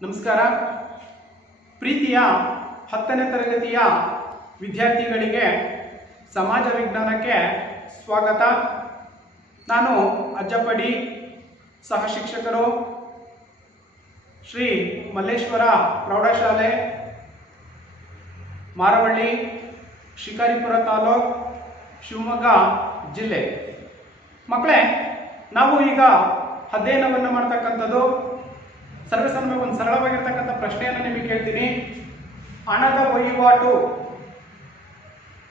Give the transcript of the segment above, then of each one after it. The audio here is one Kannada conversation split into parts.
ನಮಸ್ಕಾರ. ಪ್ರೀತಿಯ 10ನೇ ತರಗತಿಯ ವಿದ್ಯಾರ್ಥಿಗಳಿಗೆ ಸಮಾಜ ವಿಜ್ಞಾನಕ್ಕೆ ಸ್ವಾಗತ. ನಾನು ಅಜ್ಜಪ್ಪಡಿ, ಸಹ ಶಿಕ್ಷಕರು, ಶ್ರೀ ಮಲ್ಲೇಶ್ವರ ಪ್ರೌಢಶಾಲೆ, ಮಾರವಳ್ಳಿ, ಶಿಕಾರಿಪುರ ತಾಲೂಕು, ಶಿವಮೊಗ್ಗ ಜಿಲ್ಲೆ. ಮಕ್ಕಳೇ, ನಾವು ಈಗ ಅಧ್ಯಯನವನ್ನು ಮಾಡ್ತಕ್ಕಂಥದ್ದು ಸರ್ವಸಾಮಾನ್ಯ ಒಂದು ಸರಳವಾಗಿರ್ತಕ್ಕಂಥ ಪ್ರಶ್ನೆಯನ್ನು ನಿಮಗೆ ಕೇಳ್ತೀನಿ. ಹಣದ ವಹಿವಾಟು,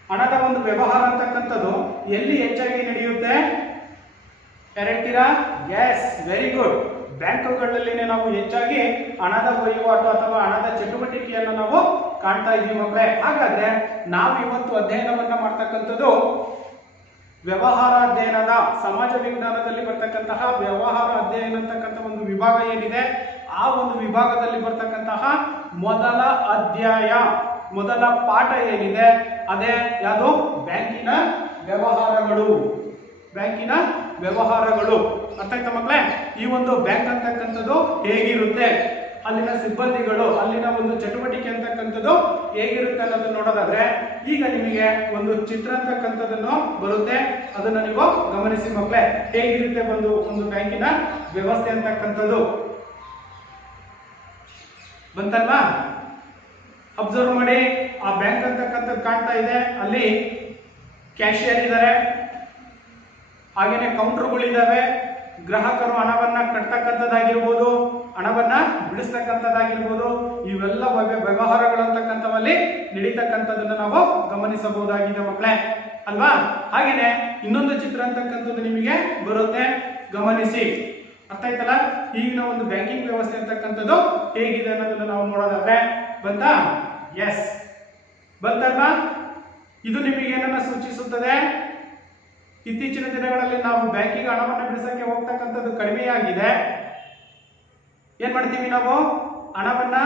ಹಣದ ಒಂದು ವ್ಯವಹಾರ ಅಂತಕ್ಕಂಥದ್ದು ಎಲ್ಲಿ ಹೆಚ್ಚಾಗಿ ನಡೆಯುತ್ತೆ? ಹೇಳ್ತೀರಾ? Yes, very good. ಬ್ಯಾಂಕುಗಳಲ್ಲಿ ನಾವು ಹೆಚ್ಚಾಗಿ ಹಣದ ವಹಿವಾಟು ಅಥವಾ ಹಣದ ಚಟುವಟಿಕೆಯನ್ನು ನಾವು ಕಾಣ್ತಾ ಇದ್ದೀವಿ ಮಕ್ಕಳೇ. ಹಾಗಾದ್ರೆ ನಾವು ಇವತ್ತು ಅಧ್ಯಯನವನ್ನ ಮಾಡ್ತಕ್ಕಂಥದ್ದು ವ್ಯವಹಾರ ಅಧ್ಯಯನದ ಸಮಾಜ ವಿಜ್ಞಾನದಲ್ಲಿ ಬರ್ತಕ್ಕಂತಹ ವ್ಯವಹಾರ ಅಧ್ಯಯನ ಅಂತಕ್ಕಂಥ ಒಂದು ವಿಭಾಗ ಏನಿದೆ, ಆ ಒಂದು ವಿಭಾಗದಲ್ಲಿ ಬರ್ತಕ್ಕಂತಹ ಮೊದಲ ಅಧ್ಯಾಯ, ಮೊದಲ ಪಾಠ ಏನಿದೆ ಅದೇ ಯಾವುದು? ಬ್ಯಾಂಕಿನ ವ್ಯವಹಾರಗಳು. ಬ್ಯಾಂಕಿನ ವ್ಯವಹಾರಗಳು ಅರ್ಥ ಆಯ್ತಾ ಮಕ್ಕಳೇ? ಈ ಒಂದು ಬ್ಯಾಂಕ್ ಅಂತಕ್ಕಂಥದ್ದು ಹೇಗಿರುತ್ತೆ, ಅಲ್ಲಿನ ಸಿಬ್ಬಂದಿಗಳು, ಅಲ್ಲಿನ ಒಂದು ಚಟುವಟಿಕೆ ಅಂತಕ್ಕಂಥದ್ದು ಹೇಗಿರುತ್ತೆ ಅನ್ನೋದನ್ನ ನೋಡೋದಾದ್ರೆ ಈಗ ನಿಮಗೆ ಒಂದು ಚಿತ್ರ ಅಂತಕ್ಕಂಥದ್ದನ್ನು ಬರುತ್ತೆ, ಅದನ್ನ ನೀವು ಗಮನಿಸಿ ಮಕ್ಕಳೇ. ಹೇಗಿರುತ್ತೆ ಒಂದು ಬ್ಯಾಂಕಿನ ವ್ಯವಸ್ಥೆ ಅಂತಕ್ಕಂಥದ್ದು ಬಂತಲ್ವಾ? ಅಬ್ಸರ್ವ್ ಮಾಡಿ. ಆ ಬ್ಯಾಂಕ್ ಅಂತಕ್ಕಂಥದ್ದು ಕಾಣ್ತಾ ಇದೆ. ಅಲ್ಲಿ ಕ್ಯಾಶಿಯರ್ ಇದ್ದಾರೆ, ಹಾಗೇನೆ ಕೌಂಟರ್ಗಳಿದ್ದಾವೆ. ಗ್ರಾಹಕರು ಹಣವನ್ನ ಕಟ್ತಕ್ಕಂಥದ್ದಾಗಿರ್ಬೋದು, ಹಣವನ್ನ ಬಿಡಿಸ್ತಕ್ಕಂಥದ್ದಾಗಿರ್ಬೋದು, ಇವೆಲ್ಲ ವ್ಯವಹಾರಗಳಂತಕ್ಕಂಥವಲ್ಲಿ ನಡೀತಕ್ಕಂಥದ್ದನ್ನ ನಾವು ಗಮನಿಸಬಹುದಾಗಿದೆ ಮಕ್ಕಳೇ, ಅಲ್ವಾ? ಹಾಗೇನೆ ಇನ್ನೊಂದು ಚಿತ್ರ ಅಂತಕ್ಕಂಥದ್ದು ನಿಮಗೆ ಬರುತ್ತೆ, ಗಮನಿಸಿ. ಅರ್ಥ ಆಯ್ತಲ್ಲ? ಈಗಿನ ಒಂದು ಬ್ಯಾಂಕಿಂಗ್ ವ್ಯವಸ್ಥೆ ಅಂತಕ್ಕಂಥದ್ದು ಹೇಗಿದೆ ಅನ್ನೋದನ್ನ ನಾವು ನೋಡೋದಾದ್ರೆ ಬಂತಾ? ಎಸ್, ಬಂತಲ್ವಾ? ಇದು ನಿಮಗೆ ಏನನ್ನ ಸೂಚಿಸುತ್ತದೆ? ಇತ್ತೀಚಿನ ದಿನಗಳಲ್ಲಿ ನಾವು ಬ್ಯಾಂಕಿಗೆ ಹಣವನ್ನು ಬಿಡಿಸಕ್ಕೆ ಹೋಗ್ತಕ್ಕಂಥದ್ದು ಕಡಿಮೆಯಾಗಿದೆ. ಏನ್ ಮಾಡ್ತೀವಿ ನಾವು? ಹಣವನ್ನ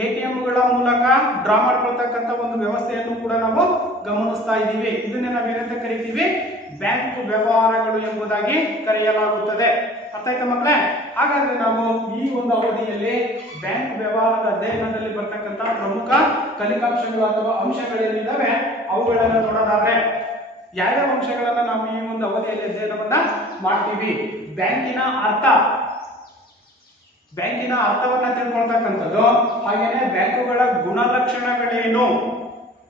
ATMಗಳ ಮೂಲಕ ಡ್ರಾ ಮಾಡ್ಕೊಳ್ತಕ್ಕಂಥ ಒಂದು ವ್ಯವಸ್ಥೆಯನ್ನು ಕೂಡ ನಾವು ಗಮನಿಸ್ತಾ ಇದ್ದೀವಿ. ಇದನ್ನೇ ನಾವೇನಂತ ಕರಿತೀವಿ? ಬ್ಯಾಂಕ್ ವ್ಯವಹಾರಗಳು ಎಂಬುದಾಗಿ ಕರೆಯಲಾಗುತ್ತದೆ. ಅರ್ಥ ಆಯ್ತಾ ಮಕ್ಕಳೇ? ಹಾಗಾದ್ರೆ ನಾವು ಈ ಒಂದು ಅವಧಿಯಲ್ಲಿ ಬ್ಯಾಂಕ್ ವ್ಯವಹಾರದ ಅಧ್ಯಯನದಲ್ಲಿ ಬರ್ತಕ್ಕಂಥ ಪ್ರಮುಖ ಕಲಿಕಾಂಶಗಳು ಅಥವಾ ಅಂಶಗಳೇನಿದ್ದಾವೆ ಅವುಗಳನ್ನ ನೋಡೋದಾದ್ರೆ ಯಾವ್ಯಾವ ಅಂಶಗಳನ್ನ ನಾವು ಈ ಒಂದು ಅವಧಿಯಲ್ಲಿ ಅಧ್ಯಯನವನ್ನ ಮಾಡ್ತೀವಿ? ಬ್ಯಾಂಕಿನ ಅರ್ಥ, ಬ್ಯಾಂಕಿನ ಅರ್ಥವನ್ನ ತಿಳ್ಕೊಳ್ತಕ್ಕಂಥದ್ದು, ಹಾಗೇನೆ ಬ್ಯಾಂಕುಗಳ ಗುಣಲಕ್ಷಣಗಳೇನು,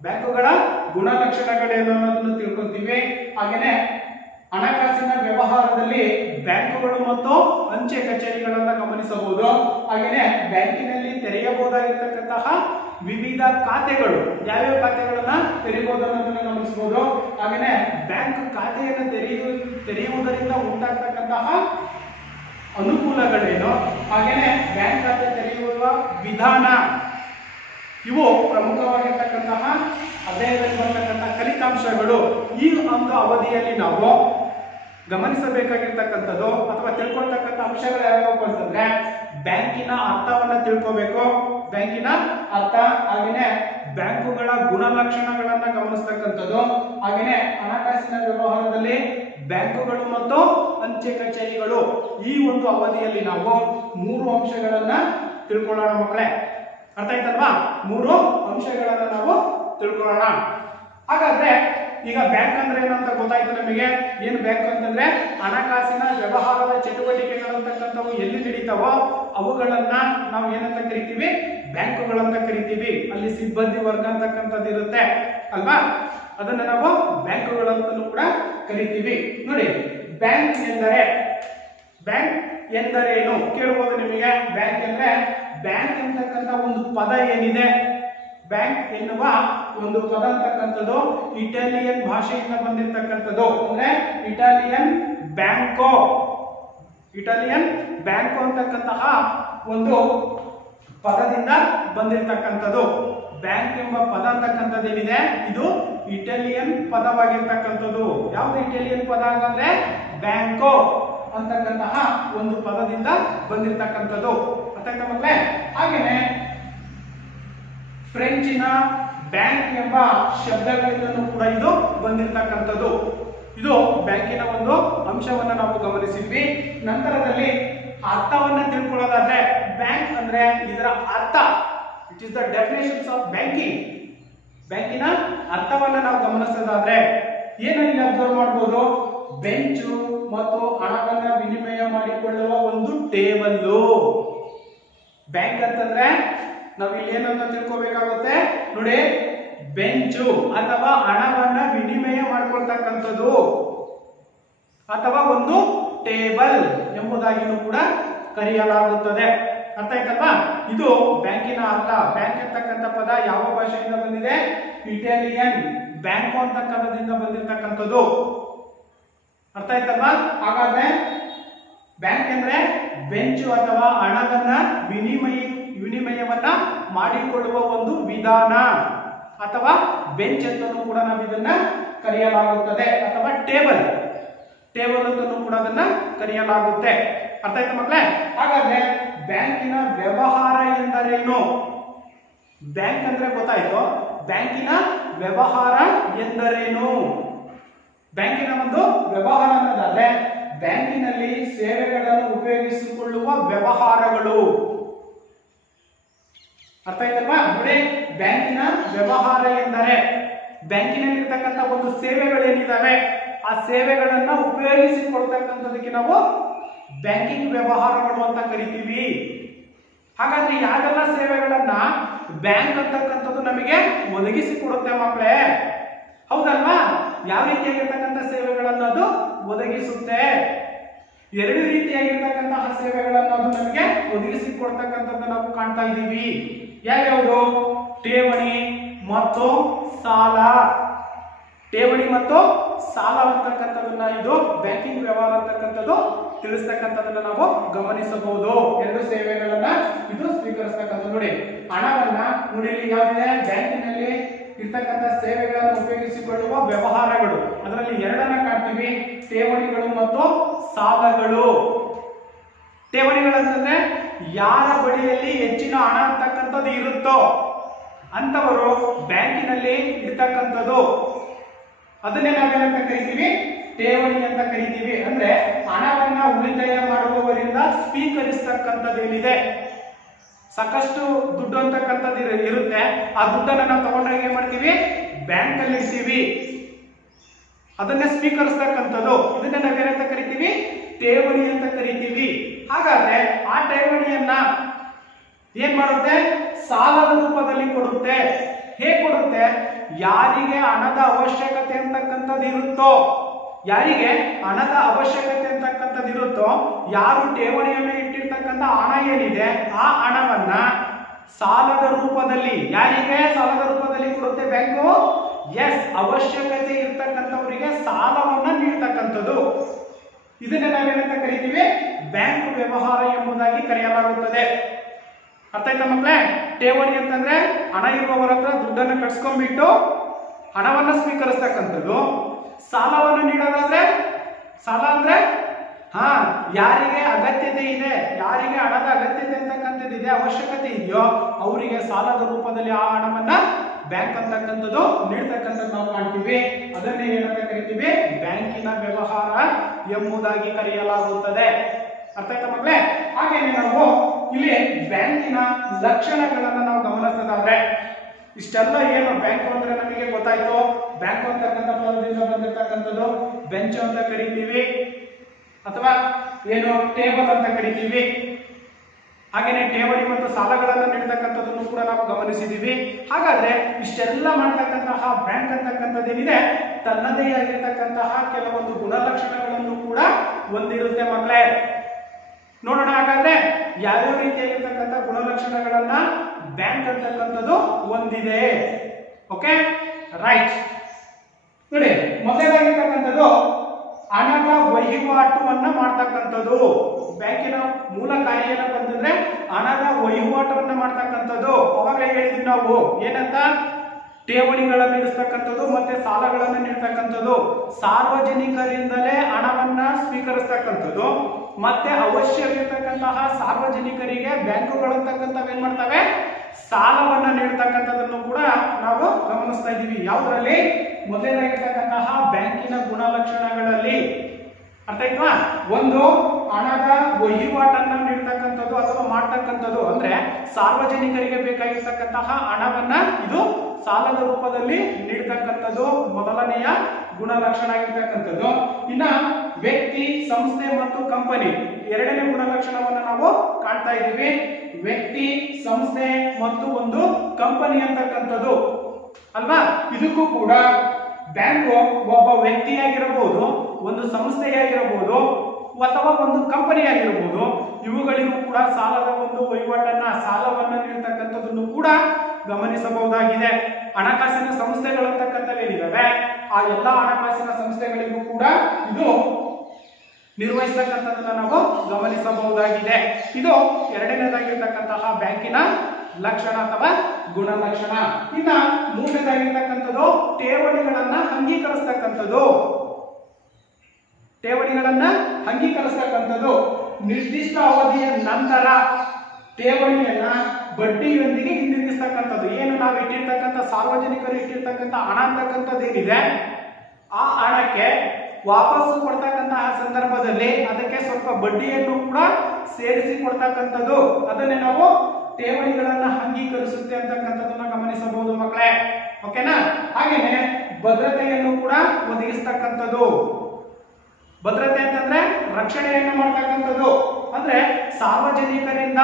ಬ್ಯಾಂಕುಗಳ ಗುಣಲಕ್ಷಣಗಳೇನು ಅನ್ನೋದನ್ನು ತಿಳ್ಕೊತೀವಿ. ಹಾಗೇನೆ ಹಣಕಾಸಿನ ವ್ಯವಹಾರದಲ್ಲಿ ಬ್ಯಾಂಕುಗಳು ಮತ್ತು ಅಂಚೆ ಕಚೇರಿಗಳನ್ನ ಗಮನಿಸಬಹುದು. ಹಾಗೇನೆ ಬ್ಯಾಂಕಿನಲ್ಲಿ ತೆರೆಯಬಹುದಾಗಿರ್ತಕ್ಕಂತಹ ವಿವಿಧ ಖಾತೆಗಳು, ಯಾವ್ಯಾವ ಖಾತೆಗಳನ್ನ ತೆರೆಯಬಹುದು ಅನ್ನೋದನ್ನ ಗಮನಿಸಬಹುದು. ಹಾಗೇನೆ ಬ್ಯಾಂಕ್ ಖಾತೆಯನ್ನು ತೆರೆಯುವುದರಿಂದ ಉಂಟಾಗ್ತಕ್ಕಂತಹ ಅನುಕೂಲಗಳೇನು, ಹಾಗೇನೆ ಬ್ಯಾಂಕ್ ಖಾತೆ ತೆರೆಯುವ ವಿಧಾನ, ಇವು ಪ್ರಮುಖವಾಗಿರ್ತಕ್ಕಂತಹ ಅಧ್ಯಯನದಲ್ಲಿ ಬರ್ತಕ್ಕಂತಹ ಫಲಿತಾಂಶಗಳು. ಈ ಒಂದು ಅವಧಿಯಲ್ಲಿ ನಾವು ಗಮನಿಸಬೇಕಾಗಿರ್ತಕ್ಕಂಥದ್ದು ಅಥವಾ ತಿಳ್ಕೊಳ್ತಕ್ಕಂಥ ಅಂಶಗಳು ಯಾವ್ಯಾವ ಅಂತಂದ್ರೆ ಬ್ಯಾಂಕಿನ ಅರ್ಥವನ್ನ ತಿಳ್ಕೋಬೇಕು, ಬ್ಯಾಂಕಿನ ಅರ್ಥ, ಹಾಗೇನೆ ಬ್ಯಾಂಕುಗಳ ಗುಣಲಕ್ಷಣಗಳನ್ನ ಗಮನಿಸ್ತಕ್ಕಂಥದ್ದು, ಹಾಗೇನೆ ಹಣಕಾಸಿನ ವ್ಯವಹಾರದಲ್ಲಿ ಬ್ಯಾಂಕುಗಳು ಮತ್ತು ಅಂಚೆ ಕಚೇರಿಗಳು. ಈ ಒಂದು ಅವಧಿಯಲ್ಲಿ ನಾವು 3 ಅಂಶಗಳನ್ನ ತಿಳ್ಕೊಳ್ಳೋಣ ಮಕ್ಕಳೇ. ಅರ್ಥ ಆಯ್ತಲ್ವಾ? 3 ಅಂಶಗಳನ್ನ ನಾವು ತಿಳ್ಕೊಳ್ಳೋಣ. ಹಾಗಾದ್ರೆ ಈಗ ಬ್ಯಾಂಕ್ ಅಂದ್ರೆ ಏನಂತ ಗೊತ್ತಾಯ್ತು ನಮಗೆ. ಏನು ಬ್ಯಾಂಕ್ ಅಂತಂದ್ರೆ ಹಣಕಾಸಿನ ವ್ಯವಹಾರದ ಚಟುವಟಿಕೆಗಳಂತಕ್ಕಂಥವು ಎಲ್ಲಿ ನಡೀತಾವೋ ಅವುಗಳನ್ನ ನಾವು ಏನಂತ ಕರಿತೀವಿ? ಬ್ಯಾಂಕುಗಳಂತ ಕರಿತೀವಿ. ಅಲ್ಲಿ ಸಿಬ್ಬಂದಿ ವರ್ಗ ಅಂತಕ್ಕಂಥದ್ದು ಇರುತ್ತೆ ಅಲ್ವಾ? ಅದನ್ನ ನಾವು ಬ್ಯಾಂಕುಗಳಂತಲೂ ಕೂಡ ಕರಿತೀವಿ. ನೋಡಿ, ಬ್ಯಾಂಕ್ ಎಂದರೇನು ಕೇಳಬಹುದು ನಿಮಗೆ. ಬ್ಯಾಂಕ್ ಅಂದ್ರೆ, ಬ್ಯಾಂಕ್ ಅಂತಕ್ಕಂಥ ಒಂದು ಪದ ಏನಿದೆ, ಬ್ಯಾಂಕ್ ಎನ್ನುವ ಒಂದು ಪದ ಅಂತಕ್ಕಂಥದ್ದು ಇಟಾಲಿಯನ್ ಭಾಷೆಯಿಂದ ಬಂದಿರತಕ್ಕಂಥದ್ದು. ಅಂದ್ರೆ ಇಟಾಲಿಯನ್ ಬ್ಯಾಂಕೋ ಅಂತಕ್ಕಂತಹ ಒಂದು ಪದದಿಂದ ಬಂದಿರತಕ್ಕಂಥದ್ದು. ಬ್ಯಾಂಕ್ ಎಂಬ ಪದ ಅಂತಕ್ಕಂಥದ್ದು ಏನಿದೆ, ಇದು ಇಟಾಲಿಯನ್ ಪದವಾಗಿರ್ತಕ್ಕಂಥದ್ದು. ಯಾವ್ದು ಇಟಾಲಿಯನ್ ಪದ ಅಂದ್ರೆ ಬ್ಯಾಂಕೋ ಅಂತಕ್ಕಂತಹ ಒಂದು ಪದದಿಂದ ಬಂದಿರತಕ್ಕಂಥದ್ದು. ಅರ್ಥ ಮಕ್ಕಳೇ? ಹಾಗೇನೆ ಫ್ರೆಂಚಿನ ಬ್ಯಾಂಕ್ ಎಂಬ ಶಬ್ದಗಳಿಂದಲೂ ಕೂಡ ಇದು ಬಂದಿರತಕ್ಕಂಥದ್ದು. ಇದು ಬ್ಯಾಂಕಿನ ಒಂದು ಅಂಶವನ್ನ ನಾವು ಗಮನಿಸಿದ್ವಿ. ನಂತರದಲ್ಲಿ ಅರ್ಥವನ್ನ ತಿಳ್ಕೊಳ್ಳೋದಾದ್ರೆ ಬ್ಯಾಂಕ್ ಅಂದ್ರೆ ಇದರ ಅರ್ಥ, it is the definitions of banking. ಬ್ಯಾಂಕಿನ ಅರ್ಥವನ್ನ ನಾವು ಗಮನಿಸೋದಾದ್ರೆ ಏನಲ್ಲಿ ಅಬ್ಸರ್ವ್ ಮಾಡಬಹುದು, ಬೆಂಚು ಮತ್ತು ಹಣವನ್ನ ವಿನಿಮಯ ಮಾಡಿಕೊಳ್ಳುವ ಒಂದು ಟೇಬಲ್ಲು. ಬ್ಯಾಂಕ್ ಅಂತಂದ್ರೆ ನಾವು ಇಲ್ಲಿ ಏನನ್ನ ತಿಳ್ಕೋಬೇಕಾಗುತ್ತೆ ನೋಡಿ, ಬೆಂಚು ಅಥವಾ ಹಣವನ್ನ ವಿನಿಮಯ ಮಾಡಿಕೊಳ್ತಕ್ಕಂಥದ್ದು ಅಥವಾ ಒಂದು ಟೇಬಲ್ ಎಂಬುದಾಗಿಯೂ ಕೂಡ ಕರೆಯಲಾಗುತ್ತದೆ. ಅರ್ಥ ಆಯ್ತಲ್ವಾ? ಇದು ಬ್ಯಾಂಕಿನ ಅರ್ಥ. ಬ್ಯಾಂಕ್ ಅಂತಕ್ಕಂಥ ಪದ ಯಾವ ಭಾಷೆಯಿಂದ ಬಂದಿದೆ? ಇಟಾಲಿಯನ್ ಬ್ಯಾಂಕೋ ಅಂತಕ್ಕಂಥದಿಂದ ಬಂದಿರತಕ್ಕಂಥದ್ದು. ಅರ್ಥ ಆಯ್ತಲ್ವಾ? ಹಾಗಾದ್ರೆ ಬ್ಯಾಂಕ್ ಅಂದ್ರೆ ಬೆಂಚು ಅಥವಾ ಹಣವನ್ನ ವಿನಿಮಯವನ್ನ ಮಾಡಿಕೊಳ್ಳುವ ಒಂದು ವಿಧಾನ ಅಥವಾ ಬೆಂಚ್ ಅಂತಲೂ ಕೂಡ ನಾವು ಇದನ್ನ ಕರೆಯಲಾಗುತ್ತದೆ, ಅಥವಾ ಟೇಬಲ್ ಅಂತಲೂ ಕೂಡ ಅದನ್ನ ಕರೆಯಲಾಗುತ್ತೆ. ಅರ್ಥ ಆಯ್ತಾ ಮಕ್ಕಳೇ? ಹಾಗಾದ್ರೆ ಬ್ಯಾಂಕಿನ ವ್ಯವಹಾರ ಎಂದರೇನು? ಬ್ಯಾಂಕ್ ಅಂದ್ರೆ ಗೊತ್ತಾಯ್ತು, ಬ್ಯಾಂಕಿನ ವ್ಯವಹಾರ ಎಂದರೇನು? ಬ್ಯಾಂಕಿನ ಒಂದು ವ್ಯವಹಾರ ಅನ್ನೋದಾದ್ರೆ ಬ್ಯಾಂಕಿನಲ್ಲಿ ಸೇವೆಗಳನ್ನು ಉಪಯೋಗಿಸಿಕೊಳ್ಳುವ ವ್ಯವಹಾರಗಳು. ಅರ್ಥ ಆಯ್ತಲ್ವಾ? ನೋಡಿ, ಬ್ಯಾಂಕಿನ ವ್ಯವಹಾರ ಎಂದರೆ ಬ್ಯಾಂಕಿನಲ್ಲಿ ಇರ್ತಕ್ಕಂಥ ಒಂದು ಸೇವೆಗಳೇನಿದಾವೆ ಆ ಸೇವೆಗಳನ್ನ ಉಪಯೋಗಿಸಿಕೊಳ್ತಕ್ಕಂಥದಕ್ಕೆ ನಾವು ಬ್ಯಾಂಕಿಂಗ್ ವ್ಯವಹಾರಗಳು ಅಂತ ಕರಿತೀವಿ. ಹಾಗಾದ್ರೆ ಯಾವೆಲ್ಲ ಸೇವೆಗಳನ್ನ ಬ್ಯಾಂಕ್ ಅಂತಕ್ಕಂಥದ್ದು ನಮಗೆ ಒದಗಿಸಿಕೊಡುತ್ತೆ ಮಕ್ಕಳೇ? ಹೌದಲ್ವಾ? ಯಾವ ರೀತಿಯಾಗಿರ್ತಕ್ಕಂಥ ಸೇವೆಗಳನ್ನು ಅದು ಒದಗಿಸುತ್ತೆ? ಎರಡು ರೀತಿಯಾಗಿರ್ತಕ್ಕಂತಹ ಸೇವೆಗಳನ್ನು ಅದು ನಮಗೆ ಒದಗಿಸಿಕೊಡ್ತಕ್ಕಂಥದ್ದು ನಾವು ಕಾಣ್ತಾ ಇದ್ದೀವಿ. ಯಾವ್ಯಾವುದು? ಠೇವಣಿ ಮತ್ತು ಸಾಲ. ಠೇವಣಿ ಮತ್ತು ಸಾಲ ಅಂತಕ್ಕಂಥದನ್ನ ಇದು ಬ್ಯಾಂಕಿಂಗ್ ವ್ಯವಹಾರ ಅಂತಕ್ಕಂಥದ್ದು ತಿಳಿಸ್ತಕ್ಕಂಥದನ್ನ ನಾವು ಗಮನಿಸಬಹುದು. ಎರಡು ಸೇವೆಗಳನ್ನ ಇದು ಸ್ವೀಕರಿಸ್ತಕ್ಕಂಥದ್ದು. ನೋಡಿ, ಹಣವನ್ನ ನೋಡಿ ಯಾವ್ದಿದೆ? ಬ್ಯಾಂಕಿನಲ್ಲಿ ಇರ್ತಕ್ಕಂಥ ಸೇವೆಗಳನ್ನು ಉಪಯೋಗಿಸಿಕೊಳ್ಳುವ ವ್ಯವಹಾರಗಳು, ಅದರಲ್ಲಿ ಎರಡನ್ನ ಕಾಣ್ತೀವಿ, ಠೇವಣಿಗಳು ಮತ್ತು ಸಾಲಗಳು. ಠೇವಣಿಗಳಂತಂದ್ರೆ ಯಾರ ಬಳಿಯಲ್ಲಿ ಹೆಚ್ಚಿನ ಹಣ ಅಂತಕ್ಕಂಥದ್ದು ಇರುತ್ತೋ ಅಂತವರು ಬ್ಯಾಂಕಿನಲ್ಲಿ ಇರ್ತಕ್ಕಂಥದ್ದು, ಅದನ್ನೇ ನಾವೇನಂತ ಕರಿತೀವಿ? ಠೇವಣಿ ಅಂತ ಕರಿತೀವಿ. ಅಂದ್ರೆ ಹಣವನ್ನ ಉಳಿತಾಯ ಮಾಡುವವರಿಂದ ಸ್ವೀಕರಿಸ್ತಕ್ಕಂಥದ್ದೇನಿದೆ, ಸಾಕಷ್ಟು ದುಡ್ಡು ಅಂತಕ್ಕಂಥದ್ದು ಇರುತ್ತೆ, ಆ ದುಡ್ಡನ್ನ ನಾವು ತಗೊಂಡ್ರೆ ಏನ್ ಮಾಡ್ತೀವಿ? ಬ್ಯಾಂಕ್ ಅಲ್ಲಿ ಇಡ್ತೀವಿ, ಅದನ್ನ ಸ್ವೀಕರಿಸ್ತಕ್ಕಂಥದ್ದು, ಇದನ್ನ ನಾವೇನಂತ ಕರಿತೀವಿ? ಠೇವಣಿ ಅಂತ ಕರಿತೀವಿ. ಹಾಗಾದ್ರೆ ಆ ಠೇವಣಿಯನ್ನ ಏನ್ ಮಾಡುತ್ತೆ? ಸಾಲದ ರೂಪದಲ್ಲಿ ಕೊಡುತ್ತೆ. ಹೇಗೆ ಕೊಡುತ್ತೆ? ಯಾರಿಗೆ ಹಣದ ಅವಶ್ಯಕತೆ ಅಂತಕ್ಕಂಥದ್ದು ಇರುತ್ತೋ, ಯಾರಿಗೆ ಹಣದ ಅವಶ್ಯಕತೆ ಅಂತಕ್ಕಂಥದ್ದು ಇರುತ್ತೋ, ಯಾರು ಠೇವಣಿಯನ್ನು ಇಟ್ಟಿರ್ತಕ್ಕಂಥ ಹಣ ಏನಿದೆ ಆ ಹಣವನ್ನ ಸಾಲದ ರೂಪದಲ್ಲಿ, ಯಾರಿಗೆ ಸಾಲದ ರೂಪದಲ್ಲಿ ಕೊಡುತ್ತೆ ಬ್ಯಾಂಕು? ಎಸ್, ಅವಶ್ಯಕತೆ ಇರ್ತಕ್ಕಂಥವರಿಗೆ ಸಾಲವನ್ನ ನೀಡ್ತಕ್ಕಂಥದ್ದು. ಇದನ್ನ ನಾವೇನಂತ ಕರಿತೀವಿ? ಬ್ಯಾಂಕ್ ವ್ಯವಹಾರ ಎಂಬುದಾಗಿ ಕರೆಯಲಾಗುತ್ತದೆ. ಅರ್ಥ ಆಯ್ತಾ ಮಕ್ಕಳೇ? ಠೇವಣಿ ಅಂತಂದ್ರೆ ಹಣ ಇರುವವರ ಹತ್ರ ದುಡ್ಡನ್ನು ಕಟ್ಸ್ಕೊಂಡ್ಬಿಟ್ಟು ಹಣವನ್ನ ಸ್ವೀಕರಿಸ್ತಕ್ಕಂಥದ್ದು. ಸಾಲವನ್ನು ನೀಡೋದಾದ್ರೆ, ಸಾಲ ಅಂದ್ರೆ ಯಾರಿಗೆ ಅಗತ್ಯತೆ ಇದೆ, ಯಾರಿಗೆ ಹಣದ ಅಗತ್ಯತೆ ಅಂತಕ್ಕಂಥದ್ದಿದೆ, ಅವಶ್ಯಕತೆ ಇದೆಯೋ ಅವರಿಗೆ ಸಾಲದ ರೂಪದಲ್ಲಿ ಆ ಹಣವನ್ನ ಬ್ಯಾಂಕ್ ಅಂತಕ್ಕಂಥದ್ದು ನೀಡ್ತಕ್ಕಂಥದ್ದು ನಾವು ಕಾಣ್ತೀವಿ. ಅದನ್ನೇ ಏನಂತ ಕರಿತೀವಿ? ಬ್ಯಾಂಕಿನ ವ್ಯವಹಾರ ಎಂಬುದಾಗಿ ಕರೆಯಲಾಗುತ್ತದೆ. ಅರ್ಥ ಆಯ್ತಾ ಮಕ್ಕಳೇ? ಹಾಗೇನೆ ನಾವು ಇಲ್ಲಿ ಬ್ಯಾಂಕಿನ ಲಕ್ಷಣಗಳನ್ನ ನಾವು ಗಮನಿಸೋದಾದ್ರೆ, ಇಷ್ಟೆಲ್ಲ ಏನು ಬ್ಯಾಂಕ್ ಅಂದ್ರೆ ನಮಗೆ ಗೊತ್ತಾಯ್ತು. ಬ್ಯಾಂಕ್ ಅಂತಕ್ಕಂಥ ಪದದಿಂದ ಬಂದಿರತಕ್ಕಂಥದ್ದು ಬೆಂಚ್ ಅಂತ ಕರಿತೀವಿ, ಅಥವಾ ಏನು ಟೇಬಲ್ ಅಂತ ಕರಿತೀವಿ. ಹಾಗೇನೆ ಠೇವಣಿ ಮತ್ತು ಸಾಲಗಳನ್ನು ನೀಡತಕ್ಕಂಥದ್ದನ್ನು ಕೂಡ ನಾವು ಗಮನಿಸಿದೀವಿ. ಹಾಗಾದ್ರೆ ಇಷ್ಟೆಲ್ಲ ಮಾಡತಕ್ಕಂತಹ ಬ್ಯಾಂಕ್ ಅಂತಕ್ಕಂಥದ್ದೇನಿದೆ ತನ್ನದೇ ಆಗಿರ್ತಕ್ಕಂತಹ ಕೆಲವೊಂದು ಗುಣಲಕ್ಷಣಗಳನ್ನು ಕೂಡ ಹೊಂದಿರುತ್ತೆ ಮಕ್ಕಳೇ. ನೋಡೋಣ ಹಾಗಾದ್ರೆ ಯಾವ್ಯಾವ ರೀತಿಯಾಗಿರ್ತಕ್ಕಂಥ ಗುಣಲಕ್ಷಣಗಳನ್ನ ಬ್ಯಾಂಕ್ ಅಂತಕ್ಕಂಥದ್ದು ಹೊಂದಿದೆ. Okay, right. ನೋಡಿ, ಮೊದಲಾಗಿರ್ತಕ್ಕಂಥದ್ದು ಹಣದ ವಹಿವಾಟುವನ್ನ ಮಾಡ್ತಕ್ಕಂಥದ್ದು. ಬ್ಯಾಂಕಿನ ಮೂಲ ಕಾರ್ಯ ಏನಪ್ಪ ಅಂತಂದ್ರೆ ಹಣದ ವಹಿವಾಟವನ್ನ ಮಾಡ್ತಕ್ಕಂಥದ್ದು. ಅವಾಗಲೇ ಹೇಳಿದ್ವಿ ನಾವು ಏನಂತ? ಠೇವಣಿಗಳನ್ನು ನೀಡಿಸ್ತಕ್ಕಂಥದ್ದು ಮತ್ತೆ ಸಾಲಗಳನ್ನು ನೀಡ್ತಕ್ಕಂಥದ್ದು, ಸಾರ್ವಜನಿಕರಿಂದಲೇ ಹಣವನ್ನ ಸ್ವೀಕರಿಸ್ತಕ್ಕಂಥದ್ದು, ಮತ್ತೆ ಅವಶ್ಯವಿರ್ತಕ್ಕಂತಹ ಸಾರ್ವಜನಿಕರಿಗೆ ಬ್ಯಾಂಕುಗಳಂತಕ್ಕಂಥವು ಏನ್ ಮಾಡ್ತವೆ? ಸಾಲವನ್ನ ನೀಡ್ತಕ್ಕಂಥದ್ದನ್ನು ಕೂಡ ನಾವು ಗಮನಿಸ್ತಾ ಇದ್ದೀವಿ. ಯಾವುದರಲ್ಲಿ? ಮೊದಲಾಗಿರ್ತಕ್ಕಂತಹ ಬ್ಯಾಂಕಿನ ಗುಣಲಕ್ಷಣಗಳಲ್ಲಿ. ಅರ್ಥ ಆಯ್ತಾ? ಒಂದು, ಹಣದ ವಹಿವಾಟನ್ನ ನೀಡ್ತಕ್ಕಂಥದ್ದು ಅಥವಾ ಮಾಡ್ತಕ್ಕಂಥದ್ದು ಅಂದ್ರೆ ಸಾರ್ವಜನಿಕರಿಗೆ ಬೇಕಾಗಿರ್ತಕ್ಕಂತಹ ಹಣವನ್ನ ಇದು ಸಾಲದ ರೂಪದಲ್ಲಿ ನೀಡ್ತಕ್ಕಂಥದ್ದು ಮೊದಲನೆಯ ಗುಣಲಕ್ಷಣ ಆಗಿರ್ತಕ್ಕಂಥದ್ದು. ಇನ್ನ ವ್ಯಕ್ತಿ, ಸಂಸ್ಥೆ ಮತ್ತು ಕಂಪನಿ ಎರಡನೇ ಗುಣಲಕ್ಷಣವನ್ನ ನಾವು ಕಾಣ್ತಾ ಇದ್ದೀವಿ. ವ್ಯಕ್ತಿ, ಸಂಸ್ಥೆ ಮತ್ತು ಒಂದು ಕಂಪನಿ ಅಂತಕ್ಕಂಥದ್ದು ಅಲ್ವಾ. ಇದಕ್ಕೂ ಕೂಡ ಬ್ಯಾಂಕು ಒಬ್ಬ ವ್ಯಕ್ತಿಯಾಗಿರಬಹುದು, ಒಂದು ಸಂಸ್ಥೆಯಾಗಿರಬಹುದು ಅಥವಾ ಒಂದು ಕಂಪನಿ ಆಗಿರಬಹುದು. ಇವುಗಳಿಗೂ ಕೂಡ ಸಾಲದ ಒಂದು ವಹಿವಾಟನ್ನ ಸಾಲವನ್ನ ನೀಡತಕ್ಕಂಥದ್ದನ್ನು ಕೂಡ ಗಮನಿಸಬಹುದಾಗಿದೆ. ಹಣಕಾಸಿನ ಸಂಸ್ಥೆಗಳಂತಕ್ಕಂಥವೇನಿದಾವೆ ಆ ಎಲ್ಲಾ ಹಣಕಾಸಿನ ಸಂಸ್ಥೆಗಳಿಗೂ ಕೂಡ ಇದು ನಿರ್ವಹಿಸತಕ್ಕಂಥದ್ದನ್ನ ನಾವು ಗಮನಿಸಬಹುದಾಗಿದೆ. ಇದು ಎರಡನೇದಾಗಿರ್ತಕ್ಕಂತಹ ಬ್ಯಾಂಕಿನ ಲಕ್ಷಣ ಅಥವಾ ಗುಣಲಕ್ಷಣ. ಇನ್ನ ಮೂರನೇದಾಗಿರ್ತಕ್ಕಂಥದ್ದು ಠೇವಣಿಗಳನ್ನ ಅಂಗೀಕರಿಸ್ತಕ್ಕಂಥದ್ದು. ಠೇವಣಿಗಳನ್ನ ಅಂಗೀಕರಿಸ್ತಕ್ಕಂಥದ್ದು ನಿರ್ದಿಷ್ಟ ಅವಧಿಯ ನಂತರ ಠೇವಣಿಯನ್ನ ಬಡ್ಡಿಯೊಂದಿಗೆ ಹಿಂದಿರುಗಿಸ್ತಕ್ಕಂಥದ್ದು. ಏನು ನಾವು ಇಟ್ಟಿರ್ತಕ್ಕಂಥ ಸಾರ್ವಜನಿಕರು ಇಟ್ಟಿರ್ತಕ್ಕಂಥ ಹಣ ಅಂತಕ್ಕಂಥದ್ದು ಏನಿದೆ ಆ ಹಣಕ್ಕೆ ವಾಪಸ್ಸು ಕೊಡ್ತಕ್ಕಂತಹ ಸಂದರ್ಭದಲ್ಲಿ ಅದಕ್ಕೆ ಸ್ವಲ್ಪ ಬಡ್ಡಿಯನ್ನು ಕೂಡ ಸೇರಿಸಿ ಕೊಡ್ತಕ್ಕಂಥದ್ದು, ಅದನ್ನೇ ನಾವು ಠೇವಣಿಗಳನ್ನ ಅಂಗೀಕರಿಸುತ್ತೆ ಅಂತಕ್ಕಂಥದ್ದನ್ನ ಗಮನಿಸಬಹುದು ಮಕ್ಕಳೇ. ಓಕೆನಾ. ಹಾಗೇನೆ ಭದ್ರತೆಯನ್ನು ಕೂಡ ಒದಗಿಸ್ತಕ್ಕಂಥದ್ದು. ಭದ್ರತೆ ಅಂತಂದ್ರೆ ರಕ್ಷಣೆಯನ್ನು ಮಾಡ್ತಕ್ಕಂಥದ್ದು. ಅಂದ್ರೆ ಸಾರ್ವಜನಿಕರಿಂದ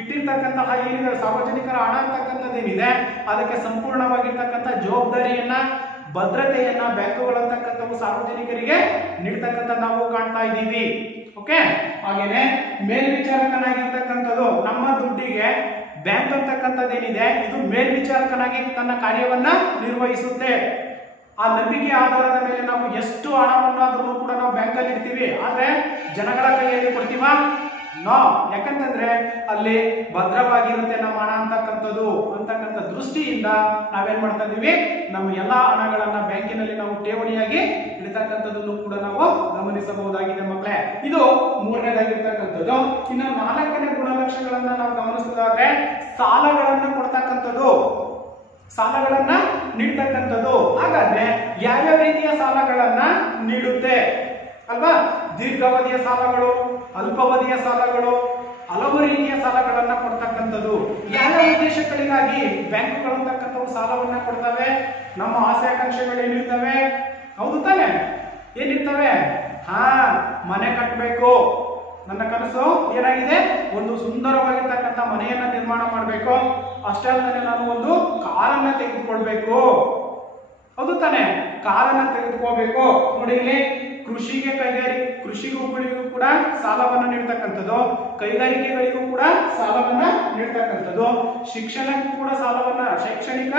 ಇಟ್ಟಿರ್ತಕ್ಕಂತಹ ಏನಿದೆ ಸಾರ್ವಜನಿಕರ ಹಣ ಅಂತಕ್ಕಂಥದ್ದೇನಿದೆ ಅದಕ್ಕೆ ಸಂಪೂರ್ಣವಾಗಿರ್ತಕ್ಕಂಥ ಜವಾಬ್ದಾರಿಯನ್ನ ಭದ್ರತೆಯನ್ನ ಬ್ಯಾಂಕುಗಳಂತಕ್ಕಂಥವು ಸಾರ್ವಜನಿಕರಿಗೆ ನೀಡ್ತಕ್ಕಂಥ ನಾವು ಕಾಣ್ತಾ ಇದ್ದೀವಿ. ಓಕೆ. ಹಾಗೇನೆ ಮೇಲ್ವಿಚಾರಕನಾಗಿರ್ತಕ್ಕಂಥದ್ದು ನಮ್ಮ ದುಡ್ಡಿಗೆ ಬ್ಯಾಂಕ್ ಅಂತಕ್ಕಂಥದ್ದೇನಿದೆ ಇದು ಮೇಲ್ವಿಚಾರಕನಾಗಿ ತನ್ನ ಕಾರ್ಯವನ್ನ ನಿರ್ವಹಿಸುತ್ತೆ. ಆ ನಂಬಿಕೆ ಆಧಾರದ ಮೇಲೆ ನಾವು ಎಷ್ಟು ಹಣವನ್ನಾದ್ರೂ ಕೂಡ ನಾವು ಬ್ಯಾಂಕಲ್ಲಿ ಇಡ್ತೀವಿ, ಆದ್ರೆ ಜನಗಳ ಕೈಯಲ್ಲಿ ಕೊಡ್ತೀವ ನೋ. ಯಾಕಂತಂದ್ರೆ ಅಲ್ಲಿ ಭದ್ರವಾಗಿರುತ್ತೆ ನಮ್ಮ ಹಣ ಅಂತಕ್ಕಂಥ ದೃಷ್ಟಿಯಿಂದ ನಾವೇನ್ ಮಾಡ್ತಾ ಇದೀವಿ, ನಮ್ಮ ಎಲ್ಲಾ ಹಣಗಳನ್ನ ಬ್ಯಾಂಕಿನಲ್ಲಿ ನಾವು ಠೇವಣಿಯಾಗಿ ಇಡತಕ್ಕಂಥದ್ದನ್ನು ಕೂಡ ನಾವು ಗಮನಿಸಬಹುದಾಗಿದೆ ಮಕ್ಕಳೇ. ಇದು ಮೂರನೇದಾಗಿರ್ತಕ್ಕಂಥದ್ದು. ಇನ್ನು ನಾಲ್ಕನೇ ಗುಣಲಕ್ಷಣಗಳನ್ನ ನಾವು ಗಮನಿಸೋದಾದ್ರೆ ಸಾಲಗಳನ್ನ ಕೊಡ್ತಕ್ಕಂಥದ್ದು, ಸಾಲಗಳನ್ನ ನೀಡ್ತಕ್ಕಂಥದ್ದು. ಹಾಗಾದ್ರೆ ಯಾವ್ಯಾವ ರೀತಿಯ ಸಾಲಗಳನ್ನ ನೀಡುತ್ತೆ ಅಲ್ವಾ. ದೀರ್ಘಾವಧಿಯ ಸಾಲಗಳು, ಅಲ್ಪಾವಧಿಯ ಸಾಲಗಳು, ಹಲವು ರೀತಿಯ ಸಾಲಗಳನ್ನ ಕೊಡ್ತಕ್ಕಂಥದ್ದು. ಯಾವ ಉದ್ದೇಶಗಳಿಗಾಗಿ ಬ್ಯಾಂಕುಗಳು ಅಂತಕ್ಕಂಥವು ಸಾಲವನ್ನ ಕೊಡ್ತವೆ? ನಮ್ಮ ಆಸೆ ಆಕಾಂಕ್ಷೆಗಳು ಏನಿರ್ತವೆ, ಹೌದು ತಾನೆ, ಏನಿರ್ತವೆ? ಮನೆ ಕಟ್ಟಬೇಕು, ನನ್ನ ಕನಸು ಏನಾಗಿದೆ, ಒಂದು ಸುಂದರವಾಗಿರ್ತಕ್ಕಂಥ ಮನೆಯನ್ನ ನಿರ್ಮಾಣ ಮಾಡಬೇಕು, ಅಷ್ಟೇ ಅಲ್ಲದೆ ನಾನು ಒಂದು ಕಾರನ್ನ ತೆಗೆದುಕೊಳ್ಬೇಕು, ಹೌದು ತಾನೆ, ಕಾರನ್ನ ತೆಗೆದುಕೋಬೇಕು. ನೋಡಿ ಇಲ್ಲಿ ಕೃಷಿಗೆ ಕೃಷಿಗಳಿಗೂ ಕೂಡ ಸಾಲವನ್ನ ನೀಡ್ತಕ್ಕಂಥದ್ದು, ಕೈಗಾರಿಕೆಗಳಿಗೂ ಕೂಡ ಸಾಲವನ್ನ ನೀಡ್ತಕ್ಕಂಥದ್ದು, ಶಿಕ್ಷಣಕ್ಕೂ ಕೂಡ ಸಾಲವನ್ನ, ಶೈಕ್ಷಣಿಕ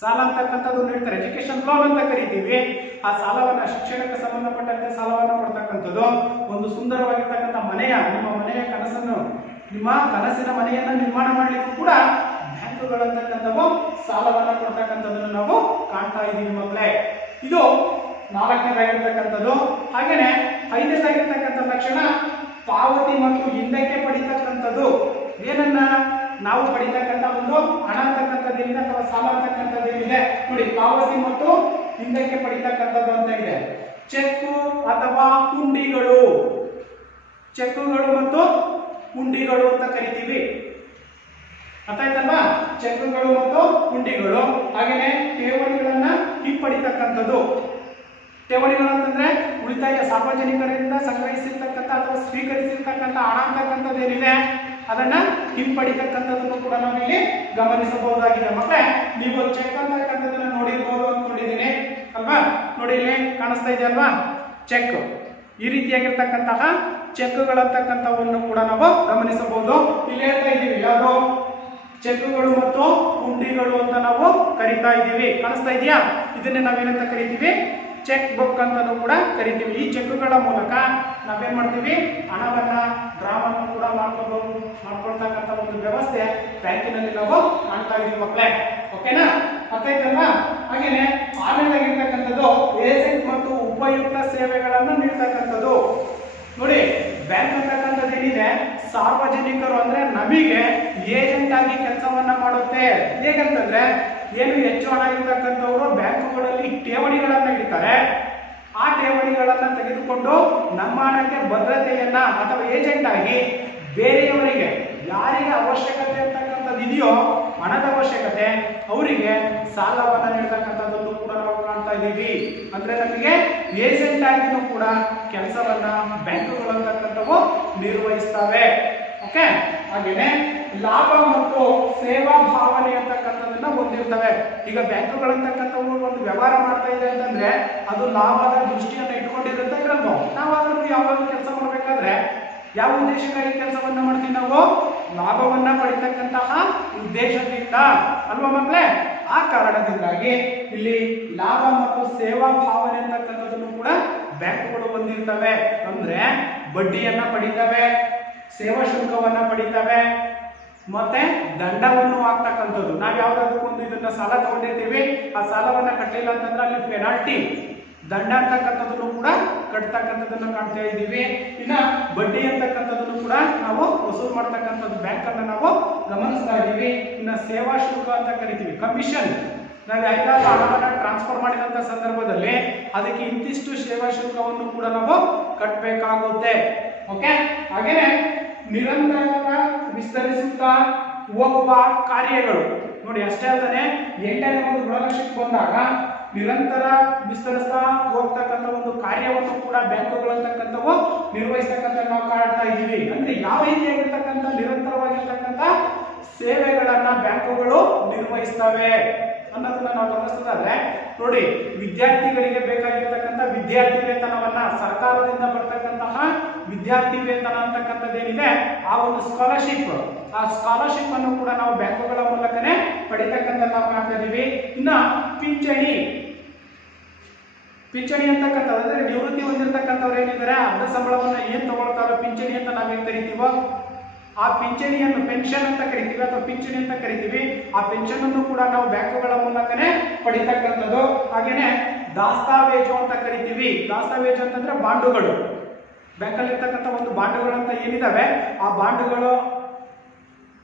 ಸಾಲ ಅಂತಕ್ಕಂಥದ್ದು ನೀಡ್ತಾರೆ, ಎಜುಕೇಶನ್ ಲೋನ್ ಅಂತ ಕರಿತೀವಿ. ಆ ಸಾಲವನ್ನ ಶಿಕ್ಷಣಕ್ಕೆ ಸಂಬಂಧಪಟ್ಟಂತೆ ಸಾಲವನ್ನ ಕೊಡ್ತಕ್ಕಂಥದ್ದು. ಒಂದು ಸುಂದರವಾಗಿರ್ತಕ್ಕಂಥ ನಿಮ್ಮ ಮನೆಯ ಕನಸನ್ನು, ನಿಮ್ಮ ಕನಸಿನ ಮನೆಯನ್ನ ನಿರ್ಮಾಣ ಮಾಡ್ಲಿಕ್ಕೂ ಕೂಡ ಬ್ಯಾಂಕುಗಳಂತಕ್ಕಂಥವು ಸಾಲವನ್ನ ಕೊಡ್ತಕ್ಕಂಥದ್ದನ್ನು ನಾವು ಕಾಣ್ತಾ ಇದ್ದೀವಿ ಮಕ್ಕಳೇ. ಇದು ನಾಲ್ಕನೇದಾಗಿರ್ತಕ್ಕಂಥದ್ದು. ಹಾಗೇನೆ ಐದನೇದಾಗಿರ್ತಕ್ಕಂಥ ಲಕ್ಷಣ ಪಾವತಿ ಮತ್ತು ಹಿಂದಕ್ಕೆ ಪಡಿತಕ್ಕಂಥದ್ದು. ಏನನ್ನ ನಾವು ಪಡಿತಕ್ಕಂಥ ಒಂದು ಹಣ ಅಂತಕ್ಕಂಥದ್ದೇನಿದೆ ಅಥವಾ ಸಾಲ ಅಂತಕ್ಕಂಥದ್ದೇನಿದೆ ನೋಡಿ, ಪಾವತಿ ಮತ್ತು ಹಿಂದಕ್ಕೆ ಪಡಿತಕ್ಕಂಥದ್ದು ಅಂತ ಇದೆ. ಚೆಕ್ಕು ಅಥವಾ ಹುಂಡಿಗಳು, ಚೆಕ್ಕುಗಳು ಮತ್ತು ಹುಂಡಿಗಳು ಅಂತ ಕರಿತೀವಿ, ಅರ್ಥ ಆಯ್ತಲ್ವಾ? ಚೆಕ್ಗಳು ಮತ್ತು ಹುಂಡಿಗಳು. ಹಾಗೇನೆ ಠೇವಣಿಗಳನ್ನ ಹಿಂಪಡಿತಕ್ಕಂಥದ್ದು. ಠೇವಣಿಗಳು ಅಂತಂದ್ರೆ ಉಳಿತಾಯ, ಸಾರ್ವಜನಿಕರಿಂದ ಸಂಗ್ರಹಿಸಿರ್ತಕ್ಕಂಥ ಅಥವಾ ಸ್ವೀಕರಿಸಿರ್ತಕ್ಕಂಥ ಹಣ ಅಂತಕ್ಕಂಥದ್ದೇನಿದೆ ಅದನ್ನ ಹಿಂಪಡಿತಕ್ಕಂಥದ್ದನ್ನು ಕೂಡ ನಾವಿಲ್ಲಿ ಗಮನಿಸಬಹುದಾಗಿದೆ ಮಕ್ಕಳೇ. ನೀವು ಚೆಕ್ ಅಂತಕ್ಕಂಥದ್ದನ್ನ ನೋಡಿರ್ಬೋದು ಅಂದ್ಕೊಂಡಿದ್ದೀನಿ ಅಲ್ವಾ. ನೋಡಿ ಇಲ್ಲಿ ಕಾಣಿಸ್ತಾ ಇದೆ ಅಲ್ವಾ, ಚೆಕ್. ಈ ರೀತಿಯಾಗಿರ್ತಕ್ಕಂತಹ ಚೆಕ್ಗಳಂತಕ್ಕಂಥವನ್ನು ಕೂಡ ನಾವು ಗಮನಿಸಬಹುದು. ಇಲ್ಲಿ ಹೇಳ್ತಾ ಇದ್ದೀವಿ ಯಾವುದು, ಚೆಕ್ಗಳು ಮತ್ತು ಹುಂಡಿಗಳು ಅಂತ ನಾವು ಕರಿತಾ ಇದ್ದೀವಿ. ಕಾಣಿಸ್ತಾ ಇದೆಯಾ? ಇದನ್ನೇ ನಾವೇನಂತ ಕರಿತೀವಿ, ಚೆಕ್ ಬುಕ್ ಅಂತಾನೂ ಕೂಡ ಕರಿತೀವಿ. ಈ ಚೆಕ್ಗಳ ಮೂಲಕ ನಾವೇನ್ ಮಾಡ್ತೀವಿ, ಹಣವನ್ನ ಡ್ರಾವನ್ನು ಕೂಡ ಮಾಡ್ಕೊಳ್ತಕ್ಕಂಥ ಒಂದು ವ್ಯವಸ್ಥೆ ಬ್ಯಾಂಕಿನಲ್ಲಿ ನಾವು ಕಾಣ್ತಾ ಇದೀವಿ ಮಕ್ಕಳೇ. ಓಕೆನಾ, ಅರ್ಥ ಆಯ್ತಲ್ವಾ? ಹಾಗೇನೆ ಆಮೇಲಾಗಿರ್ತಕ್ಕಂಥದ್ದು ಏಜೆಂಟ್ ಮತ್ತು ಉಪಯುಕ್ತ ಸೇವೆಗಳನ್ನು ನೀಡ್ತಕ್ಕಂಥದ್ದು. ನೋಡಿ, ಬ್ಯಾಂಕ್ ಅಂತಕ್ಕಂಥದ್ದು ಏನಿದೆ ಸಾರ್ವಜನಿಕರು ಅಂದ್ರೆ ನಮಗೆ ಏಜೆಂಟ್ ಆಗಿ ಕೆಲಸವನ್ನ ಮಾಡುತ್ತೆ. ಹೇಗಂತಂದ್ರೆ ಏನು ಹೆಚ್ಚು ಹಣ ಇರ್ತಕ್ಕಂಥವ್ರು ಬ್ಯಾಂಕುಗಳಲ್ಲಿ ಠೇವಣಿಗಳನ್ನ ಇಡ್ತಾರೆ. ಆ ಆ ಠೇವಣಿಗಳನ್ನ ತೆಗೆದುಕೊಂಡು ನಮ್ಮ ಹಣಕ್ಕೆ ಭದ್ರತೆಯನ್ನ ಅಥವಾ ಏಜೆಂಟ್ ಆಗಿ ಬೇರೆಯವರಿಗೆ ಯಾರಿಗೆ ಅವಶ್ಯಕತೆ ಅಂತಕ್ಕಂಥದ್ದು ಇದೆಯೋ ಹಣದ ಅವಶ್ಯಕತೆ ಅವರಿಗೆ ಸಾಲವನ್ನ ನೀಡತಕ್ಕಂಥದ್ದನ್ನು ಕೂಡ ನಾವು ಕಾಣ್ತಾ ಇದ್ದೀವಿ. ಅಂದ್ರೆ ನಮಗೆ ಏಜೆಂಟ್ ಆಗಿನೂ ಕೂಡ ಕೆಲಸವನ್ನ ಬ್ಯಾಂಕುಗಳು ಅಂತಕ್ಕಂಥವು ನಿರ್ವಹಿಸ್ತವೆ. ಓಕೆ, ಹಾಗೇನೆ ಲಾಭ ಮತ್ತು ಸೇವಾ ಭಾವನೆ ಅಂತಕ್ಕಂಥದನ್ನ ಹೊಂದಿರ್ತವೆ. ಈಗ ಬ್ಯಾಂಕುಗಳು ಅಂತಕ್ಕಂಥವು ಒಂದು ವ್ಯವಹಾರ ಮಾಡ್ತಾ ಇದೆ ಅಂತಂದ್ರೆ ಅದು ಲಾಭದ ದೃಷ್ಟಿಯನ್ನ ಇಟ್ಕೊಂಡಿರುತ್ತೆ ಇರಲ್ವೋ. ನಾವಾದ್ರೂ ಯಾವಾಗ ಕೆಲಸ ಮಾಡ್ಬೇಕಾದ್ರೆ ಯಾವ ಉದ್ದೇಶಕ್ಕಾಗಿ ಕೆಲಸವನ್ನ ಮಾಡ್ತೀವಿ ನಾವು? ಲಾಭವನ್ನ ಪಡಿತಕ್ಕಂತಹ ಉದ್ದೇಶದಿಂದ ಅಲ್ವಾ ಮಕ್ಕಳೇ? ಆ ಕಾರಣದಿಂದಾಗಿ ಇಲ್ಲಿ ಲಾಭ ಮತ್ತು ಸೇವಾ ಭಾವನೆ ಅಂತಕ್ಕಂಥದ್ದನ್ನು ಕೂಡ ಬ್ಯಾಂಕುಗಳು ಹೊಂದಿರ್ತವೆ. ಅಂದ್ರೆ ಬಡ್ಡಿಯನ್ನ ಪಡಿತವೆ, ಸೇವಾ ಶುಲ್ಕವನ್ನ ಪಡಿತವೆ, ಮತ್ತೆ ದಂಡವನ್ನು ಹಾಕ್ತಕ್ಕಂಥದ್ದು. ನಾವ್ ಯಾವ್ದಾದ್ರು ಒಂದು ಇದನ್ನ ಸಾಲ ತಗೊಂಡಿರ್ತೀವಿ, ಆ ಸಾಲವನ್ನ ಕಟ್ಟಲಿಲ್ಲ ಅಂತಂದ್ರೆ ಅಲ್ಲಿ ಪೆನಾಲ್ಟಿ ದಂಡ ಅಂತಕ್ಕಂಥದ್ದನ್ನು ಕೂಡ ಕಟ್ತಕ್ಕಂಥದ್ದನ್ನ ಕಾಣ್ತಾ ಇದ್ದೀವಿ. ಇನ್ನ ಬಡ್ಡಿ ಅಂತಕ್ಕಂಥದ್ದನ್ನು ಕೂಡ ನಾವು ವಸೂಲು ಮಾಡ್ತಕ್ಕಂಥದ್ದು ಬ್ಯಾಂಕ್ ಅನ್ನ ನಾವು ಗಮನಿಸ್ತಾ ಇದ್ದೀವಿ. ಇನ್ನ ಸೇವಾ ಶುಲ್ಕ ಅಂತ ಕರಿತೀವಿ, ಕಮಿಷನ್. ನಾವು ಯಾವ್ದಾದ್ರು ಹಣವನ್ನ ಟ್ರಾನ್ಸ್ಫರ್ ಮಾಡಿದಂತ ಸಂದರ್ಭದಲ್ಲಿ ಅದಕ್ಕೆ ಇಂತಿಷ್ಟು ಸೇವಾ ಶುಲ್ಕವನ್ನು ಕೂಡ ನಾವು ಕಟ್ಟಬೇಕಾಗುತ್ತೆ. ಓಕೆ, ಹಾಗೇನೆ ನಿರಂತರ ವಿಸ್ತರಿಸುತ್ತಾ ಹೋಗುವ ಕಾರ್ಯಗಳು ನೋಡಿ. ಅಷ್ಟೇ ಅಲ್ಲದೆ 8ನೇ ಒಂದು ಗುಣಲಕ್ಷಕ್ಕೆ ಬಂದಾಗ ನಿರಂತರ ವಿಸ್ತರಿಸ್ತಾ ಹೋಗ್ತಕ್ಕಂಥ ಒಂದು ಕಾರ್ಯವನ್ನು ಕೂಡ ಬ್ಯಾಂಕುಗಳು ಅಂತಕ್ಕಂಥವು ನಿರ್ವಹಿಸ್ತಕ್ಕಂಥ ನಾವು ಕಾಣ್ತಾ ಇದ್ದೀವಿ. ಅಂದ್ರೆ ಯಾವ ರೀತಿಯಾಗಿರ್ತಕ್ಕಂಥ ನಿರಂತರವಾಗಿರ್ತಕ್ಕಂಥ ಸೇವೆಗಳನ್ನ ಬ್ಯಾಂಕುಗಳು ನಿರ್ವಹಿಸ್ತವೆ ಅನ್ನೋದನ್ನ ನಾವು ಗಮನಿಸೋದಾದ್ರೆ ನೋಡಿ, ವಿದ್ಯಾರ್ಥಿಗಳಿಗೆ ಬೇಕಾಗಿರ್ತಕ್ಕಂಥ ವಿದ್ಯಾರ್ಥಿ ವೇತನವನ್ನ ಸರ್ಕಾರದಿಂದ ಬರ್ತಕ್ಕಂತಹ ವಿದ್ಯಾರ್ಥಿ ವೇತನ ಅಂತಕ್ಕಂಥದ್ದೇನಿದೆ ಆ ಒಂದು ಸ್ಕಾಲರ್ಶಿಪ್, ಆ ಸ್ಕಾಲರ್ಶಿಪ್ ಅನ್ನು ಕೂಡ ನಾವು ಬ್ಯಾಂಕುಗಳ ಮೂಲಕನೇ ಪಡಿತಕ್ಕಂಥ ನಾವು ಕಾಣ್ತಾ ಇದೀವಿ. ಇನ್ನ ಪಿಂಚಣಿ ಅಂತಕ್ಕಂಥದ್ದು ಅಂದ್ರೆ ನಿವೃತ್ತಿ ಹೊಂದಿರತಕ್ಕಂಥವ್ರು ಏನಿದ್ದಾರೆ ಅರ್ಧ ಸಂಬಳವನ್ನ ಏನ್ ತಗೊಳ್ತಾರೋ ಪಿಂಚಣಿ ಅಂತ ನಾವೇನ್ ಕರಿತೀವೋ ಆ ಪಿಂಚಣಿಯನ್ನು ಪೆನ್ಷನ್ ಅಂತ ಕರಿತೀವಿ ಅಥವಾ ಪಿಂಚಣಿ ಅಂತ ಕರಿತೀವಿ. ಆ ಪೆನ್ಷನ್ ಅನ್ನು ಕೂಡ ನಾವು ಬ್ಯಾಂಕುಗಳ ಮೂಲಕನೇ ಪಡಿತಕ್ಕಂಥದ್ದು. ಹಾಗೇನೆ ದಾಸ್ತಾವೇಜು ಅಂತ ಕರಿತೀವಿ. ದಾಸ್ತಾವೇಜು ಅಂತಂದ್ರೆ ಬಾಂಡುಗಳು, ಬ್ಯಾಂಕಲ್ಲಿ ಇರ್ತಕ್ಕಂಥ ಒಂದು ಬಾಂಡುಗಳು ಅಂತ ಏನಿದಾವೆ ಆ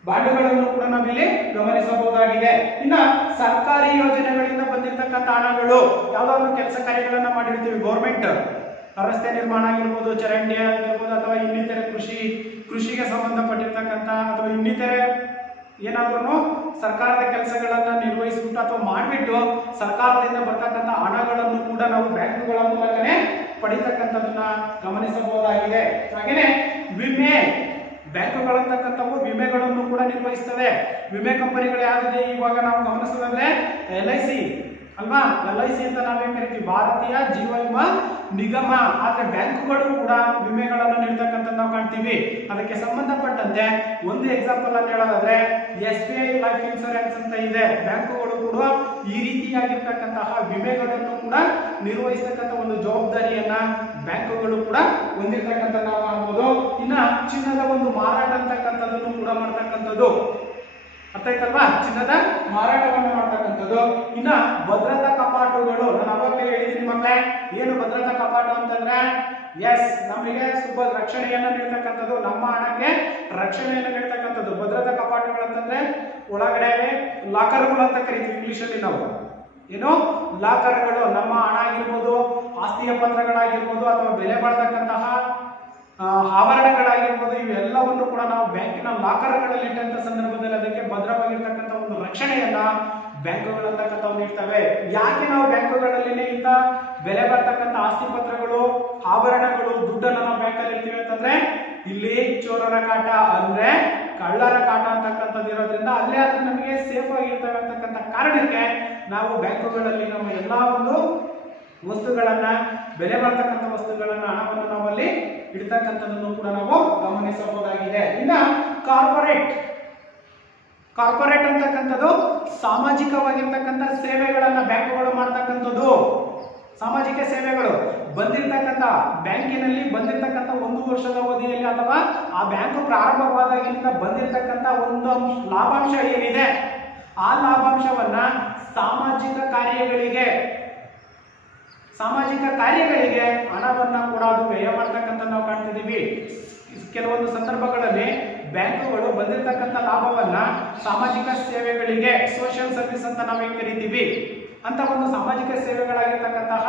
ಬಾಂಡುಗಳನ್ನು ಕೂಡ ನಾವಿಲ್ಲಿ ಗಮನಿಸಬಹುದಾಗಿದೆ. ಇನ್ನ ಸರ್ಕಾರಿ ಯೋಜನೆಗಳಿಂದ ಬಂದಿರತಕ್ಕಂಥ ಹಣಗಳು, ಯಾವ್ದಾದ್ರು ಕೆಲಸ ಕಾರ್ಯಗಳನ್ನ ಮಾಡಿರ್ತೀವಿ, ಗೌರ್ಮೆಂಟ್ ರಸ್ತೆ ನಿರ್ಮಾಣ ಆಗಿರ್ಬೋದು, ಚರಂಡಿ ಆಗಿರ್ಬೋದು, ಅಥವಾ ಇನ್ನಿತರೆ ಕೃಷಿಗೆ ಸಂಬಂಧಪಟ್ಟಿರ್ತಕ್ಕಂಥ ಅಥವಾ ಇನ್ನಿತರೆ ಏನಾದ್ರೂ ಸರ್ಕಾರದ ಕೆಲಸಗಳನ್ನ ನಿರ್ವಹಿಸ್ಬಿಟ್ಟು ಅಥವಾ ಮಾಡಿಬಿಟ್ಟು ಸರ್ಕಾರದಿಂದ ಬರ್ತಕ್ಕಂಥ ಹಣಗಳನ್ನು ಕೂಡ ನಾವು ಬ್ಯಾಂಕುಗಳ ಮೂಲಕನೇ ಪಡಿತಕ್ಕಂಥದನ್ನ ಗಮನಿಸಬಹುದಾಗಿದೆ. ಹಾಗೇನೆ ವಿಮೆ, ಬ್ಯಾಂಕುಗಳಂತಕ್ಕಂಥವು ವಿಮೆಗಳನ್ನು ಕೂಡ ನಿರ್ವಹಿಸ್ತವೆ. ವಿಮೆ ಕಂಪನಿಗಳು ಯಾವ್ದಿದೆ ಇವಾಗ ನಾವು ಗಮನಿಸೋದಾದ್ರೆ LIC ಅಲ್ವಾ? LIC ಅಂತ ನಾವೇನ್ ಕರಿತೀವಿ, ಭಾರತೀಯ ಜೀವ ವಿಮಾ ನಿಗಮ. ಆದ್ರೆ ಬ್ಯಾಂಕುಗಳು ಕೂಡ ವಿಮೆಗಳನ್ನು ನೀಡ್ತಕ್ಕಂಥ ನಾವು ಕಾಣ್ತೀವಿ. ಅದಕ್ಕೆ ಸಂಬಂಧಪಟ್ಟಂತೆ ಒಂದು ಎಕ್ಸಾಂಪಲ್ ಅಂತ ಹೇಳೋದಾದ್ರೆ SBI ಲೈಫ್ ಇನ್ಶೂರೆನ್ಸ್ ಅಂತ ಇದೆ. ಬ್ಯಾಂಕುಗಳು ಕೂಡ ಈ ರೀತಿಯಾಗಿರ್ತಕ್ಕಂತಹ ವಿಮೆಗಳನ್ನು ಕೂಡ ನಿರ್ವಹಿಸತಕ್ಕಂಥ ಒಂದು ಜವಾಬ್ದಾರಿಯನ್ನ ಬ್ಯಾಂಕುಗಳು ಕೂಡ ಹೊಂದಿರತಕ್ಕಂಥ ನಾವು ಕಾಣಬಹುದು. ಇನ್ನ ಚಿನ್ನದ ಒಂದು ಮಾರಾಟ ಅಂತಕ್ಕಂಥದ್ದನ್ನು ಕೂಡ ಮಾಡ್ತಕ್ಕಂಥದ್ದು, ಅರ್ಥ ಆಯ್ತಲ್ವಾ? ಚಿನ್ನದ ಮಾರಾಟವನ್ನು ಮಾಡ್ತಕ್ಕಂಥದ್ದು. ಇನ್ನ ಭದ್ರತಾ ಕಪಾಟುಗಳು, ನಾನು ಅವಾಗಲೇ ಹೇಳಿದ್ದೀನಿ ಮಕ್ಕಳೇ, ಏನು ಭದ್ರತಾ ಕಪಾಟು ಅಂತಂದ್ರೆ ನಮಗೆ ಸ್ವಲ್ಪ ರಕ್ಷಣೆಯನ್ನ ನೀಡ್ತಕ್ಕಂಥದ್ದು, ನಮ್ಮ ಹಣಕ್ಕೆ ರಕ್ಷಣೆಯನ್ನು ನೀಡ್ತಕ್ಕಂಥದ್ದು. ಭದ್ರತಾ ಕಪಾಟುಗಳು ಅಂತಂದ್ರೆ ಒಳಗಡೆ ಲಾಕರ್ಗಳು ಅಂತ ಕರಿತೀವಿ ಇಂಗ್ಲಿಷ್ ಅಲ್ಲಿ ನಾವು. ಏನು ಲಾಕರ್ಗಳು, ನಮ್ಮ ಹಣ ಆಗಿರ್ಬೋದು, ಆಸ್ತಿಯ ಪತ್ರಗಳಾಗಿರ್ಬೋದು, ಅಥವಾ ಬೆಲೆ ಬಾಳ್ತಕ್ಕಂತಹ ಆಭರಣಗಳಾಗಿರ್ಬೋದು, ಇವೆಲ್ಲವನ್ನು ಕೂಡ ನಾವು ಬ್ಯಾಂಕಿನ ಲಾಕರ್ಗಳಲ್ಲಿ ಇಟ್ಟಂತ ಸಂದರ್ಭದಲ್ಲಿ ಅದಕ್ಕೆ ಭದ್ರವಾಗಿರ್ತಕ್ಕಂಥ ಒಂದು ರಕ್ಷಣೆಯನ್ನ ಬ್ಯಾಂಕುಗಳು ಅಂತಕ್ಕಂಥವು ನೀಡ್ತವೆ. ಯಾಕೆ ನಾವು ಬ್ಯಾಂಕುಗಳಲ್ಲಿ ಇಂಥ ಬೆಲೆ ಬರ್ತಕ್ಕಂಥ ಆಸ್ತಿ ಪತ್ರಗಳು, ಆಭರಣಗಳು, ದುಡ್ಡನ್ನು ನಾವು ಬ್ಯಾಂಕಲ್ಲಿ ಇರ್ತೀವಿ ಅಂತಂದ್ರೆ ಇಲ್ಲಿ ಚೋರರ ಕಾಟ ಅಂದ್ರೆ ಕಳ್ಳರ ಕಾಟ ಅಂತಕ್ಕಂಥದ್ದು ಇರೋದ್ರಿಂದ ಅಲ್ಲೇ ಅದು ನಮಗೆ ಸೇಫ್ ಆಗಿರ್ತವೆ ಅಂತಕ್ಕಂಥ ಕಾರಣಕ್ಕೆ ನಾವು ಬ್ಯಾಂಕುಗಳಲ್ಲಿ ನಮ್ಮ ಎಲ್ಲಾ ಒಂದು ವಸ್ತುಗಳನ್ನ, ಬೆಲೆ ಬರ್ತಕ್ಕಂಥ ವಸ್ತುಗಳನ್ನ, ಹಣವನ್ನು ನಾವಲ್ಲಿ ಇಡ್ತಕ್ಕಂಥದ್ದನ್ನು ಕೂಡ ನಾವು ಗಮನಿಸಬಹುದಾಗಿದೆ. ಇನ್ನ ಕಾರ್ಪೊರೇಟ್ ಅಂತಕ್ಕಂಥದ್ದು ಸಾಮಾಜಿಕವಾಗಿರ್ತಕ್ಕಂಥ ಸೇವೆಗಳನ್ನ ಬ್ಯಾಂಕುಗಳು ಮಾಡ್ತಕ್ಕಂಥದ್ದು. ಸಾಮಾಜಿಕ ಸೇವೆಗಳು ಬಂದಿರತಕ್ಕಂಥ ಬ್ಯಾಂಕಿನಲ್ಲಿ ಬಂದಿರತಕ್ಕಂಥ 1 ವರ್ಷದ ಅವಧಿಯಲ್ಲಿ ಅಥವಾ ಆ ಬ್ಯಾಂಕು ಪ್ರಾರಂಭವಾದಾಗಿನಿಂದ ಬಂದಿರತಕ್ಕಂಥ ಒಂದು ಲಾಭಾಂಶ ಏನಿದೆ ಆ ಲಾಭಾಂಶವನ್ನ ಸಾಮಾಜಿಕ ಕಾರ್ಯಗಳಿಗೆ ಹಣವನ್ನ ಕೂಡ ಅದು ವ್ಯಯ ಮಾಡ್ತಕ್ಕಂಥ ನಾವು ಕಾಣ್ತಿದ್ದೀವಿ. ಕೆಲವೊಂದು ಸಂದರ್ಭಗಳಲ್ಲಿ ಬ್ಯಾಂಕುಗಳು ಬಂದಿರತಕ್ಕಂಥ ಲಾಭವನ್ನ ಸಾಮಾಜಿಕ ಸೇವೆಗಳಿಗೆ, ಸೋಷಿಯಲ್ ಸರ್ವಿಸ್ ಅಂತ ನಾವೇನ್ ಕರಿತೀವಿ ಅಂತ ಒಂದು ಸಾಮಾಜಿಕ ಸೇವೆಗಳಾಗಿರ್ತಕ್ಕಂತಹ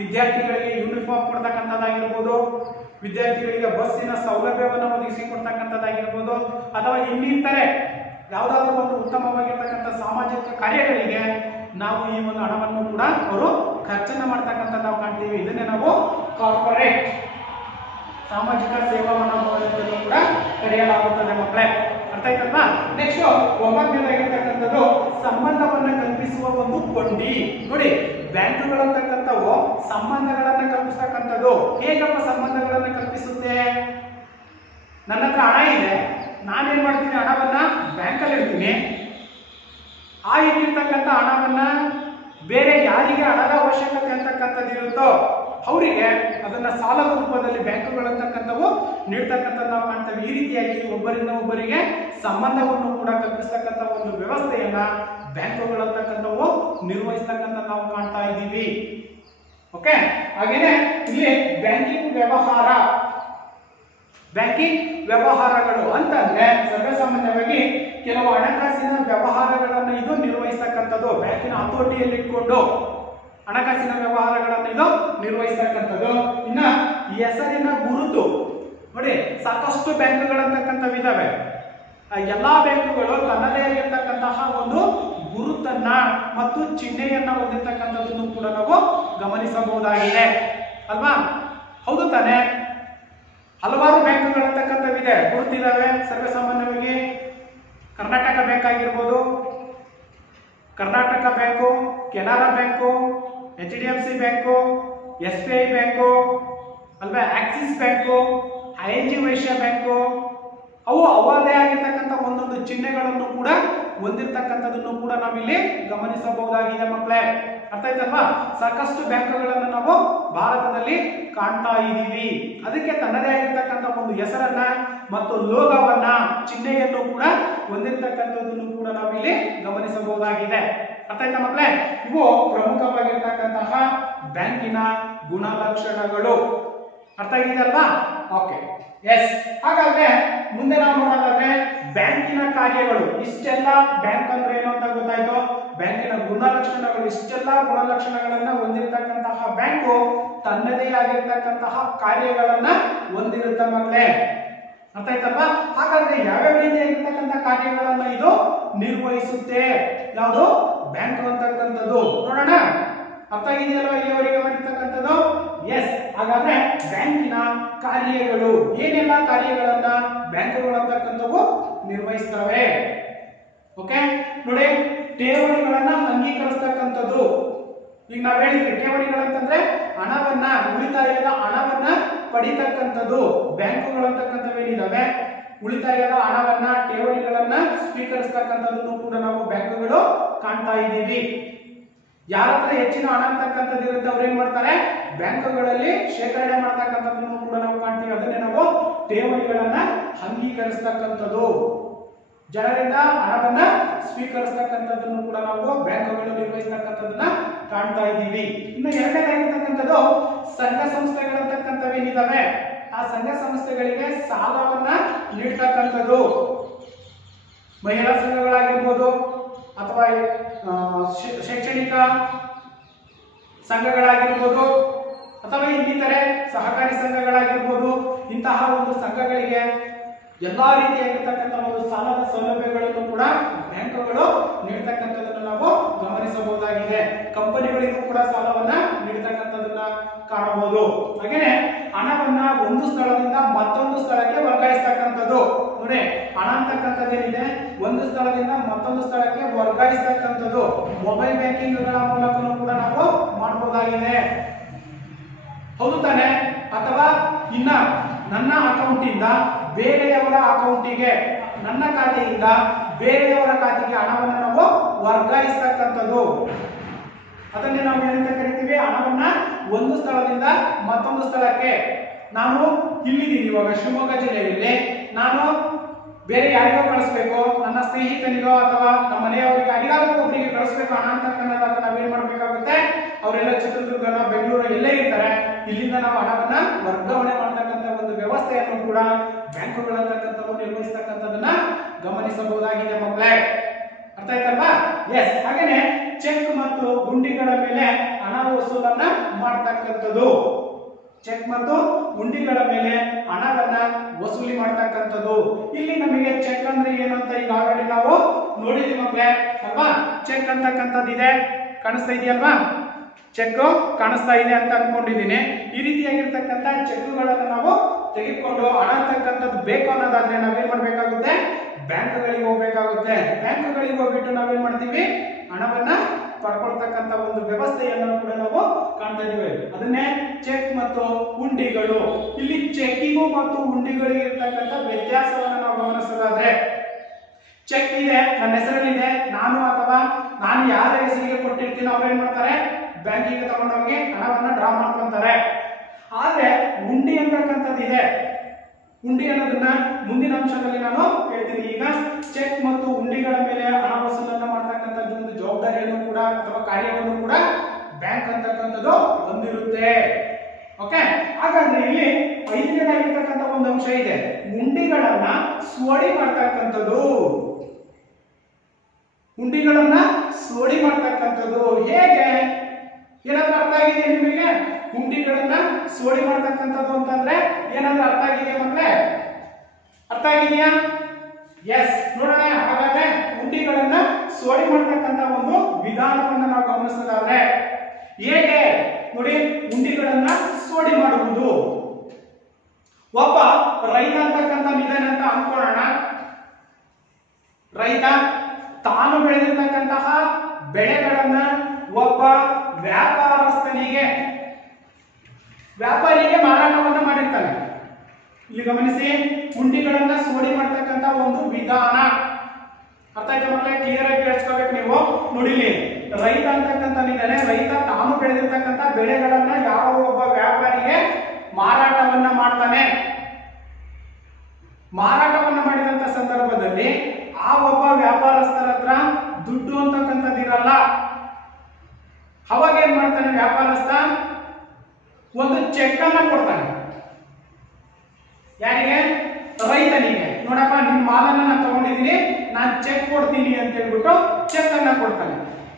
ವಿದ್ಯಾರ್ಥಿಗಳಿಗೆ ಯೂನಿಫಾರ್ಮ್ ಕೊಡ್ತಕ್ಕಂಥದ್ದಾಗಿರ್ಬೋದು, ವಿದ್ಯಾರ್ಥಿಗಳಿಗೆ ಬಸ್ಸಿನ ಸೌಲಭ್ಯವನ್ನು ಒದಗಿಸಿಕೊಡ್ತಕ್ಕಂಥದ್ದಾಗಿರ್ಬೋದು, ಅಥವಾ ಇನ್ನಿತರೆ ಯಾವುದಾದ್ರೂ ಒಂದು ಉತ್ತಮವಾಗಿರ್ತಕ್ಕಂಥ ಸಾಮಾಜಿಕ ಕಾರ್ಯಗಳಿಗೆ ನಾವು ಈ ಒಂದು ಹಣವನ್ನು ಕೂಡ ಅವರು ಖರ್ಚನ್ನು ಮಾಡ್ತಕ್ಕಂಥದ್ದು ನಾವು ಕಾಣ್ತೀವಿ. ಇದನ್ನೇ ನಾವು ಕಾರ್ಪೊರೇಟ್ ಸಾಮಾಜಿಕ ಸೇವಾ ಮನೋಭಾವನೆಯನ್ನು ಕೂಡ ಕರೆಯಲಾಗುತ್ತದೆ ಮಕ್ಕಳೇ. ಅರ್ಥ ಆಯ್ತಲ್ವಾ? ನೆಕ್ಸ್ಟ್ 9ನೇದಾಗಿರ್ತಕ್ಕಂಥದ್ದು ಸಂಬಂಧವನ್ನ ಕಲ್ಪಿಸುವ ಒಂದು ಕೊಂಡಿ. ನೋಡಿ, ಬ್ಯಾಂಕುಗಳು ಅಂತಕ್ಕಂಥವು ಸಂಬಂಧಗಳನ್ನ ಕಲ್ಪಿಸ್ತಕ್ಕಂಥದ್ದು. ಹೇಗಪ್ಪ ಸಂಬಂಧಗಳನ್ನ ಕಲ್ಪಿಸುತ್ತೆ? ನನ್ನ ಹತ್ರ ಹಣ ಇದೆ, ನಾನೇನ್ ಮಾಡ್ತೀನಿ, ಹಣವನ್ನ ಬ್ಯಾಂಕಲ್ಲಿ ಇಡ್ತೀನಿ. ಆ ಇಟ್ಟಿರ್ತಕ್ಕಂಥ ಹಣವನ್ನ ಬೇರೆ ಯಾರಿಗೆ ಹಣದ ಅವಶ್ಯಕತೆ ಅಂತಕ್ಕಂಥದ್ದು ಇರುತ್ತೋ ಅವರಿಗೆ ಅದನ್ನ ಸಾಲದ ರೂಪದಲ್ಲಿ ಬ್ಯಾಂಕುಗಳು ಅಂತಕ್ಕಂಥವು ನೀಡ್ತಕ್ಕಂಥದ್ದು ನಾವು ಕಾಣ್ತೇವೆ. ಈ ರೀತಿಯಾಗಿ ಒಬ್ಬರಿಂದ ಒಬ್ಬರಿಗೆ ಸಂಬಂಧವನ್ನು ಕೂಡ ಕಲ್ಪಿಸ್ತಕ್ಕಂಥ ಒಂದು ವ್ಯವಸ್ಥೆಯನ್ನ ಬ್ಯಾಂಕುಗಳು ಅಂತಕ್ಕಂಥವು ನಿರ್ವಹಿಸ್ತಕ್ಕಂಥ ನಾವು ಕಾಣ್ತಾ ಇದ್ದೀವಿ. ಓಕೆ, ಹಾಗೇನೆ ಇಲ್ಲಿ ಬ್ಯಾಂಕಿಂಗ್ ವ್ಯವಹಾರಗಳು ಅಂತಂದ್ರೆ ಸರ್ವಸಾಮಾನ್ಯವಾಗಿ ಕೆಲವು ಹಣಕಾಸಿನ ವ್ಯವಹಾರಗಳನ್ನು ಇದು ನಿರ್ವಹಿಸ್ತಕ್ಕಂಥದ್ದು. ಬ್ಯಾಂಕಿನ ಹತೋಟಿಯಲ್ಲಿ ಇಟ್ಕೊಂಡು ಹಣಕಾಸಿನ ವ್ಯವಹಾರಗಳನ್ನು ಇದು ನಿರ್ವಹಿಸ್ತಕ್ಕಂಥದ್ದು. ಇನ್ನ ಹೆಸರಿನ ಗುರುತು ನೋಡಿ, ಸಾಕಷ್ಟು ಬ್ಯಾಂಕುಗಳಂತಕ್ಕಂಥವಿದಾವೆ. ಎಲ್ಲಾ ಬ್ಯಾಂಕುಗಳು ತನ್ನದೇ ಆಗಿರ್ತಕ್ಕಂತಹ ಒಂದು ಗುರುತನ್ನ ಮತ್ತು ಚಿಹ್ನೆಯನ್ನ ಹೊಂದಿರತಕ್ಕಂಥದ್ದನ್ನು ಕೂಡ ನಾವು ಗಮನಿಸಬಹುದಾಗಿದೆ ಅಲ್ವಾ? ಹೌದು ತಾನೆ? ಹಲವಾರು ಬ್ಯಾಂಕುಗಳಂತಕ್ಕಂಥವಿದೆ, ಗುರುತಿದಾವೆ. ಸರ್ವಸಾಮಾನ್ಯವಾಗಿ ಕರ್ನಾಟಕ ಬ್ಯಾಂಕ್ ಆಗಿರ್ಬೋದು, Karnataka bank, Canara bank, HDFC bank, SBI bank ಅಲ್ವಾ, ಆಕ್ಸಿಸ್ ಬ್ಯಾಂಕು, ING ವೈಶ್ಯ ಬ್ಯಾಂಕು, ಅವು ಅವರದೇ ಆಗಿರ್ತಕ್ಕಂಥ ಒಂದೊಂದು ಚಿಹ್ನೆಗಳನ್ನು ಕೂಡ ಹೊಂದಿರತಕ್ಕಂಥದನ್ನು ಕೂಡ ನಾವಿಲ್ಲಿ ಗಮನಿಸಬಹುದಾಗಿದೆ ಮಕ್ಕಳೇ. ಅರ್ಥ ಆಯ್ತಲ್ವಾ? ಸಾಕಷ್ಟು ಬ್ಯಾಂಕುಗಳನ್ನು ನಾವು ಭಾರತದಲ್ಲಿ ಕಾಣ್ತಾ ಇದ್ದೀವಿ. ಅದಕ್ಕೆ ತನ್ನದೇ ಆಗಿರ್ತಕ್ಕಂಥ ಒಂದು ಹೆಸರನ್ನ ಮತ್ತು ಲೋಗವನ್ನ, ಚಿಹ್ನೆಯನ್ನು ಕೂಡ ಹೊಂದಿರತಕ್ಕಂಥದ್ದನ್ನು ಕೂಡ ನಾವಿಲ್ಲಿ ಗಮನಿಸಬಹುದಾಗಿದೆ. ಅರ್ಥ ಆಯ್ತಾ ಮಕ್ಕಳೇ? ಇವು ಪ್ರಮುಖವಾಗಿರ್ತಕ್ಕಂತಹ ಬ್ಯಾಂಕಿನ ಗುಣಲಕ್ಷಣಗಳು. ಅರ್ಥ ಆಗಿದೆಯಲ್ವಾ? Okay, S. ಹಾಗಾದ್ರೆ ಮುಂದೆ ನಾವು ನೋಡೋದಾದ್ರೆ ಬ್ಯಾಂಕಿನ ಕಾರ್ಯಗಳು. ಇಷ್ಟೆಲ್ಲ ಬ್ಯಾಂಕ್ ಅಂದ್ರೆ ಏನು ಅಂತ ಗೊತ್ತಾಯ್ತು. ಬ್ಯಾಂಕಿನ ಗುಣಲಕ್ಷಣಗಳು, ಇಷ್ಟೆಲ್ಲ ಗುಣಲಕ್ಷಣಗಳನ್ನ ಹೊಂದಿರತಕ್ಕಂತಹ ಬ್ಯಾಂಕು ತನ್ನದೇ ಆಗಿರ್ತಕ್ಕಂತಹ ಕಾರ್ಯಗಳನ್ನ ಹೊಂದಿರುತ್ತೆ ಮಕ್ಕಳೇ. ಅರ್ಥ ಆಯ್ತಲ್ವಾ? ಹಾಗಾದ್ರೆ ಯಾವ್ಯಾವ ರೀತಿಯಾಗಿರ್ತಕ್ಕಂಥ ಕಾರ್ಯಗಳನ್ನ ಇದು ನಿರ್ವಹಿಸುತ್ತೆ? ಯಾವುದು ಬ್ಯಾಂಕ್ ಅಂತಕ್ಕಂಥದ್ದು ನೋಡೋಣ. ಅರ್ಥ ಆಗಿದೆಯಲ್ವಾ ಇಲ್ಲಿವರೆಗೆ ಮಾಡಿರ್ತಕ್ಕಂಥದ್ದು? ಎಸ್. ಹಾಗಾದ್ರೆ ಬ್ಯಾಂಕಿನ ಕಾರ್ಯಗಳು, ಏನೆಲ್ಲ ಕಾರ್ಯಗಳನ್ನ ಬ್ಯಾಂಕುಗಳು ಅಂತಕ್ಕಂಥವು ನಿರ್ವಹಿಸ್ತವೆ? ಓಕೆ ನೋಡಿ, ಠೇವಣಿಗಳನ್ನ ಅಂಗೀಕರಿಸ್ತಕ್ಕಂಥದ್ದು. ಈಗ ನಾವ್ ಹೇಳಿದ್ವಿ, ಠೇವಣಿಗಳಂತಂದ್ರೆ ಹಣವನ್ನ, ಉಳಿತಾಯದ ಹಣವನ್ನ ಪಡಿತಕ್ಕಂಥದ್ದು. ಬ್ಯಾಂಕುಗಳು ಅಂತಕ್ಕಂಥವೇನಿದಾವೆ, ಉಳಿತಾಯದ ಹಣವನ್ನ, ಠೇವಣಿಗಳನ್ನ ಸ್ವೀಕರಿಸ್ತಕ್ಕಂಥದ್ದನ್ನು ಕೂಡ ನಾವು ಬ್ಯಾಂಕುಗಳು ಕಾಣ್ತಾ ಇದ್ದೀವಿ. ಯಾರ ಹತ್ರ ಹೆಚ್ಚಿನ ಹಣ ಅಂತಕ್ಕಂಥದ್ದು ಇರುತ್ತೆ ಅವ್ರು ಏನ್ ಮಾಡ್ತಾರೆ, ಬ್ಯಾಂಕುಗಳಲ್ಲಿ ಶೇಖರಣೆ ಮಾಡ್ತಕ್ಕಂಥದ್ದನ್ನು ಕೂಡ ನಾವು ಕಾಣ್ತೀವಿ. ಅದನ್ನೇ ನಾವು ಠೇವಣಿಗಳನ್ನ ಅಂಗೀಕರಿಸ್ತಕ್ಕಂಥದ್ದು. ಜನರಿಂದ ಹಣವನ್ನ ಸ್ವೀಕರಿಸ್ತಕ್ಕಂಥದ್ದನ್ನು ಕೂಡ ನಾವು ಬ್ಯಾಂಕುಗಳು ನಿರ್ವಹಿಸ್ತಕ್ಕಂಥದ್ದನ್ನ ಕಾಣ್ತಾ ಇದ್ದೀವಿ. ಇನ್ನು ಎರಡನೇದಾಗಿರ್ತಕ್ಕಂಥದ್ದು ಸಂಘ ಸಂಸ್ಥೆಗಳಂತಕ್ಕಂಥವೇನಿದಾವೆ, ಆ ಸಂಘ ಸಂಸ್ಥೆಗಳಿಗೆ ಸಾಲವನ್ನ ನೀಡ್ತಕ್ಕಂಥದ್ದು. ಮಹಿಳಾ ಸಂಘಗಳಾಗಿರ್ಬೋದು ಅಥವಾ ಶೈಕ್ಷಣಿಕ ಸಂಘಗಳಾಗಿರ್ಬೋದು ಅಥವಾ ಇನ್ನಿತರೆ ಸಹಕಾರಿ ಸಂಘಗಳಾಗಿರ್ಬೋದು, ಇಂತಹ ಒಂದು ಸಂಘಗಳಿಗೆ ಎಲ್ಲಾ ರೀತಿಯಾಗಿರ್ತಕ್ಕಂಥ ಒಂದು ಸಾಲದ ಸೌಲಭ್ಯಗಳನ್ನು ಕೂಡ ಬ್ಯಾಂಕುಗಳು ನೀಡ್ತಕ್ಕಂಥದ್ದನ್ನು ನಾವು ಗಮನಿಸಬಹುದಾಗಿದೆ. ಕಂಪನಿಗಳಿಗೂ ಕೂಡ ಸಾಲವನ್ನ ನೀಡ್ತಕ್ಕಂಥದ್ದನ್ನ ಕಾಣಬಹುದು. ಹಾಗೇನೆ ಹಣವನ್ನ ಒಂದು ಸ್ಥಳದಿಂದ ಮತ್ತೊಂದು ಸ್ಥಳಕ್ಕೆ ವರ್ಗಾಯಿಸ್ತಕ್ಕಂಥದ್ದು. ನೋಡಿ, ಹಣ ಅಂತಕ್ಕಂಥದ್ದೇನಿದೆ ಒಂದು ಸ್ಥಳದಿಂದ ಮತ್ತೊಂದು ಸ್ಥಳಕ್ಕೆ ವರ್ಗಾಯಿಸ್ತಕ್ಕಂಥದ್ದು ಮೊಬೈಲ್ ಬ್ಯಾಂಕಿಂಗ್ಗಳ ಮೂಲಕನೂ ಕೂಡ ನಾವು ಮಾಡಬಹುದಾಗಿದೆ. ಹೌದು ತಾನೆ? ಅಥವಾ ಇನ್ನ ನನ್ನ ಅಕೌಂಟ್ ಇಂದ ಬೇರೆಯವರ ಅಕೌಂಟಿಗೆ, ನನ್ನ ಖಾತೆಯಿಂದ ಬೇರೆಯವರ ಖಾತೆಗೆ ಹಣವನ್ನು ನಾವು ವರ್ಗಾಯಿಸ್ತಕ್ಕಂಥದ್ದು. ಅದನ್ನೇ ನಾವು ಏನಂತ ಕರಿತೀವಿ, ಹಣವನ್ನ ಒಂದು ಸ್ಥಳದಿಂದ ಮತ್ತೊಂದು ಸ್ಥಳಕ್ಕೆ. ನಾನು ಇಲ್ಲಿದ್ದೀನಿ ಇವಾಗ ಶಿವಮೊಗ್ಗ ಜಿಲ್ಲೆಯಲ್ಲಿ, ನಾನು ಬೇರೆ ಯಾರಿಗೋ ಕಳಿಸ್ಬೇಕು, ನನ್ನ ಸ್ನೇಹಿತನಿಗೋ ಅಥವಾ ನಮ್ಮ ಮನೆಯವರಿಗೆ ಯಾರಿಗಾದ್ರೂ ಒಬ್ಬರಿಗೆ ಕಳಿಸ್ಬೇಕು ಹಣ ಅಂತಕ್ಕಂಥದ್ದು. ನಾವೇನ್ ಮಾಡ್ಬೇಕಾಗುತ್ತೆ, ಅವರೆಲ್ಲ ಚಿತ್ರದುರ್ಗನ ಬೆಂಗಳೂರು ಎಲ್ಲೇ ಇರ್ತಾರೆ, ಇಲ್ಲಿಂದ ನಾವು ಹಣವನ್ನ ವರ್ಗಾವಣೆ ಮಾಡ್ತಕ್ಕಂಥ ಒಂದು ವ್ಯವಸ್ಥೆಯನ್ನು ಕೂಡ ಬ್ಯಾಂಕುಗಳಂತಕ್ಕಂಥವು ನಿರ್ವಹಿಸ್ತಕ್ಕಂಥದನ್ನ ಗಮನಿಸಬಹುದಾಗಿದೆ ಮಕ್ಕಳೇ. ಅರ್ಥ ಆಯ್ತಲ್ವಾ? ಎಸ್. ಹಾಗೇನೆ ಚೆಕ್ ಮತ್ತು ಹುಂಡಿಗಳ ಮೇಲೆ ಹಣ ವಸೂಲನ್ನ ಮಾಡ್ತಕ್ಕಂಥದ್ದು. ಚೆಕ್ ಮತ್ತು ಹುಂಡಿಗಳ ಮೇಲೆ ಹಣವನ್ನ ವಸೂಲಿ ಮಾಡ್ತಕ್ಕಂಥದ್ದು. ಇಲ್ಲಿ ನಮಗೆ ಚೆಕ್ ಅಂದ್ರೆ ಏನು ಅಂತ ಈಗ ಆಲ್ರೆಡಿ ನಾವು ನೋಡಿದೀವಿ ಮಕ್ಕಳೇ ಅಲ್ವಾ? ಚೆಕ್ ಅಂತಕ್ಕಂಥದ್ದಿದೆ, ಕಾಣಿಸ್ತಾ ಇದೆಯಲ್ವಾ? ಚೆಕ್ ಕಾಣಿಸ್ತಾ ಇದೆ ಅಂತ ಅನ್ಕೊಂಡಿದ್ದೀನಿ. ಈ ರೀತಿಯಾಗಿರ್ತಕ್ಕಂಥ ಚೆಕ್ಗಳನ್ನ ನಾವು ತೆಗೆದುಕೊಂಡು ಹಣ ಅಂತಕ್ಕಂಥದ್ದು ಬೇಕು ಅನ್ನೋದಾದ್ರೆ ನಾವೇನ್ ಮಾಡ್ಬೇಕಾಗುತ್ತೆ? ಬ್ಯಾಂಕ್ಗಳಿಗೆ ಹೋಗ್ಬೇಕಾಗುತ್ತೆ. ಬ್ಯಾಂಕ್ಗಳಿಗೆ ಹೋಗ್ಬಿಟ್ಟು ನಾವೇನ್ ಮಾಡ್ತೀವಿ? ಹಣವನ್ನ ಪಡ್ಕೊಳ್ತಕ್ಕಂಥ ಒಂದು ವ್ಯವಸ್ಥೆಯನ್ನು ಕೂಡ ನಾವು ಕಾಣ್ತಾ ಇದೀವಿ. ಅದನ್ನೇ ಚೆಕ್ ಮತ್ತು ಹುಂಡಿಗಳು. ಇಲ್ಲಿ ಚೆಕ್ಕಿಗೂ ಮತ್ತು ಹುಂಡಿಗಳಿಗೆ ಇರ್ತಕ್ಕಂಥ ವ್ಯತ್ಯಾಸವನ್ನು ನಾವು ಗಮನಿಸೋದಾದ್ರೆ, ಚೆಕ್ ಇದೆ, ನನ್ನ ಹೆಸರಲ್ಲಿದೆ, ನಾನು ಅಥವಾ ನಾನು ಯಾರ ಹೆಸರಿಗೆ ಕೊಟ್ಟಿರ್ತೀನೋ ಅವ್ರೇನ್ ಮಾಡ್ತಾರೆ? ಬ್ಯಾಂಕಿಗೆ ತಗೊಂಡೋಗಿ ಹಣವನ್ನ ಡ್ರಾ ಮಾಡ್ಕೊಂತಾರೆ. ಆದ್ರೆ ಹುಂಡಿ ಅಂತಕ್ಕಂಥದ್ದು ಇದೆ. ಹುಂಡಿ ಅನ್ನೋದನ್ನ ಮುಂದಿನ ಅಂಶದಲ್ಲಿ ನಾನು ಹೇಳ್ತೀನಿ. ಈಗ ಚೆಕ್ ಮತ್ತು ಹುಂಡಿಗಳ ಮೇಲೆ ಹಣ ವಸೂಲನ್ನ ಮಾಡ್ತಕ್ಕಂಥದ್ದು ಒಂದು ಜವಾಬ್ದಾರಿಯನ್ನು ಕೂಡ ಅಥವಾ ಕಾರ್ಯವನ್ನು ಕೂಡ ಬ್ಯಾಂಕ್ ಅಂತಕ್ಕಂಥದ್ದು ಹೊಂದಿರುತ್ತೆ. ಓಕೆ, ಹಾಗಾದ್ರೆ ಇಲ್ಲಿ ಐದನೇದಾಗಿರ್ತಕ್ಕಂಥ ಒಂದು ಅಂಶ ಇದೆ, ಹುಂಡಿಗಳನ್ನ ಸೋಡಿ ಮಾಡ್ತಕ್ಕಂಥದ್ದು. ಹುಂಡಿಗಳನ್ನ ಸೋಡಿ ಮಾಡ್ತಕ್ಕಂಥದ್ದು ಹೇಗೆ? ಏನಾದ್ರೂ ಅರ್ಥ ಆಗಿದೆ ನಿಮಗೆ? ಹುಂಡಿಗಳನ್ನ ಸೋಡಿ ಮಾಡ್ತಕ್ಕಂಥದ್ದು ಅಂತಂದ್ರೆ ಏನಾದ್ರೂ ಅರ್ಥ ಆಗಿದೆಯಾ ಮಕ್ಕಳೇ? ಅರ್ಥ ಆಗಿದೆಯಾ? ಎಸ್, ನೋಡೋಣ. ಹಾಗಾದ್ರೆ ಹುಂಡಿಗಳನ್ನ ಸೋಡಿ ಮಾಡ್ತಕ್ಕಂಥ ಒಂದು ವಿಧಾನವನ್ನ ನಾವು ಗಮನಿಸೋದಾದ್ರೆ ಹೇಗೆ ನೋಡಿ, ಹುಂಡಿಗಳನ್ನ ಸೋಡಿ ಮಾಡುವುದು. ಒಬ್ಬ ರೈತ ಅಂತಕ್ಕಂಥ ನಿಧಾನ ಅಂತ ಅನ್ಕೊಳ್ಳೋಣ. ರೈತ ತಾನು ಬೆಳೆದಿರ್ತಕ್ಕಂತಹ ಬೆಳೆಗಳನ್ನ ಒಬ್ಬ ವ್ಯಾಪಾರಿಗೆ ಮಾರಾಟವನ್ನ ಮಾಡಿರ್ತಾನೆ. ಇಲ್ಲಿ ಗಮನಿಸಿ, ಹುಂಡಿಗಳನ್ನ ಸೋಡಿ ಮಾಡ್ತಕ್ಕಂಥ ಒಂದು ವಿಧಾನ. ಅರ್ಥ ಆಯ್ತಾ ಮಕ್ಕಳೇ? ಕ್ಲಿಯರ್ ಆಗಿ ಕೇಳಿಸ್ಕೋಬೇಕು ನೀವು. ನೋಡಿಲಿ, ರೈತ ಅಂತಕ್ಕಂಥನಿದ್ದಾನೆ. ರೈತ ತಾನು ಬೆಳೆದಿರ್ತಕ್ಕಂಥ ಬೆಳೆಗಳನ್ನ ಯಾವ ಒಬ್ಬ ವ್ಯಾಪಾರಿಗೆ ಮಾರಾಟವನ್ನ ಮಾಡ್ತಾನೆ. ಮಾರಾಟವನ್ನ ಮಾಡಿದಂತ ಸಂದರ್ಭದಲ್ಲಿ ಆ ಒಬ್ಬ ವ್ಯಾಪಾರಸ್ಥರ ಹತ್ರ ದುಡ್ಡು ಅಂತಕ್ಕಂಥದ್ದಿರಲ್ಲ. ಅವಾಗ ಏನ್ ಮಾಡ್ತಾನೆ ವ್ಯಾಪಾರಸ್ಥ? ಒಂದು ಚೆಕ್ ಅನ್ನ ಕೊಡ್ತಾನೆ. ಯಾರಿಗೆ? ರೈತನಿಗೆ. ನೋಡಪ್ಪ, ನಿನ್ ಮಾಲನ್ನ ನಾನು ತಗೊಂಡಿದ್ದೀನಿ, ನಾನು ಚೆಕ್ ಕೊಡ್ತೀನಿ ಅಂತ ಹೇಳ್ಬಿಟ್ಟು ಚೆಕ್ ಅನ್ನ ಕೊಡ್ತಾನೆ.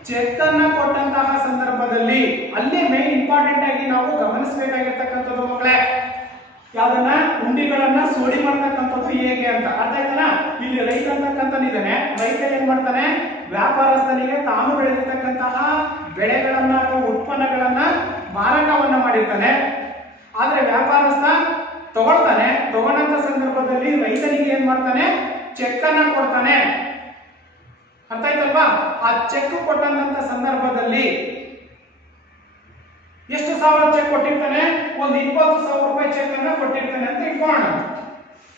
ಚೆಕ್ ಅನ್ನ ಕೊಟ್ಟಂತಹ ಸಂದರ್ಭದಲ್ಲಿ ಅಲ್ಲಿ ಮೇನ್ ಇಂಪಾರ್ಟೆಂಟ್ ಆಗಿ ನಾವು ಗಮನಿಸಬೇಕಾಗಿರ್ತಕ್ಕಂಥದ್ದು ಮಕ್ಕಳೇ, ಯಾವ್ದನ್ನ? ಹುಂಡಿಗಳನ್ನ ಸೋಡಿ ಮಾಡ್ತಕ್ಕಂಥದ್ದು ಹೇಗೆ ಅಂತ. ಅರ್ಥ ಆಯ್ತಾನ? ಇಲ್ಲಿ ರೈತ ಅಂತಕ್ಕಂಥನಿದ್ದಾನೆ. ರೈತ ಏನ್ ಮಾಡ್ತಾನೆ? ವ್ಯಾಪಾರಸ್ಥನಿಗೆ ತಾನು ಬೆಳೆದಿರ್ತಕ್ಕಂತಹ ಬೆಳೆಗಳನ್ನ ಅಥವಾ ಉತ್ಪನ್ನಗಳನ್ನ ಮಾರಾಟವನ್ನ ಮಾಡಿರ್ತಾನೆ. ಆದ್ರೆ ವ್ಯಾಪಾರಸ್ಥ ತಗೊಳ್ತಾನೆ. ತಗೊಂಡಂತ ಸಂದರ್ಭದಲ್ಲಿ ರೈತನಿಗೆ ಏನ್ ಮಾಡ್ತಾನೆ? ಚೆಕ್ ಅನ್ನ ಕೊಡ್ತಾನೆ. ಅರ್ಥ ಆಯ್ತಲ್ವಾ? ಆ ಚೆಕ್ ಕೊಟ್ಟಂತ ಸಂದರ್ಭದಲ್ಲಿ ಎಷ್ಟು ಸಾವಿರ ಚೆಕ್ ಕೊಟ್ಟಿರ್ತಾನೆ? ಒಂದು 20,000 ರೂಪಾಯಿ ಚೆಕ್ ಅನ್ನ ಕೊಟ್ಟಿರ್ತಾನೆ ಅಂತ ಇಟ್ಕೊಳ್ಳೋಣ.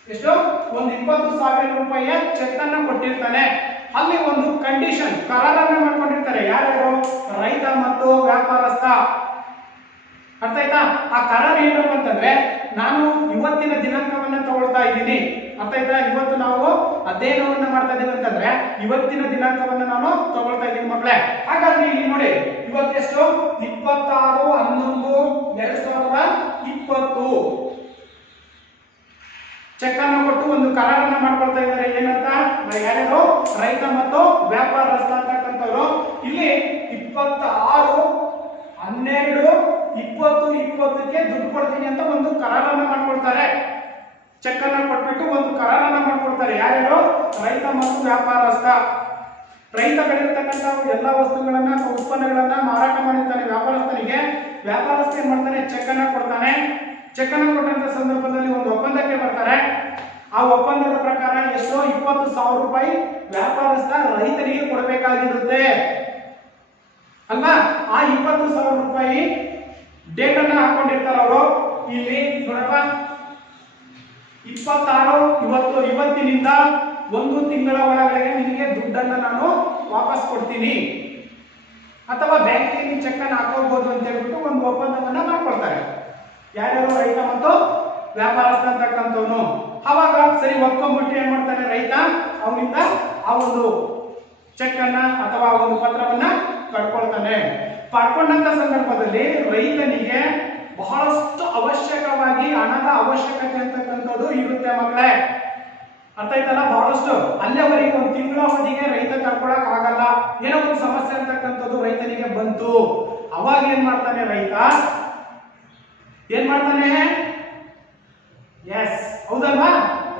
ಎಷ್ಟು? ಒಂದು 20,000 ರೂಪಾಯಿಯ ಚೆಕ್ ಅನ್ನ ಕೊಟ್ಟಿರ್ತಾನೆ. ಅಲ್ಲಿ ಒಂದು ಕಂಡೀಷನ್, ಕರಾರನ್ನ ಮಾಡ್ಕೊಂಡಿರ್ತಾರೆ. ಯಾರ್ಯಾರು? ರೈತ ಮತ್ತು ವ್ಯಾಪಾರಸ್ಥ. ಅರ್ಥ ಆಯ್ತಾ? ಆ ಕರಾರ ಏನಪ್ಪ ಅಂತಂದ್ರೆ, ನಾನು ಇವತ್ತಿನ ದಿನಾಂಕವನ್ನ ತಗೊಳ್ತಾ ಇದ್ದೀನಿ. ಅರ್ಥ ಆಯ್ತಾ? ಇವತ್ತು ನಾವು ಅಧ್ಯಯನವನ್ನ ಮಾಡ್ತಾ ಇದೀವಿ ಅಂತಂದ್ರೆ ಇವತ್ತಿನ ದಿನಾಂಕವನ್ನ ನಾನು ತಗೊಳ್ತಾ ಇದ್ದೀನಿ ಮಕ್ಕಳೇ. ಹಾಗಾದ್ರೆ ಇಲ್ಲಿ ನೋಡಿ, ಇವತ್ತೆಷ್ಟು? 26/11/2020 ಚೆಕ್ ಅನ್ನು ಕೊಟ್ಟು ಒಂದು ಕರಾರನ್ನ ಮಾಡ್ಕೊಳ್ತಾ ಇದ್ದಾರೆ. ಏನಂತ? ಯಾರ್ಯಾರು? ರೈತ ಮತ್ತು ವ್ಯಾಪಾರಸ್ಥ ಅಂತಕ್ಕಂಥವ್ರು. ಇಲ್ಲಿ 26/12/2020ಕ್ಕೆ ದುಡ್ಡು ಕೊಡ್ತೀನಿ ಅಂತ ಒಂದು ಕರಾರನ್ನ ಮಾಡ್ಕೊಳ್ತಾರೆ. ಚೆಕ್ ಅನ್ನ ಕೊಟ್ಬಿಟ್ಟು ಒಂದು ಕರಾರನ್ನ ಮಾಡ್ಕೊಳ್ತಾರೆ. ಯಾರ್ಯಾರು? ರೈತ ಮತ್ತು ವ್ಯಾಪಾರಸ್ಥ. ರೈತ ಬೆಳೆದಿರ್ತಕ್ಕಂಥ ಎಲ್ಲ ವಸ್ತುಗಳನ್ನ ಅಥವಾ ಉತ್ಪನ್ನಗಳನ್ನ ಮಾರಾಟ ಮಾಡಿರ್ತಾನೆ ವ್ಯಾಪಾರಸ್ಥನಿಗೆ. ವ್ಯಾಪಾರಸ್ಥ ಏನ್ ಮಾಡ್ತಾನೆ? ಚೆಕ್ ಅನ್ನ ಕೊಡ್ತಾನೆ. ಚೆಕ್ ಅನ್ನು ಕೊಟ್ಟಂತ ಸಂದರ್ಭದಲ್ಲಿ ಒಂದು ಒಪ್ಪಂದಕ್ಕೆ ಬರ್ತಾರೆ. ಆ ಒಪ್ಪಂದದ ಪ್ರಕಾರ ಎಷ್ಟೋ 20,000 ರೂಪಾಯಿ ವ್ಯಾಪಾರಸ್ಥ ರೈತರಿಗೆ ಕೊಡಬೇಕಾಗಿರುತ್ತೆ ಅಲ್ವಾ? ಆ 20,000 ರೂಪಾಯಿ ಡೇಟ್ ಅನ್ನ ಹಾಕೊಂಡಿರ್ತಾರೆ ಅವರು. ಇಲ್ಲಿ ನೋಡಪ್ಪ, 26 ಇವತ್ತಿನಿಂದ 1 ತಿಂಗಳ ಒಳಗಡೆ ನಿಮಗೆ ದುಡ್ಡನ್ನ ನಾನು ವಾಪಸ್ ಕೊಡ್ತೀನಿ, ಅಥವಾ ಬ್ಯಾಂಕಿಗೆ ನೀವು ಚೆಕ್ ಅನ್ನು ಹಾಕೋಬಹುದು ಅಂತ ಹೇಳ್ಬಿಟ್ಟು ಒಂದು ಒಪ್ಪಂದವನ್ನ ಮಾಡ್ಕೊಳ್ತಾರೆ. ಯಾರ್ಯಾರು? ರೈತ ಮತ್ತು ವ್ಯಾಪಾರಸ್ಥ ಅಂತಕ್ಕಂಥವನು. ಅವಾಗ ಸರಿ ಒಪ್ಕೊಂಡ್ಬಿಟ್ಟು ಏನ್ ಮಾಡ್ತಾನೆ ರೈತ? ಅವನಿಂದ ಆ ಒಂದು ಚೆಕ್ ಅನ್ನ ಅಥವಾ ಒಂದು ಪತ್ರವನ್ನ ಪಡ್ಕೊಳ್ತಾನೆ. ಪಡ್ಕೊಂಡಂತ ಸಂದರ್ಭದಲ್ಲಿ ರೈತನಿಗೆ ಬಹಳಷ್ಟು ಅವಶ್ಯಕವಾಗಿ ಹಣದ ಅವಶ್ಯಕತೆ ಅಂತಕ್ಕಂಥದ್ದು ಇರುತ್ತೆ ಮಕ್ಕಳೇ. ಅರ್ಥ ಆಯ್ತಲ್ಲ? ಬಹಳಷ್ಟು ಅಲ್ಲಿವರೆಗೆ ಒಂದು ತಿಂಗಳ ಅವಧಿಗೆ ರೈತ ಕರ್ಕೊಳಕ್ ಆಗಲ್ಲ, ಏನೋ ಒಂದು ಸಮಸ್ಯೆ ಅಂತಕ್ಕಂಥದ್ದು ರೈತನಿಗೆ ಬಂತು. ಅವಾಗ ಏನ್ ಮಾಡ್ತಾನೆ ರೈತ? ಏನ್ ಮಾಡ್ತಾನೆ? ಎಸ್, ಹೌದಲ್ವಾ?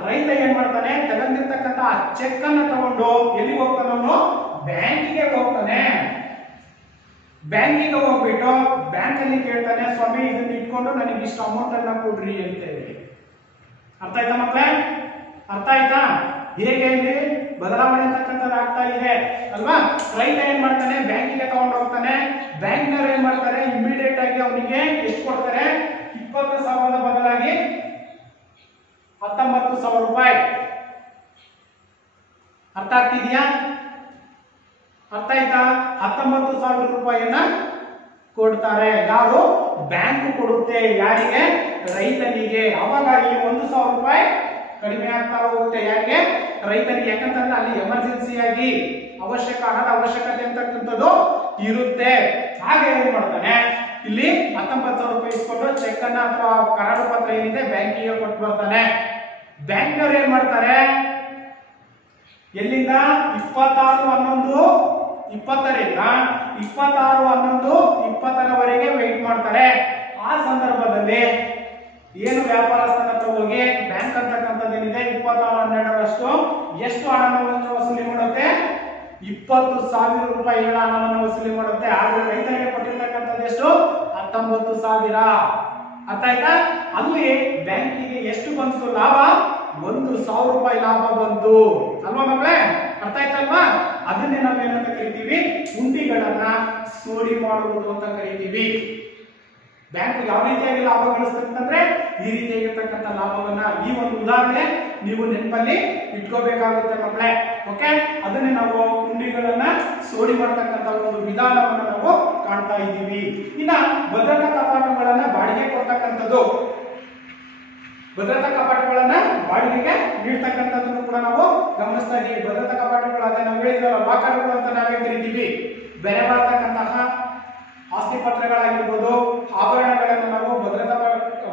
ರೈತ ಏನ್ ಮಾಡ್ತಾನೆ? ತಗೊಂಡಿರ್ತಕ್ಕಂಥ ಆ ಚೆಕ್ ಅನ್ನ ತಗೊಂಡು ಎಲ್ಲಿಗೆ ಹೋಗ್ತಾನೆ? ಅವನು ಬ್ಯಾಂಕಿಗೆ ಹೋಗ್ತಾನೆ. ಬ್ಯಾಂಕಿಗೆ ಹೋಗ್ಬಿಟ್ಟು ಬ್ಯಾಂಕ್ ಅಲ್ಲಿ ಕೇಳ್ತಾನೆ, ಸ್ವಾಮಿ ಇದನ್ನ ಇಟ್ಕೊಂಡು ನನಗೆ ಇಷ್ಟು ಅಮೌಂಟ್ ಅನ್ನ ಕೊಡ್ರಿ ಅಂತೇಳಿ. ಅರ್ಥ ಆಯ್ತಾ ಮಕ್ಕಳೇ? ಅರ್ಥ ಆಯ್ತಾ ಹೇಗೆ ಇಲ್ಲಿ ಬದಲಾವಣೆ ಅಂತಕ್ಕಂಥದ್ದು ಆಗ್ತಾ ಇದೆ ಅಲ್ವಾ? ರೈತ ಏನ್ ಮಾಡ್ತಾನೆ? ಬ್ಯಾಂಕಿಗೆ ತಗೊಂಡು ಹೋಗ್ತಾನೆ. ಬ್ಯಾಂಕ್ನವ್ರು ಏನ್ ಮಾಡ್ತಾರೆ? ಇಮಿಡಿಯೇಟ್ ಆಗಿ ಅವನಿಗೆ ಎಷ್ಟು ಕೊಡ್ತಾರೆ? 20,000 ಬದಲಾಗಿ 19,000 ರೂಪಾಯಿ. ಅರ್ಥ ಆಗ್ತಿದ್ಯಾ? ಅರ್ಥ ಆಯ್ತಾ? 19,000 ರೂಪಾಯಿಯನ್ನ ಕೊಡ್ತಾರೆ. ಯಾರು? ಬ್ಯಾಂಕ್ ಕೊಡುತ್ತೆ. ಯಾರಿಗೆ? ರೈತನಿಗೆ. ಅವಾಗ ಇಲ್ಲಿ 1,000 ರೂಪಾಯಿ ಕಡಿಮೆ ಆಗ್ತಾ ಹೋಗುತ್ತೆ. ಯಾರಿಗೆ? ರೈತನಿಗೆ. ಯಾಕಂತಂದ್ರೆ ಅಲ್ಲಿ ಎಮರ್ಜೆನ್ಸಿ ಆಗಿ ಹಣದ ಅವಶ್ಯಕತೆ ಅಂತಕ್ಕಂಥದ್ದು ಇರುತ್ತೆ. ಹಾಗೆ ಏನ್ ಮಾಡ್ತಾನೆ? ಇಲ್ಲಿ 19,000 ರೂಪಾಯಿ ಇಸ್ಕೊಂಡು ಚೆಕ್ ಅನ್ನ ಅಥವಾ ಕರಾರು ಪತ್ರ ಏನಿದೆ ಬ್ಯಾಂಕಿಗೆ ಕೊಟ್ಟು ಬರ್ತಾನೆ. ಬ್ಯಾಂಕ್ನವ್ರು ಏನ್ ಮಾಡ್ತಾರೆ? ಎಲ್ಲಿಂದ 20ರಿಂದ 26/11/20 ವೆಯ್ಟ್ ಮಾಡ್ತಾರೆ. ಆ ಸಂದರ್ಭದಲ್ಲಿ ಏನು ವ್ಯಾಪಾರಸ್ಥನ ಹತ್ರ ಹೋಗಿ ಬ್ಯಾಂಕ್ ಅಂತಕ್ಕಂಥದ್ದು ಏನಿದೆ 26/12 ಎಷ್ಟು ಹಣವನ್ನು ವಸೂಲಿ ಮಾಡುತ್ತೆ? 20,000 ರೂಪಾಯಿಗಳ ಹಣವನ್ನು ವಸೂಲಿ ಮಾಡುತ್ತೆ. ಆದ್ರೆ ರೈತರಿಗೆ ಕೊಟ್ಟಿರ್ತಕ್ಕಂಥದ್ದು ಎಷ್ಟು? 19,000. ಅರ್ಥ ಆಯ್ತಾ? ಅಲ್ಲಿ ಬ್ಯಾಂಕಿಗೆ ಎಷ್ಟು ಬಂತು ಲಾಭ? 1,000 ರೂಪಾಯಿ ಲಾಭ ಬಂತು ಅಲ್ವಾ ಮಕ್ಕಳೇ? ಅರ್ಥ ಆಯ್ತಲ್ವಾ? ಅದನ್ನೇ ನಾವು ಏನಂತ ಕರಿತೀವಿ? ಹುಂಡಿಗಳನ್ನ ಸೋಡಿ ಮಾಡುವುದು ಅಂತ ಕರಿತೀವಿ. ಬ್ಯಾಂಕ್ ಯಾವ ರೀತಿಯಾಗಿ ಲಾಭ ಗಳಿಸ್ತಂತಂದ್ರೆ ಈ ರೀತಿಯಾಗಿರ್ತಕ್ಕಂಥ ಲಾಭವನ್ನ, ಈ ಒಂದು ಉದಾಹರಣೆ ನೀವು ನೆನಪಲ್ಲಿ ಇಟ್ಕೋಬೇಕಾಗುತ್ತೆ ಮಕ್ಕಳೇ. ಓಕೆ, ಅದನ್ನೇ ನಾವು ಹುಂಡಿಗಳನ್ನ ಸೋಡಿ ಮಾಡತಕ್ಕಂಥ ಒಂದು ವಿಧಾನವನ್ನ ನಾವು ಕಾಣ್ತಾ ಇದ್ದೀವಿ. ಇನ್ನ ಭದ್ರತಾ ಕಪಾಟುಗಳನ್ನ ಬಾಡಿಗೆ ಕೊಡ್ತಕ್ಕಂಥದ್ದು, ಭದ್ರತಾ ಕಪಾಟುಗಳನ್ನ ಬಾಡಿಗೆಗೆ ನೀಡ್ತಕ್ಕಂಥದ್ದನ್ನು ಕೂಡ ನಾವು ಗಮನಿಸ್ತಾ ಇದ್ದೀವಿ. ಭದ್ರತಾ ಕಪಾಟುಗಳು ಅದೇ ನಾವು ಹೇಳಿದ್ವಲ್ಲ, ಲಾಕರ್ಗಳು ಅಂತ ನಾವೇ ಕರಿತೀವಿ. ಬೆಲೆ ಬಾಳತಕ್ಕಂತಹ ಆಸ್ತಿ ಪತ್ರಗಳಾಗಿರ್ಬೋದು, ಆಭರಣಗಳನ್ನು ನಾವು ಭದ್ರತಾ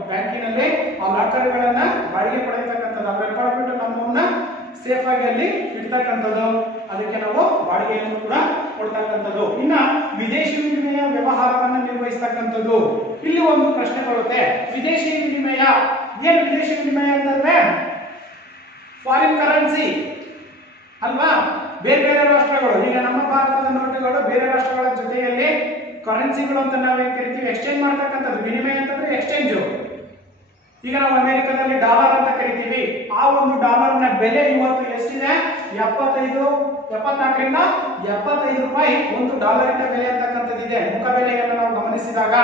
ಬ್ಯಾಂಕಿನಲ್ಲಿ ಆ ಲಾಕರ್ಗಳನ್ನ ಬಾಡಿಗೆ ಪಡೆಯತಕ್ಕಂಥದ್ದು, ಅದ್ರಲ್ಲಿ ಪಡೆದ್ಬಿಟ್ಟು ನಮ್ಮನ್ನ ಸೇಫ್ ಆಗಿ ಅಲ್ಲಿ ಇಡ್ತಕ್ಕಂಥದ್ದು, ಅದಕ್ಕೆ ನಾವು ಬಾಡಿಗೆಯನ್ನು ಕೂಡ ಕೊಡ್ತಕ್ಕಂಥದ್ದು. ಇನ್ನ ವಿದೇಶಿ ವಿನಿಮಯ ವ್ಯವಹಾರವನ್ನು ನಿರ್ವಹಿಸ್ತಕ್ಕಂಥದ್ದು. ಇಲ್ಲಿ ಒಂದು ಪ್ರಶ್ನೆ ಬರುತ್ತೆ, ವಿದೇಶಿ ವಿನಿಮಯ ಏನ್? ವಿದೇಶಿ ವಿನಿಮಯ ಅಂತಂದ್ರೆ ಫಾರಿನ್ ಕರೆನ್ಸಿ ಅಲ್ವಾ? ಬೇರೆ ಬೇರೆ ರಾಷ್ಟ್ರಗಳು, ಈಗ ನಮ್ಮ ಭಾರತದ ನೋಟುಗಳು ಬೇರೆ ರಾಷ್ಟ್ರಗಳ ಜೊತೆಯಲ್ಲಿ ಕರೆನ್ಸಿಗಳು ಅಂತ ನಾವೇನ್ ಕರಿತೀವಿ, ಎಕ್ಸ್ಚೇಂಜ್ ಮಾಡ್ತಕ್ಕಂಥದ್ದು. ವಿನಿಮಯ ಅಂತಂದ್ರೆ ಎಕ್ಸ್ಚೇಂಜ್. ಈಗ ನಾವು ಅಮೆರಿಕದಲ್ಲಿ ಡಾಲರ್ ಅಂತ ಕರಿತೀವಿ. ಆ ಒಂದು ಡಾಲರ್ನ ಬೆಲೆ ಇವತ್ತು ಎಷ್ಟಿದೆ? 74ರಿಂದ 75 ರೂಪಾಯಿ ಒಂದು ಡಾಲರಿನ ಬೆಲೆ ಅಂತಕ್ಕಂಥದ್ದಿದೆ. ಮುಖ ಬೆಲೆಯನ್ನು ನಾವು ಗಮನಿಸಿದಾಗ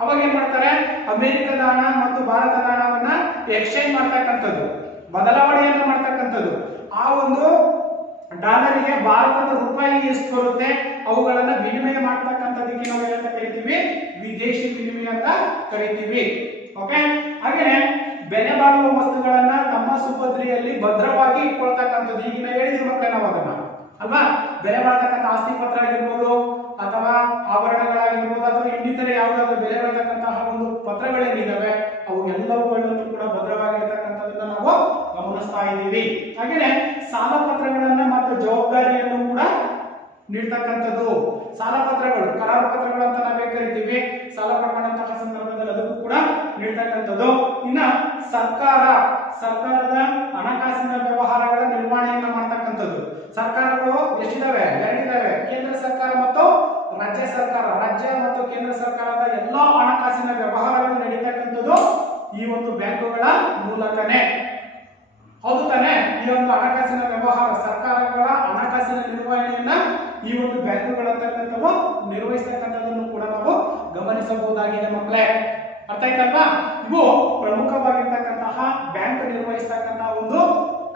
ಅವಾಗ ಏನ್ ಮಾಡ್ತಾರೆ? ಅಮೆರಿಕದ ಹಣ ಮತ್ತು ಭಾರತದ ಹಣವನ್ನ ಎಕ್ಸ್ಚೇಂಜ್ ಮಾಡ್ತಕ್ಕಂಥದ್ದು, ಬದಲಾವಣೆಯನ್ನು ಮಾಡ್ತಕ್ಕಂಥದ್ದು. ಆ ಒಂದು ಡಾಲರಿಗೆ ಭಾರತದ ರೂಪಾಯಿ ಎಷ್ಟು ಬರುತ್ತೆ ಅವುಗಳನ್ನ ವಿನಿಮಯ ಮಾಡ್ತಕ್ಕಂಥದಕ್ಕೆ ನಾವು ಏನಂತ ಕರಿತೀವಿ? ವಿದೇಶಿ ವಿನಿಮಯ ಅಂತ ಕರಿತೀವಿ. ಓಕೆ, ಹಾಗೆ ಬೆಲೆ ಬಾಳುವ ವಸ್ತುಗಳನ್ನ ತಮ್ಮ ಸುಭದ್ರಿಯಲ್ಲಿ ಭದ್ರವಾಗಿ ಇಟ್ಕೊಳ್ತಕ್ಕಂಥದ್ದು. ಈಗಿನ ಹೇಳಿದ್ವಿ ಮಕ್ಕಳೇ ನಾವು ಅದನ್ನ ಅಲ್ವಾ? ಬೆಲೆ ಬಾಳ್ತಕ್ಕಂಥ ಆಸ್ತಿ ಪತ್ರ ಆಗಿರ್ಬೋದು ಅಥವಾ ಆಭರಣಗಳಾಗಿರ್ಬೋದು ಅಥವಾ ಇನ್ನಿತರೆ ಯಾವುದಾದ್ರೂ ಬೆಲೆ ಬಾಳ್ತಕ್ಕಂತಹ ಒಂದು ಪತ್ರಗಳೇನಿದಾವೆ ಅವು ಎಲ್ಲವುಗಳನ್ನು ಕೂಡ ಭದ್ರವಾಗಿರ್ತಕ್ಕಂಥದ್ದನ್ನ ನಾವು ಗಮನಿಸ್ತಾ ಇದ್ದೀವಿ. ಹಾಗೆಯೇ ಸಾಲ ಪತ್ರಗಳನ್ನ ಮತ್ತು ಜವಾಬ್ದಾರಿಯನ್ನು ಕೂಡ ನೀಡ್ತಕ್ಕಂಥದ್ದು. ಸಾಲ ಪತ್ರಗಳು, ಕರಾರು ಪತ್ರಗಳು ಅಂತ ನಾವೇ ಕರಿತೀವಿ. ಸಾಲ ಪಡ್ಕೊಂಡಂತಹ ಸಂದರ್ಭದಲ್ಲಿ ಅದಕ್ಕೂ ಕೂಡ ನೀಡ್ತಕ್ಕಂಥದ್ದು. ಇನ್ನ ಸರ್ಕಾರದ ಹಣಕಾಸಿನ ವ್ಯವಹಾರಗಳ ನಿರ್ವಹಣೆಯನ್ನ ಮಾಡ್ತಕ್ಕಂಥದ್ದು. ಸರ್ಕಾರಗಳು ಎಷ್ಟಿದಾವೆ? 2 ಇದಾವೆ, ಕೇಂದ್ರ ಸರ್ಕಾರ ಮತ್ತು ರಾಜ್ಯ ಸರ್ಕಾರ. ರಾಜ್ಯ ಮತ್ತು ಕೇಂದ್ರ ಸರ್ಕಾರದ ಎಲ್ಲಾ ಹಣಕಾಸಿನ ವ್ಯವಹಾರಗಳು ನಡೀತಕ್ಕಂಥದ್ದು ಈ ಒಂದು ಬ್ಯಾಂಕುಗಳ ಮೂಲಕನೇ. ಹೌದು ತಾನೆ? ಈ ಒಂದು ಹಣಕಾಸಿನ ವ್ಯವಹಾರ, ಸರ್ಕಾರಗಳ ಹಣಕಾಸಿನ ನಿರ್ವಹಣೆಯನ್ನ ಈ ಒಂದು ಬ್ಯಾಂಕುಗಳಂತಕ್ಕಂಥವು ನಿರ್ವಹಿಸತಕ್ಕಂಥದ್ದನ್ನು ಕೂಡ ನಾವು ಗಮನಿಸಬಹುದಾಗಿದೆ ಮಕ್ಕಳೇ. ಅರ್ಥ ಆಯ್ತಲ್ವಾ? ಇವು ಪ್ರಮುಖವಾಗಿರ್ತಕ್ಕಂತಹ ಬ್ಯಾಂಕ್ ನಿರ್ವಹಿಸತಕ್ಕಂತಹ ಒಂದು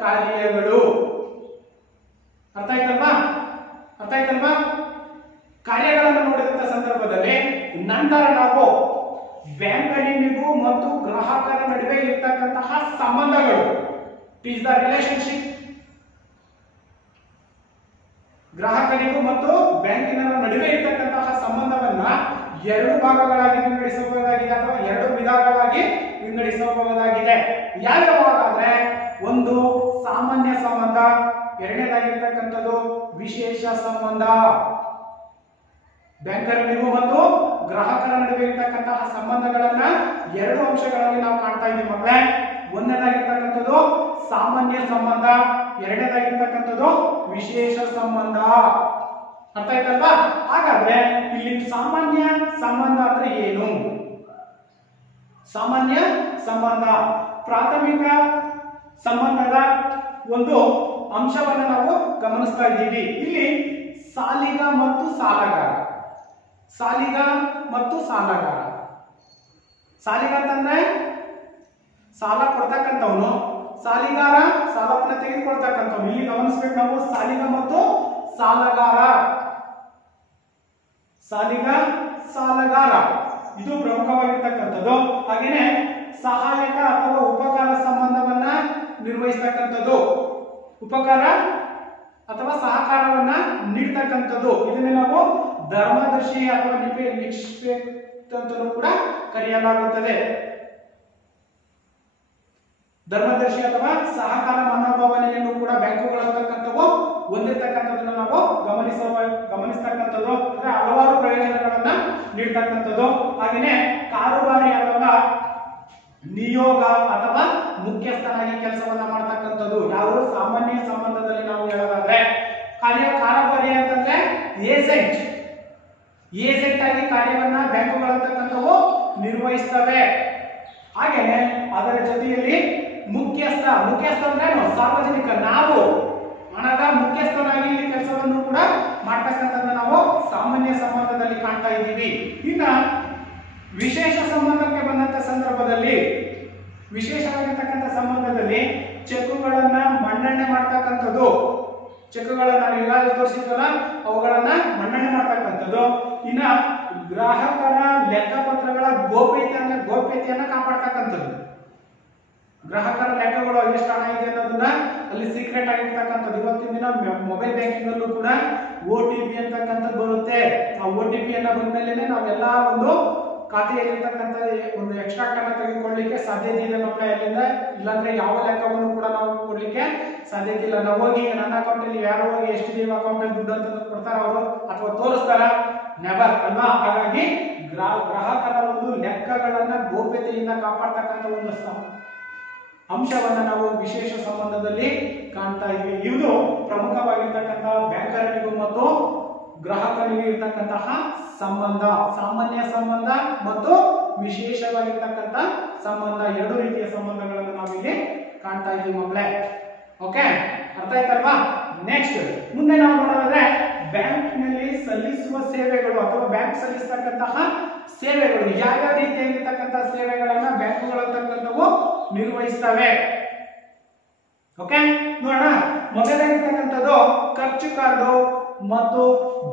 ಕಾರ್ಯಗಳು. ಅರ್ಥ ಆಯ್ತಲ್ವಾ? ಕಾರ್ಯಗಳನ್ನು ನೋಡಿದಂತ ಸಂದರ್ಭದಲ್ಲಿ ನಂತರ ನಾವು ಬ್ಯಾಂಕನಿಗೂ ಮತ್ತು ಗ್ರಾಹಕರ ನಡುವೆ ಇರತಕ್ಕಂತಹ ಸಂಬಂಧಗಳು, ಇಟ್ ಈಸ್ ದ ರಿಲೇಶನ್ಶಿಪ್. ಗ್ರಾಹಕರಿಗೂ ಮತ್ತು ಬ್ಯಾಂಕಿನ ನಡುವೆ ಇರತಕ್ಕಂತಹ ಸಂಬಂಧವನ್ನ 2 ಭಾಗಗಳಾಗಿ ವಿಂಗಡಿಸಬಹುದಾಗಿದೆ ಅಥವಾ 2 ವಿಧಗಳಾಗಿ ವಿಂಗಡಿಸಬಹುದಾಗಿದೆ. ಯಾವ್ಯಾವಾದ್ರೆ ಒಂದು ಸಾಮಾನ್ಯ ಸಂಬಂಧ, ಎರಡನೇದಾಗಿರ್ತಕ್ಕಂಥದ್ದು ವಿಶೇಷ ಸಂಬಂಧ. ಬ್ಯಾಂಕರ್ಗಳಿಗೂ ಮತ್ತು ಗ್ರಾಹಕರ ನಡುವೆ ಇರ್ತಕ್ಕಂತಹ ಸಂಬಂಧಗಳನ್ನ ಎರಡು ಅಂಶಗಳಲ್ಲಿ ನಾವು ಕಾಣ್ತಾ ಇದ್ದೀವಿ ಮಕ್ಕಳೇ. ಒಂದನೇದಾಗಿರ್ತಕ್ಕಂಥದ್ದು ಸಾಮಾನ್ಯ ಸಂಬಂಧ, ಎರಡನೇದಾಗಿರ್ತಕ್ಕಂಥದ್ದು ವಿಶೇಷ ಸಂಬಂಧ. ಅರ್ಥ ಆಯ್ತಲ್ವಾ? ಹಾಗಾದ್ರೆ ಇಲ್ಲಿ ಸಾಮಾನ್ಯ ಸಂಬಂಧ ಅಂದ್ರೆ ಏನು? ಸಾಮಾನ್ಯ ಸಂಬಂಧ ಪ್ರಾಥಮಿಕ ಸಂಬಂಧದ ಒಂದು ಅಂಶವನ್ನು ನಾವು ಗಮನಿಸ್ತಾ ಇದ್ದೀವಿ. ಇಲ್ಲಿ ಸಾಲಿಗ ಮತ್ತು ಸಾಲಗಾರ, ಸಾಲಿಗ ಮತ್ತು ಸಾಲಗಾರ. ಸಾಲಿಗ ಅಂತಂದ್ರೆ ಸಾಲ ಕೊಡ್ತಕ್ಕಂಥವನು, ಸಾಲಿಗಾರ ಸಾಲವನ್ನು ತೆಗೆದುಕೊಳ್ತಕ್ಕಂಥವನು. ಇಲ್ಲಿ ಗಮನಿಸ್ಬೇಕು ನಾವು, ಸಾಲಿಗ ಮತ್ತು ಸಾಲಗಾರ, ಸಾಲಿಗ ಸಾಲಗಾರ ಇದು ಪ್ರಮುಖವಾಗಿರ್ತಕ್ಕಂಥದ್ದು. ಹಾಗೇನೆ ಸಹಾಯಕ ಅಥವಾ ಉಪಕಾರ ಸಂಬಂಧವನ್ನ ನಿರ್ವಹಿಸತಕ್ಕಂಥದ್ದು, ಉಪಕಾರ ಅಥವಾ ಸಹಕಾರವನ್ನ ನೀಡ್ತಕ್ಕಂಥದ್ದು. ಇದನ್ನ ನಾವು ಧರ್ಮದರ್ಶಿ ಅಥವಾ ನಿಷ್ಪೇಕ್ಷ ಅಂತಲೂ ಕೂಡ ಕರೆಯಲಾಗುತ್ತದೆ. ಧರ್ಮದರ್ಶಿ ಅಥವಾ ಸಹಕಾರ ಮನೋಭಾವನೆಯನ್ನು ಕೂಡ ಬ್ಯಾಂಕುಗಳಂತಕ್ಕಂಥವು ಹೊಂದಿರತಕ್ಕಂಥದ್ದನ್ನ ನಾವು ಗಮನಿಸ್ತಕ್ಕಂಥದ್ದು. ಅಂದ್ರೆ ಹಲವಾರು ಪ್ರಯೋಜನಗಳನ್ನ ನೀಡ್ತಕ್ಕಂಥದ್ದು. ಹಾಗೆಯೇ ಕಾರುಬಾರಿ ಅಥವಾ ನಿಯೋಗ ಅಥವಾ ಮುಖ್ಯಸ್ಥನಾಗಿ ಕೆಲಸವನ್ನ ಮಾಡ್ತಕ್ಕಂಥದ್ದು. ಯಾವುದು ಸಾಮಾನ್ಯ ಸಂಬಂಧದಲ್ಲಿ ನಾವು ಹೇಳೋದಾದ್ರೆ ಕಾರುಬಾರಿ ಅಂತಂದ್ರೆ ಏಜೆಂಟ್, ಏಜೆಂಟ್ ಆಗಿ ಕಾರ್ಯವನ್ನ ಬ್ಯಾಂಕುಗಳಂತಕ್ಕಂಥವು ನಿರ್ವಹಿಸ್ತವೆ. ಹಾಗೇನೆ ಅದರ ಜೊತೆಯಲ್ಲಿ ಮುಖ್ಯಸ್ಥ, ಮುಖ್ಯಸ್ಥ ಅಂದ್ರೆ ಸಾರ್ವಜನಿಕ, ನಾವು ಹಣದ ಮುಖ್ಯಸ್ಥನಾಗಿ ಇಲ್ಲಿ ಕೆಲಸವನ್ನು ಕೂಡ ಮಾಡ್ತಕ್ಕಂಥದ್ದನ್ನ ನಾವು ಸಾಮಾನ್ಯ ಸಂಬಂಧದಲ್ಲಿ ಕಾಣ್ತಾ ಇದ್ದೀವಿ. ಇನ್ನ ವಿಶೇಷ ಸಂಬಂಧಕ್ಕೆ ಬಂದಂತ ಸಂದರ್ಭದಲ್ಲಿ, ವಿಶೇಷವಾಗಿರ್ತಕ್ಕಂಥ ಸಂಬಂಧದಲ್ಲಿ ಚೆಕ್ಕುಗಳನ್ನ ಮನ್ನಣೆ ಮಾಡ್ತಕ್ಕಂಥದ್ದು, ಚೆಕ್ಗಳನ್ನ ಈಗಾಗಲೇ ತೋರಿಸಿದ್ವಲ್ಲ ಅವುಗಳನ್ನ ಮನ್ನಣೆ ಮಾಡ್ತಕ್ಕಂಥದ್ದು. ಇನ್ನ ಗ್ರಾಹಕರ ಲೆಕ್ಕಪತ್ರಗಳ ಗೋಪ್ಯತೆಯನ್ನ ಕಾಪಾಡ್ತಕ್ಕಂಥದ್ದು. ಗ್ರಾಹಕರ ಲೆಕ್ಕಗಳು ಎಷ್ಟು ಹಣ ಇದೆ ಅನ್ನೋದನ್ನ ಅಲ್ಲಿ ಸೀಕ್ರೆಟ್ ಆಗಿರ್ತಕ್ಕಂಥದ್ದು. ಇವತ್ತಿನ ದಿನ ಮೊಬೈಲ್ ಬ್ಯಾಂಕಿಂಗ್ ಅಲ್ಲೂ ಕೂಡ OTP ಅಂತಕ್ಕಂಥದ್ದು ಬರುತ್ತೆ. ಆ OTP ಅನ್ನ ಬಂದ್ಮೇಲೆ ನಾವೆಲ್ಲ ಒಂದು ಖಾತೆಯಲ್ಲಿರ್ತಕ್ಕಂಥ ಒಂದು ಎಕ್ಸ್ಟ್ರಾಕ್ಟ್ ಅನ್ನ ತೆಗೆದುಕೊಳ್ಳಲಿಕ್ಕೆ ಸಾಧ್ಯತೆ ಇದೆ ಮಕ್ಕಳ. ಎಲ್ಲಿಂದ ಇಲ್ಲಾಂದ್ರೆ ಯಾವ ಲೆಕ್ಕವನ್ನು ಕೂಡ ನಾವು ಕೊಡ್ಲಿಕ್ಕೆ ಸಾಧ್ಯತೆ ಇಲ್ಲ. ನಾವು ಹೋಗಿ ನನ್ನ ಅಕೌಂಟ್ ಅಲ್ಲಿ ಯಾರು ಹೋಗಿ ಎಷ್ಟಿದೆ ಅಕೌಂಟ್ ಅಲ್ಲಿ ದುಡ್ಡು ಅಂತ ಕೊಡ್ತಾರ ಅವರು ಅಥವಾ ತೋರಿಸ್ತಾರ? ನೆವರ್ ಅಲ್ವಾ? ಹಾಗಾಗಿ ಗ್ರಾಹಕರ ಒಂದು ಲೆಕ್ಕಗಳನ್ನ ಗೋಪ್ಯತೆಯಿಂದ ಕಾಪಾಡ್ತಕ್ಕಂಥ ಒಂದು ಅಂಶವನ್ನ ನಾವು ವಿಶೇಷ ಸಂಬಂಧದಲ್ಲಿ ಕಾಣ್ತಾ ಇದ್ವಿ. ಇದು ಪ್ರಮುಖವಾಗಿರ್ತಕ್ಕಂಥ ಬ್ಯಾಂಕರ್ಗಳಿಗೂ ಮತ್ತು ಗ್ರಾಹಕರಿಗೆ ಇರ್ತಕ್ಕಂತಹ ಸಂಬಂಧ, ಸಾಮಾನ್ಯ ಸಂಬಂಧ ಮತ್ತು ವಿಶೇಷವಾಗಿರ್ತಕ್ಕಂಥ ಸಂಬಂಧ. ಎರಡು ರೀತಿಯ ಸಂಬಂಧಗಳನ್ನು ನಾವಿಲ್ಲಿ ಕಾಣ್ತಾ ಇದ್ದೀವಿ ಮಕ್ಕಳೇ. ಓಕೆ, ಅರ್ಥ ಆಯ್ತಲ್ವಾ? ನೆಕ್ಸ್ಟ್ ಮುಂದೆ ನಾವು ನೋಡೋದಾದ್ರೆ ಬ್ಯಾಂಕ್ ನಲ್ಲಿ ಸಲ್ಲಿಸುವ ಸೇವೆಗಳು ಅಥವಾ ಬ್ಯಾಂಕ್ ಸಲ್ಲಿಸತಕ್ಕಂತಹ ಸೇವೆಗಳು, ಯಾವ ರೀತಿಯಾಗಿರ್ತಕ್ಕಂಥ ಸೇವೆಗಳನ್ನ ಬ್ಯಾಂಕುಗಳಂತಕ್ಕಂಥವು ನಿರ್ವಹಿಸ್ತವೆ. ಓಕೆ, ನೋಡೋಣ. ಮೊದಲಾಗಿರ್ತಕ್ಕಂಥದ್ದು ಖರ್ಚು ಕಾರ್ಡು ಮತ್ತು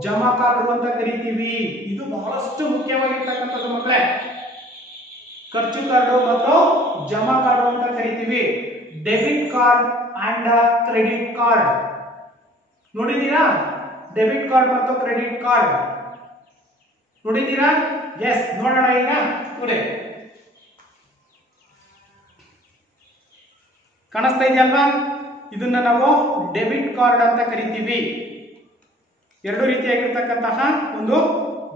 ಜಮಾ ಕಾರ್ಡು ಅಂತ ಕರಿತೀವಿ. ಇದು ಬಹಳಷ್ಟು ಮುಖ್ಯವಾಗಿರ್ತಕ್ಕಂಥದ್ದು ಮಕ್ಕಳೇ. ಖರ್ಚು ಕಾರ್ಡು ಮತ್ತು ಜಮಾ ಕಾರ್ಡು ಅಂತ ಕರಿತೀವಿ. Debit card and credit card ನೋಡಿದೀರಾ? ಡೆಬಿಟ್ ಕಾರ್ಡ್ ಮತ್ತು ಕ್ರೆಡಿಟ್ ಕಾರ್ಡ್ ನೋಡಿದೀರಾ? ಎಸ್, ನೋಡೋಣ ಈಗ ನೋಡಿ. ಕಾಣಿಸ್ತಾ ಇದೆಯಲ್ವಾ? ಇದನ್ನ ನಾವು ಡೆಬಿಟ್ ಕಾರ್ಡ್ ಅಂತ ಕರಿತೀವಿ. ಎರಡು ರೀತಿಯಾಗಿರ್ತಕ್ಕಂತಹ ಒಂದು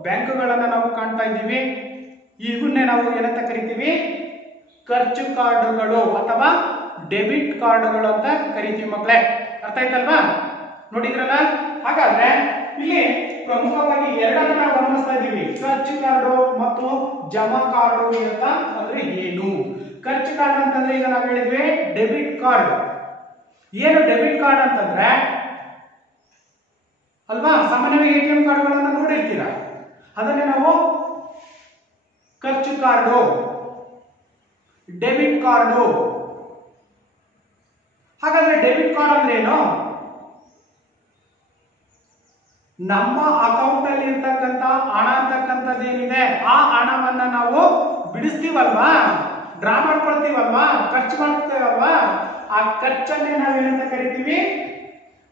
ಬ್ಯಾಂಕುಗಳನ್ನ ನಾವು ಕಾಣ್ತಾ ಇದ್ದೀವಿ. ಇವನ್ನೇ ನಾವು ಏನಂತ ಕರಿತೀವಿ? ಖರ್ಚು ಕಾರ್ಡುಗಳು ಅಥವಾ ಡೆಬಿಟ್ ಕಾರ್ಡುಗಳು ಅಂತ ಕರಿತೀವಿ ಮಕ್ಕಳೇ. ಅರ್ಥ ಆಯ್ತಲ್ವಾ? ನೋಡಿದ್ರಲ್ಲ? ಹಾಗಾದ್ರೆ ಇಲ್ಲಿ ಪ್ರಮುಖವಾಗಿ ಎರಡನ್ನ ನಾವು ಗಮನಿಸ್ತಾ ಇದ್ದೀವಿ, ಖರ್ಚು ಕಾರ್ಡು ಮತ್ತು ಜಮಾ ಕಾರ್ಡು ಅಂತ ಅಂದ್ರೆ ಏನು? ಖರ್ಚು ಕಾರ್ಡ್ ಅಂತಂದ್ರೆ ಈಗ ನಾವು ಹೇಳಿದ್ವಿ ಡೆಬಿಟ್ ಕಾರ್ಡ್. ಏನು ಡೆಬಿಟ್ ಕಾರ್ಡ್ ಅಂತಂದ್ರೆ ಅಲ್ವಾ, ಸಾಮಾನ್ಯವಾಗಿ ATM ಕಾರ್ಡ್ಗಳನ್ನ ನೋಡಿರ್ತೀರ, ಅದನ್ನೇ ನಾವು ಖರ್ಚು ಕಾರ್ಡು, ಡೆಬಿಟ್ ಕಾರ್ಡು. ಹಾಗಾದ್ರೆ ಡೆಬಿಟ್ ಕಾರ್ಡ್ ಅಂದ್ರೆ ಏನು? ನಮ್ಮ ಅಕೌಂಟ್ ಅಲ್ಲಿ ಇರ್ತಕ್ಕಂಥ ಹಣ ಅಂತಕ್ಕಂಥದ್ದೇನಿದೆ ಆ ಹಣವನ್ನ ನಾವು ಬಿಡಿಸ್ತೀವಲ್ವಾ, ಡ್ರಾ ಮಾಡ್ಕೊಳ್ತೀವಲ್ವಾ, ಖರ್ಚು ಮಾಡ್ತೇವಲ್ವಾ, ಆ ಖರ್ಚನ್ನೇ ನಾವೇನಂತ ಕರಿತೀವಿ?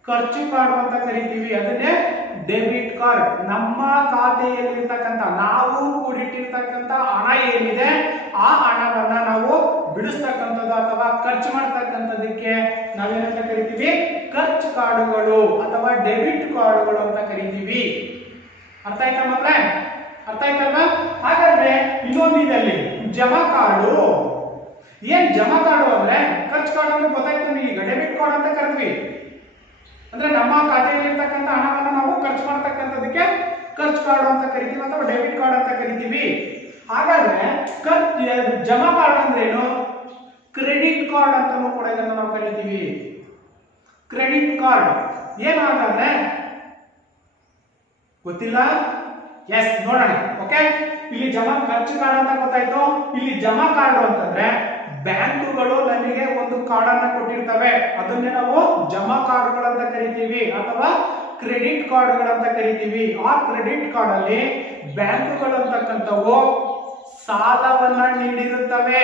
ಖರ್ಚು ಕಾರ್ಡ್ ಅಂತ ಕರಿತೀವಿ. ಅದನ್ನೇ ಡೆಬಿಟ್ ಕಾರ್ಡ್. ನಮ್ಮ ಖಾತೆಯಲ್ಲಿರ್ತಕ್ಕಂಥ ನಾವು ಕೂಡಿಟ್ಟಿರ್ತಕ್ಕಂಥ ಹಣ ಏನಿದೆ ಆ ಹಣವನ್ನ ನಾವು ಬಿಡಿಸ್ತಕ್ಕಂಥದ್ದು ಅಥವಾ ಖರ್ಚು ಮಾಡ್ತಕ್ಕಂಥದಕ್ಕೆ ನಾವೇನಂತ ಕರಿತೀವಿ, ಖರ್ಚು ಕಾರ್ಡುಗಳು ಅಥವಾ ಡೆಬಿಟ್ ಕಾರ್ಡುಗಳು ಅಂತ ಕರಿತೀವಿ. ಅರ್ಥ ಆಯ್ತಾ ಮಕ್ಕಳೇ? ಅರ್ಥ ಆಯ್ತಲ್ವಾ? ಹಾಗಾದ್ರೆ ಇನ್ನೊಂದು ಇದಲ್ಲಿ ಜಮಾ ಕಾರ್ಡು. ಏನ್ ಜಮಾ ಕಾರ್ಡು ಅಂದ್ರೆ ಖರ್ಚು ಕಾರ್ಡು ಅಂತ ಗೊತ್ತಾಯ್ತು ನಿಮಗೆ. ಈಗ ಡೆಬಿಟ್ ಕಾರ್ಡ್ ಅಂತ ಕರಿತೀವಿ ಅಂದ್ರೆ ನಮ್ಮ ಖಾತೆಯಲ್ಲಿ ಇರ್ತಕ್ಕಂಥ ಹಣವನ್ನು ನಾವು ಖರ್ಚು ಮಾಡ್ತಕ್ಕಂಥದಕ್ಕೆ ಖರ್ಚು ಕಾರ್ಡು ಅಂತ ಕರಿತೀವಿ ಅಥವಾ ಡೆಬಿಟ್ ಕಾರ್ಡ್ ಅಂತ ಕರಿತೀವಿ. ಹಾಗಾದ್ರೆ ಜಮಾ ಕಾರ್ಡ್ ಅಂದ್ರೆ ಏನು? ಕ್ರೆಡಿಟ್ ಕಾರ್ಡ್ ಅಂತಾನೂ ಕೂಡ ಇದನ್ನು ನಾವು ಕರಿತೀವಿ. ಕ್ರೆಡಿಟ್ ಕಾರ್ಡ್ ಏನಾದ್ರೆ ಗೊತ್ತಿಲ್ಲ? ಎಸ್, ನೋಡೋಣ. ಓಕೆ, ಇಲ್ಲಿ ಜಮಾ ಖರ್ಚು ಕಾರ್ಡ್ ಅಂತ ಗೊತ್ತಾಯ್ತು. ಇಲ್ಲಿ ಜಮಾ ಕಾರ್ಡ್ ಅಂತಂದ್ರೆ ಬ್ಯಾಂಕುಗಳು ನಮಗೆ ಒಂದು ಕಾರ್ಡ್ ಅನ್ನ ಕೊಟ್ಟಿರ್ತವೆ, ಅದನ್ನೇ ನಾವು ಜಮಾ ಕಾರ್ಡ್ಗಳು ಅಂತ ಕರಿತೀವಿ ಅಥವಾ ಕ್ರೆಡಿಟ್ ಕಾರ್ಡ್ಗಳು ಅಂತ ಕರಿತೀವಿ. ಆ ಕ್ರೆಡಿಟ್ ಕಾರ್ಡ್ ಅಲ್ಲಿ ಬ್ಯಾಂಕುಗಳು ಅಂತಕ್ಕಂಥವು ಸಾಲವನ್ನ ನೀಡಿರುತ್ತವೆ.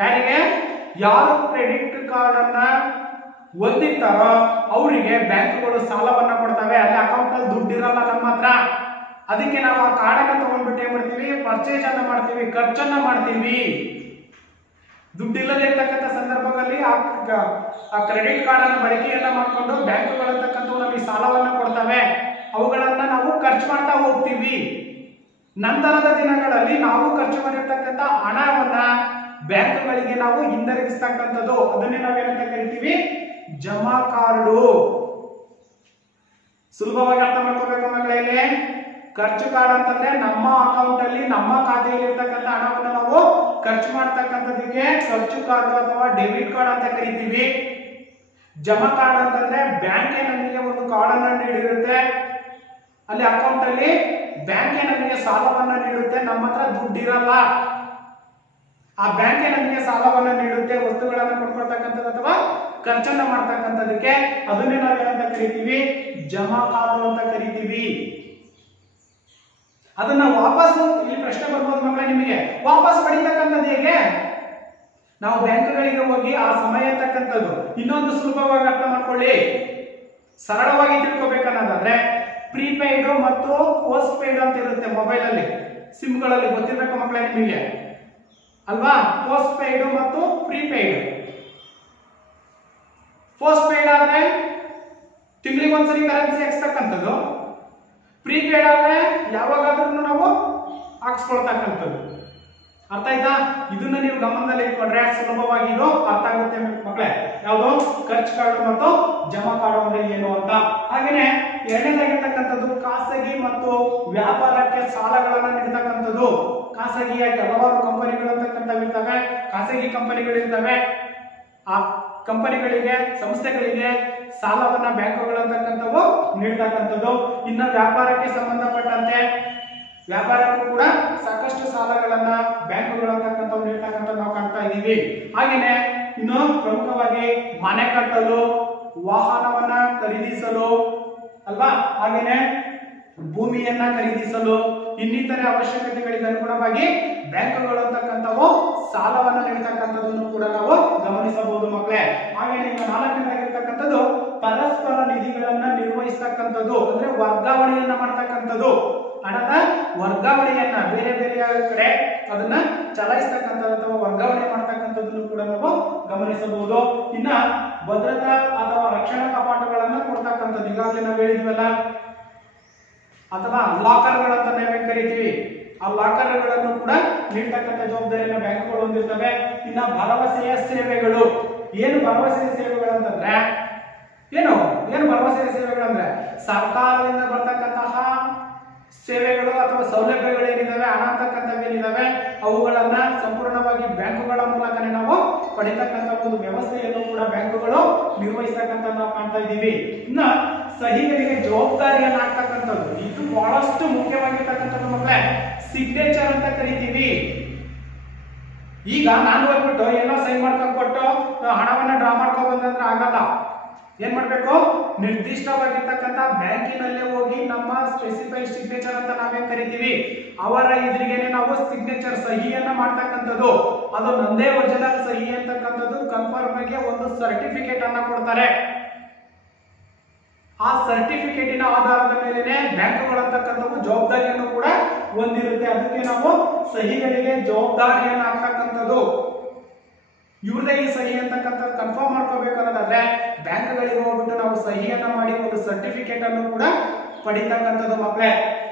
ಯಾರಿಗೆ? ಯಾರು ಕ್ರೆಡಿಟ್ ಕಾರ್ಡ್ ಅನ್ನ ಹೊಂದಿರ್ತಾರೋ ಅವರಿಗೆ ಬ್ಯಾಂಕುಗಳು ಸಾಲವನ್ನ ಕೊಡ್ತವೆ. ಅಲ್ಲಿ ಅಕೌಂಟ್ ಅಲ್ಲಿ ದುಡ್ಡು ಇರಲ್ಲ ನಮ್ಮ ಹತ್ರ, ಅದಕ್ಕೆ ನಾವು ಆ ಕಾರ್ಡ್ ಅನ್ನ ತಗೊಂಡ್ಬಿಟ್ಟು ಏನ್ ಮಾಡ್ತೀವಿ, ಪರ್ಚೇಸ್ ಅನ್ನ ಮಾಡ್ತೀವಿ, ಖರ್ಚನ್ನ ಮಾಡ್ತೀವಿ. ದುಡ್ಡಿಲ್ಲದೆ ಇರ್ತಕ್ಕಂಥ ಸಂದರ್ಭದಲ್ಲಿ ಆ ಕ್ರೆಡಿಟ್ ಕಾರ್ಡ್ ಅನ್ನ ಬಳಕೆಯನ್ನ ಮಾಡಿಕೊಂಡು ಬ್ಯಾಂಕುಗಳು ಅಂತಕ್ಕಂಥವು ನಮಗೆ ಸಾಲವನ್ನ ಕೊಡ್ತವೆ. ಅವುಗಳನ್ನ ನಾವು ಖರ್ಚು ಮಾಡ್ತಾ ಹೋಗ್ತೀವಿ. ನಂತರದ ದಿನಗಳಲ್ಲಿ ನಾವು ಖರ್ಚು ಮಾಡಿರ್ತಕ್ಕಂಥ ಹಣವನ್ನ ಬ್ಯಾಂಕುಗಳಿಗೆ ನಾವು ಹಿಂದಿರುಗಿಸ್ತಕ್ಕಂಥದ್ದು, ಅದನ್ನೇ ನಾವೇನಂತ ಕರಿತೀವಿ, ಜಮಾ ಕಾರ್ಡು. ಸುಲಭವಾಗಿ ಅರ್ಥ ಮಾಡ್ಕೋಬೇಕು ಮಕ್ಕಳಲ್ಲಿ. ಖರ್ಚು ಕಾರ್ಡ್ ಅಂತಂದ್ರೆ ನಮ್ಮ ಅಕೌಂಟ್ ಅಲ್ಲಿ ನಮ್ಮ ಖಾತೆಯಲ್ಲಿ ಇರ್ತಕ್ಕಂಥ ಹಣವನ್ನು ನಾವು ಖರ್ಚು ಮಾಡ್ತಕ್ಕಂಥದಕ್ಕೆ ಖರ್ಚು ಕಾರ್ಡ್ ಅಥವಾ ಡೆಬಿಟ್ ಕಾರ್ಡ್ ಅಂತ ಕರಿತೀವಿ. ಜಮಾ ಕಾರ್ಡ್ ಅಂತಂದ್ರೆ ಬ್ಯಾಂಕ್ ನಮಗೆ ಒಂದು ಕಾರ್ಡ್ ಅನ್ನ ನೀಡಿರುತ್ತೆ, ಅಲ್ಲಿ ಅಕೌಂಟ್ ಅಲ್ಲಿ ಬ್ಯಾಂಕ್ ನಮಗೆ ಸಾಲವನ್ನ ನೀಡುತ್ತೆ, ನಮ್ಮ ಹತ್ರ ದುಡ್ಡಿರಲ್ಲ, ಆ ಬ್ಯಾಂಕ್ ನಮಗೆ ಸಾಲವನ್ನ ನೀಡುತ್ತೆ, ವಸ್ತುಗಳನ್ನ ಕೊಂಡ್ಕೊಳ್ತಕ್ಕಂಥದ್ದು ಅಥವಾ ಖರ್ಚನ್ನ ಮಾಡ್ತಕ್ಕಂಥದಕ್ಕೆ, ಅದನ್ನೇ ನಾವೇನಂತ ಕರಿತೀವಿ, ಜಮಾ ಕಾರ್ಡು ಅಂತ ಕರಿತೀವಿ. ಅದನ್ನ ವಾಪಸ್, ಇಲ್ಲಿ ಪ್ರಶ್ನೆ ಬರ್ಬೋದು ಮಕ್ಕಳೇ ನಿಮಗೆ, ವಾಪಸ್ ಪಡಿತಕ್ಕಂಥದ್ದು ಹೇಗೆ? ನಾವು ಬ್ಯಾಂಕ್ಗಳಿಗೆ ಹೋಗಿ ಆ ಸಮಯ ಅಂತಕ್ಕಂಥದ್ದು ಇನ್ನೊಂದು ಸುಲಭವಾಗಿ ಅರ್ಥ ಮಾಡ್ಕೊಳ್ಳಿ, ಸರಳವಾಗಿ ತಿಳ್ಕೊಬೇಕನ್ನೋದಾದ್ರೆ ಪ್ರೀಪೇಯ್ಡ್ ಮತ್ತು ಪೋಸ್ಟ್ ಪೇಯ್ಡ್ ಅಂತ ಇರುತ್ತೆ ಮೊಬೈಲ್ ಅಲ್ಲಿ, ಸಿಮ್ಗಳಲ್ಲಿ ಗೊತ್ತಿರಬೇಕು ಮಕ್ಕಳೇ ನಿಮಗೆ ಅಲ್ವಾ? ಪೋಸ್ಟ್ ಪೇಯ್ಡ್ ಮತ್ತು ಪ್ರೀಪೇಯ್ಡ್. ಪೋಸ್ಟ್ ಪೇಯ್ಡ್ ಆದ್ರೆ ತಿಂಗಳಿಗೆ ಒಂದ್ಸರಿ ಕರೆನ್ಸಿ ಹಾಕ್ಸ್ತಕ್ಕಂಥದ್ದು, ಪ್ರೀಪೇಯ್ಡ್ ಆದ್ರೆ ಯಾವಾಗಾದ್ರೂ ನಾವು ಹಾಕ್ಸ್ಕೊಳ್ತಕ್ಕಂಥದ್ದು. ಅರ್ಥ ಆಯ್ತಾ? ಇದನ್ನ ನೀವು ಗಮನದಲ್ಲಿ ಇಟ್ಕೊಂಡ್ರೆ ಸುಲಭವಾಗಿ ಇದು ಅರ್ಥ ಆಗುತ್ತೆ ಮಕ್ಕಳೇ. ಯಾವುದು? ಖರ್ಚು ಕಾರ್ಡ್ ಮತ್ತು ಜಮಾ ಕಾರ್ಡ್ ಅಂದ್ರೆ ಏನು ಅಂತ. ಹಾಗೇನೆ ಎರಡನೇದಾಗಿರ್ತಕ್ಕಂಥದ್ದು ಖಾಸಗಿ ಮತ್ತು ವ್ಯಾಪಾರಕ್ಕೆ ಸಾಲಗಳನ್ನ ನೀಡ್ತಕ್ಕಂಥದ್ದು. ಖಾಸಗಿಯಾಗಿ ಹಲವಾರು ಕಂಪನಿಗಳು ಅಂತಕ್ಕಂಥವು ಇರ್ತವೆ, ಖಾಸಗಿ ಕಂಪನಿಗಳು ಇರ್ತವೆ. ಆ ಕಂಪನಿಗಳಿಗೆ, ಸಂಸ್ಥೆಗಳಿಗೆ ಸಾಲವನ್ನ ಬ್ಯಾಂಕುಗಳು ಅಂತಕ್ಕಂಥವು ನೀಡ್ತಕ್ಕಂಥದ್ದು. ಇನ್ನು ವ್ಯಾಪಾರಕ್ಕೆ ಸಂಬಂಧಪಟ್ಟಂತೆ ವ್ಯಾಪಾರಕ್ಕೂ ಕೂಡ ಸಾಕಷ್ಟು ಸಾಲಗಳನ್ನ ಬ್ಯಾಂಕುಗಳು ಅಂತಕ್ಕಂಥವು ನೀಡ್ತಕ್ಕಂಥ ನಾವು ಕಾಣ್ತಾ ಇದ್ದೀವಿ. ಹಾಗೇನೆ ಇನ್ನು ಪ್ರಮುಖವಾಗಿ ಮನೆ ಕಟ್ಟಲು, ವಾಹನವನ್ನ ಖರೀದಿಸಲು ಅಲ್ವಾ, ಹಾಗೇನೆ ಭೂಮಿಯನ್ನ ಖರೀದಿಸಲು, ಇನ್ನಿತರೆ ಅವಶ್ಯಕತೆಗಳಿಗೆ ಅನುಗುಣವಾಗಿ ಬ್ಯಾಂಕುಗಳು ಅಂತಕ್ಕಂಥವು ಸಾಲವನ್ನ ನೀಡತಕ್ಕಂಥದ್ದನ್ನು ಕೂಡ ನಾವು ಗಮನಿಸಬಹುದು ಮಕ್ಕಳೇ. ಹಾಗೇನೆ ಇನ್ನು ನಾಲ್ಕನೇದಾಗಿರ್ತಕ್ಕಂಥದ್ದು ಪರಸ್ಪರ ನಿಧಿಗಳನ್ನ ನಿರ್ವಹಿಸ್ತಕ್ಕಂಥದ್ದು, ಅಂದ್ರೆ ವರ್ಗಾವಣೆಯನ್ನ ಮಾಡ್ತಕ್ಕಂಥದ್ದು. ಹಣದ ವರ್ಗಾವಣೆಯನ್ನ ಬೇರೆ ಬೇರೆ ಕಡೆ ಅದನ್ನ ಚಲಾಯಿಸ್ತಕ್ಕಂಥದ್ದು ಅಥವಾ ವರ್ಗಾವಣೆ ಮಾಡ್ತಕ್ಕಂಥದ್ದನ್ನು ಕೂಡ ನಾವು ಗಮನಿಸಬಹುದು. ಇನ್ನ ಭದ್ರತಾ ಅಥವಾ ರಕ್ಷಣಾ ಕಪಾಟುಗಳನ್ನ ಕೊಡ್ತಕ್ಕಂಥದ್ದು, ಈಗಾಗಲೇ ನಾವು ಹೇಳಿದ್ವಲ್ಲ, ಅಥವಾ ಲಾಕರ್ಗಳಂತ ನಾವೇನ್ ಕರಿತೀವಿ, ಆ ಲಾಕರ್ಗಳನ್ನು ಕೂಡ ನೀಡ್ತಕ್ಕಂಥ ಜವಾಬ್ದಾರಿಯನ್ನ ಬ್ಯಾಂಕುಗಳು ಹೊಂದಿರ್ತವೆ. ಇನ್ನ ಭರವಸೆಯ ಸೇವೆಗಳು. ಏನು ಭರವಸೆಯ ಸೇವೆಗಳು ಅಂತಂದ್ರೆ ಏನು ಭರವಸೆಯ ಸೇವೆಗಳಂದ್ರೆ ಸರ್ಕಾರದಿಂದ ಬರ್ತಕ್ಕಂತಹ ಸೇವೆಗಳು ಅಥವಾ ಸೌಲಭ್ಯಗಳೇನಿದಾವೆ, ಹಣ ಅಂತಕ್ಕಂಥವೇನಿದಾವೆ, ಅವುಗಳನ್ನ ಸಂಪೂರ್ಣವಾಗಿ ಬ್ಯಾಂಕುಗಳ ಮೂಲಕನೇ ನಾವು ಪಡಿತಕ್ಕಂಥ ಒಂದು ವ್ಯವಸ್ಥೆಯನ್ನು ಕೂಡ ಬ್ಯಾಂಕುಗಳು ನಿರ್ವಹಿಸ್ತಕ್ಕಂಥ ನಾವು ಕಾಣ್ತಾ ಇದ್ದೀವಿ. ಇನ್ನ ಸಹಿಗಳಿಗೆ ಜವಾಬ್ದಾರಿಯನ್ನ ಹಾಕ್ತಕ್ಕಂಥದ್ದು, ಇದು ಬಹಳಷ್ಟು ಮುಖ್ಯವಾಗಿರ್ತಕ್ಕಂಥದ್ದು ಮಕ್ಕಳೇ. ಸಿಗ್ನೇಚರ್ ಅಂತ ಕರಿತೀವಿ. ಈಗ ನಾನು ಹೋಗ್ಬಿಟ್ಟು ಏನೋ ಸೈನ್ ಮಾಡ್ಕೊಂಡ್ಬಿಟ್ಟು ಹಣವನ್ನ ಡ್ರಾ ಮಾಡ್ಕೊಂಡು ಬಂದ್ರೆ ಆಗಲ್ಲ. ಏನ್ ಮಾಡ್ಬೇಕು? ನಿರ್ದಿಷ್ಟವಾಗಿರ್ತಕ್ಕಂಥ ಬ್ಯಾಂಕಿನಲ್ಲೇ ಹೋಗಿ ನಮ್ಮ ಸ್ಪೆಸಿಫೈಡ್ ಸಿಗ್ನೇಚರ್ ಅಂತ ನಾವೇನ್ ಕರಿತೀವಿ, ಅವರ ಎದುರಿಗೆನೆ ನಾವು ಸಿಗ್ನೇಚರ್ ಸಹಿಯನ್ನ ಮಾಡ್ತಕ್ಕಂಥದ್ದು. ಅದು ನಂದೇ ಒರಿಜಿನಲ್ ಸಹಿ ಅಂತಕ್ಕಂಥದ್ದು ಕನ್ಫರ್ಮ್ ಆಗಿ ಒಂದು ಸರ್ಟಿಫಿಕೇಟ್ ಅನ್ನ ಕೊಡ್ತಾರೆ. ಆ ಸರ್ಟಿಫಿಕೇಟಿನ ಆಧಾರದ ಮೇಲೆ ಬ್ಯಾಂಕುಗಳು ಅಂತಕ್ಕಂಥವು ಜವಾಬ್ದಾರಿಯನ್ನು ಕೂಡ ಹೊಂದಿರುತ್ತೆ. ಅದಕ್ಕೆ ನಾವು ಸಹಿಗಳಿಗೆ ಜವಾಬ್ದಾರಿಯನ್ನು ಹಾಕ್ತಕ್ಕಂಥದ್ದು. ಇವ್ರದೇ ಈ ಸಹಿ ಅಂತಕ್ಕಂಥ ಕನ್ಫರ್ಮ್ ಮಾಡ್ಕೋಬೇಕು ಅನ್ನೋದಾದ್ರೆ ಬ್ಯಾಂಕ್ಗಳಿಗೆ ಹೋಗ್ಬಿಟ್ಟು ನಾವು ಸಹಿಯನ್ನ ಮಾಡಿ ಒಂದು ಸರ್ಟಿಫಿಕೇಟ್ ಅನ್ನು ಕೂಡ ಪಡಿತಕ್ಕಂಥದ್ದು ಮಕ್ಕಳೇ.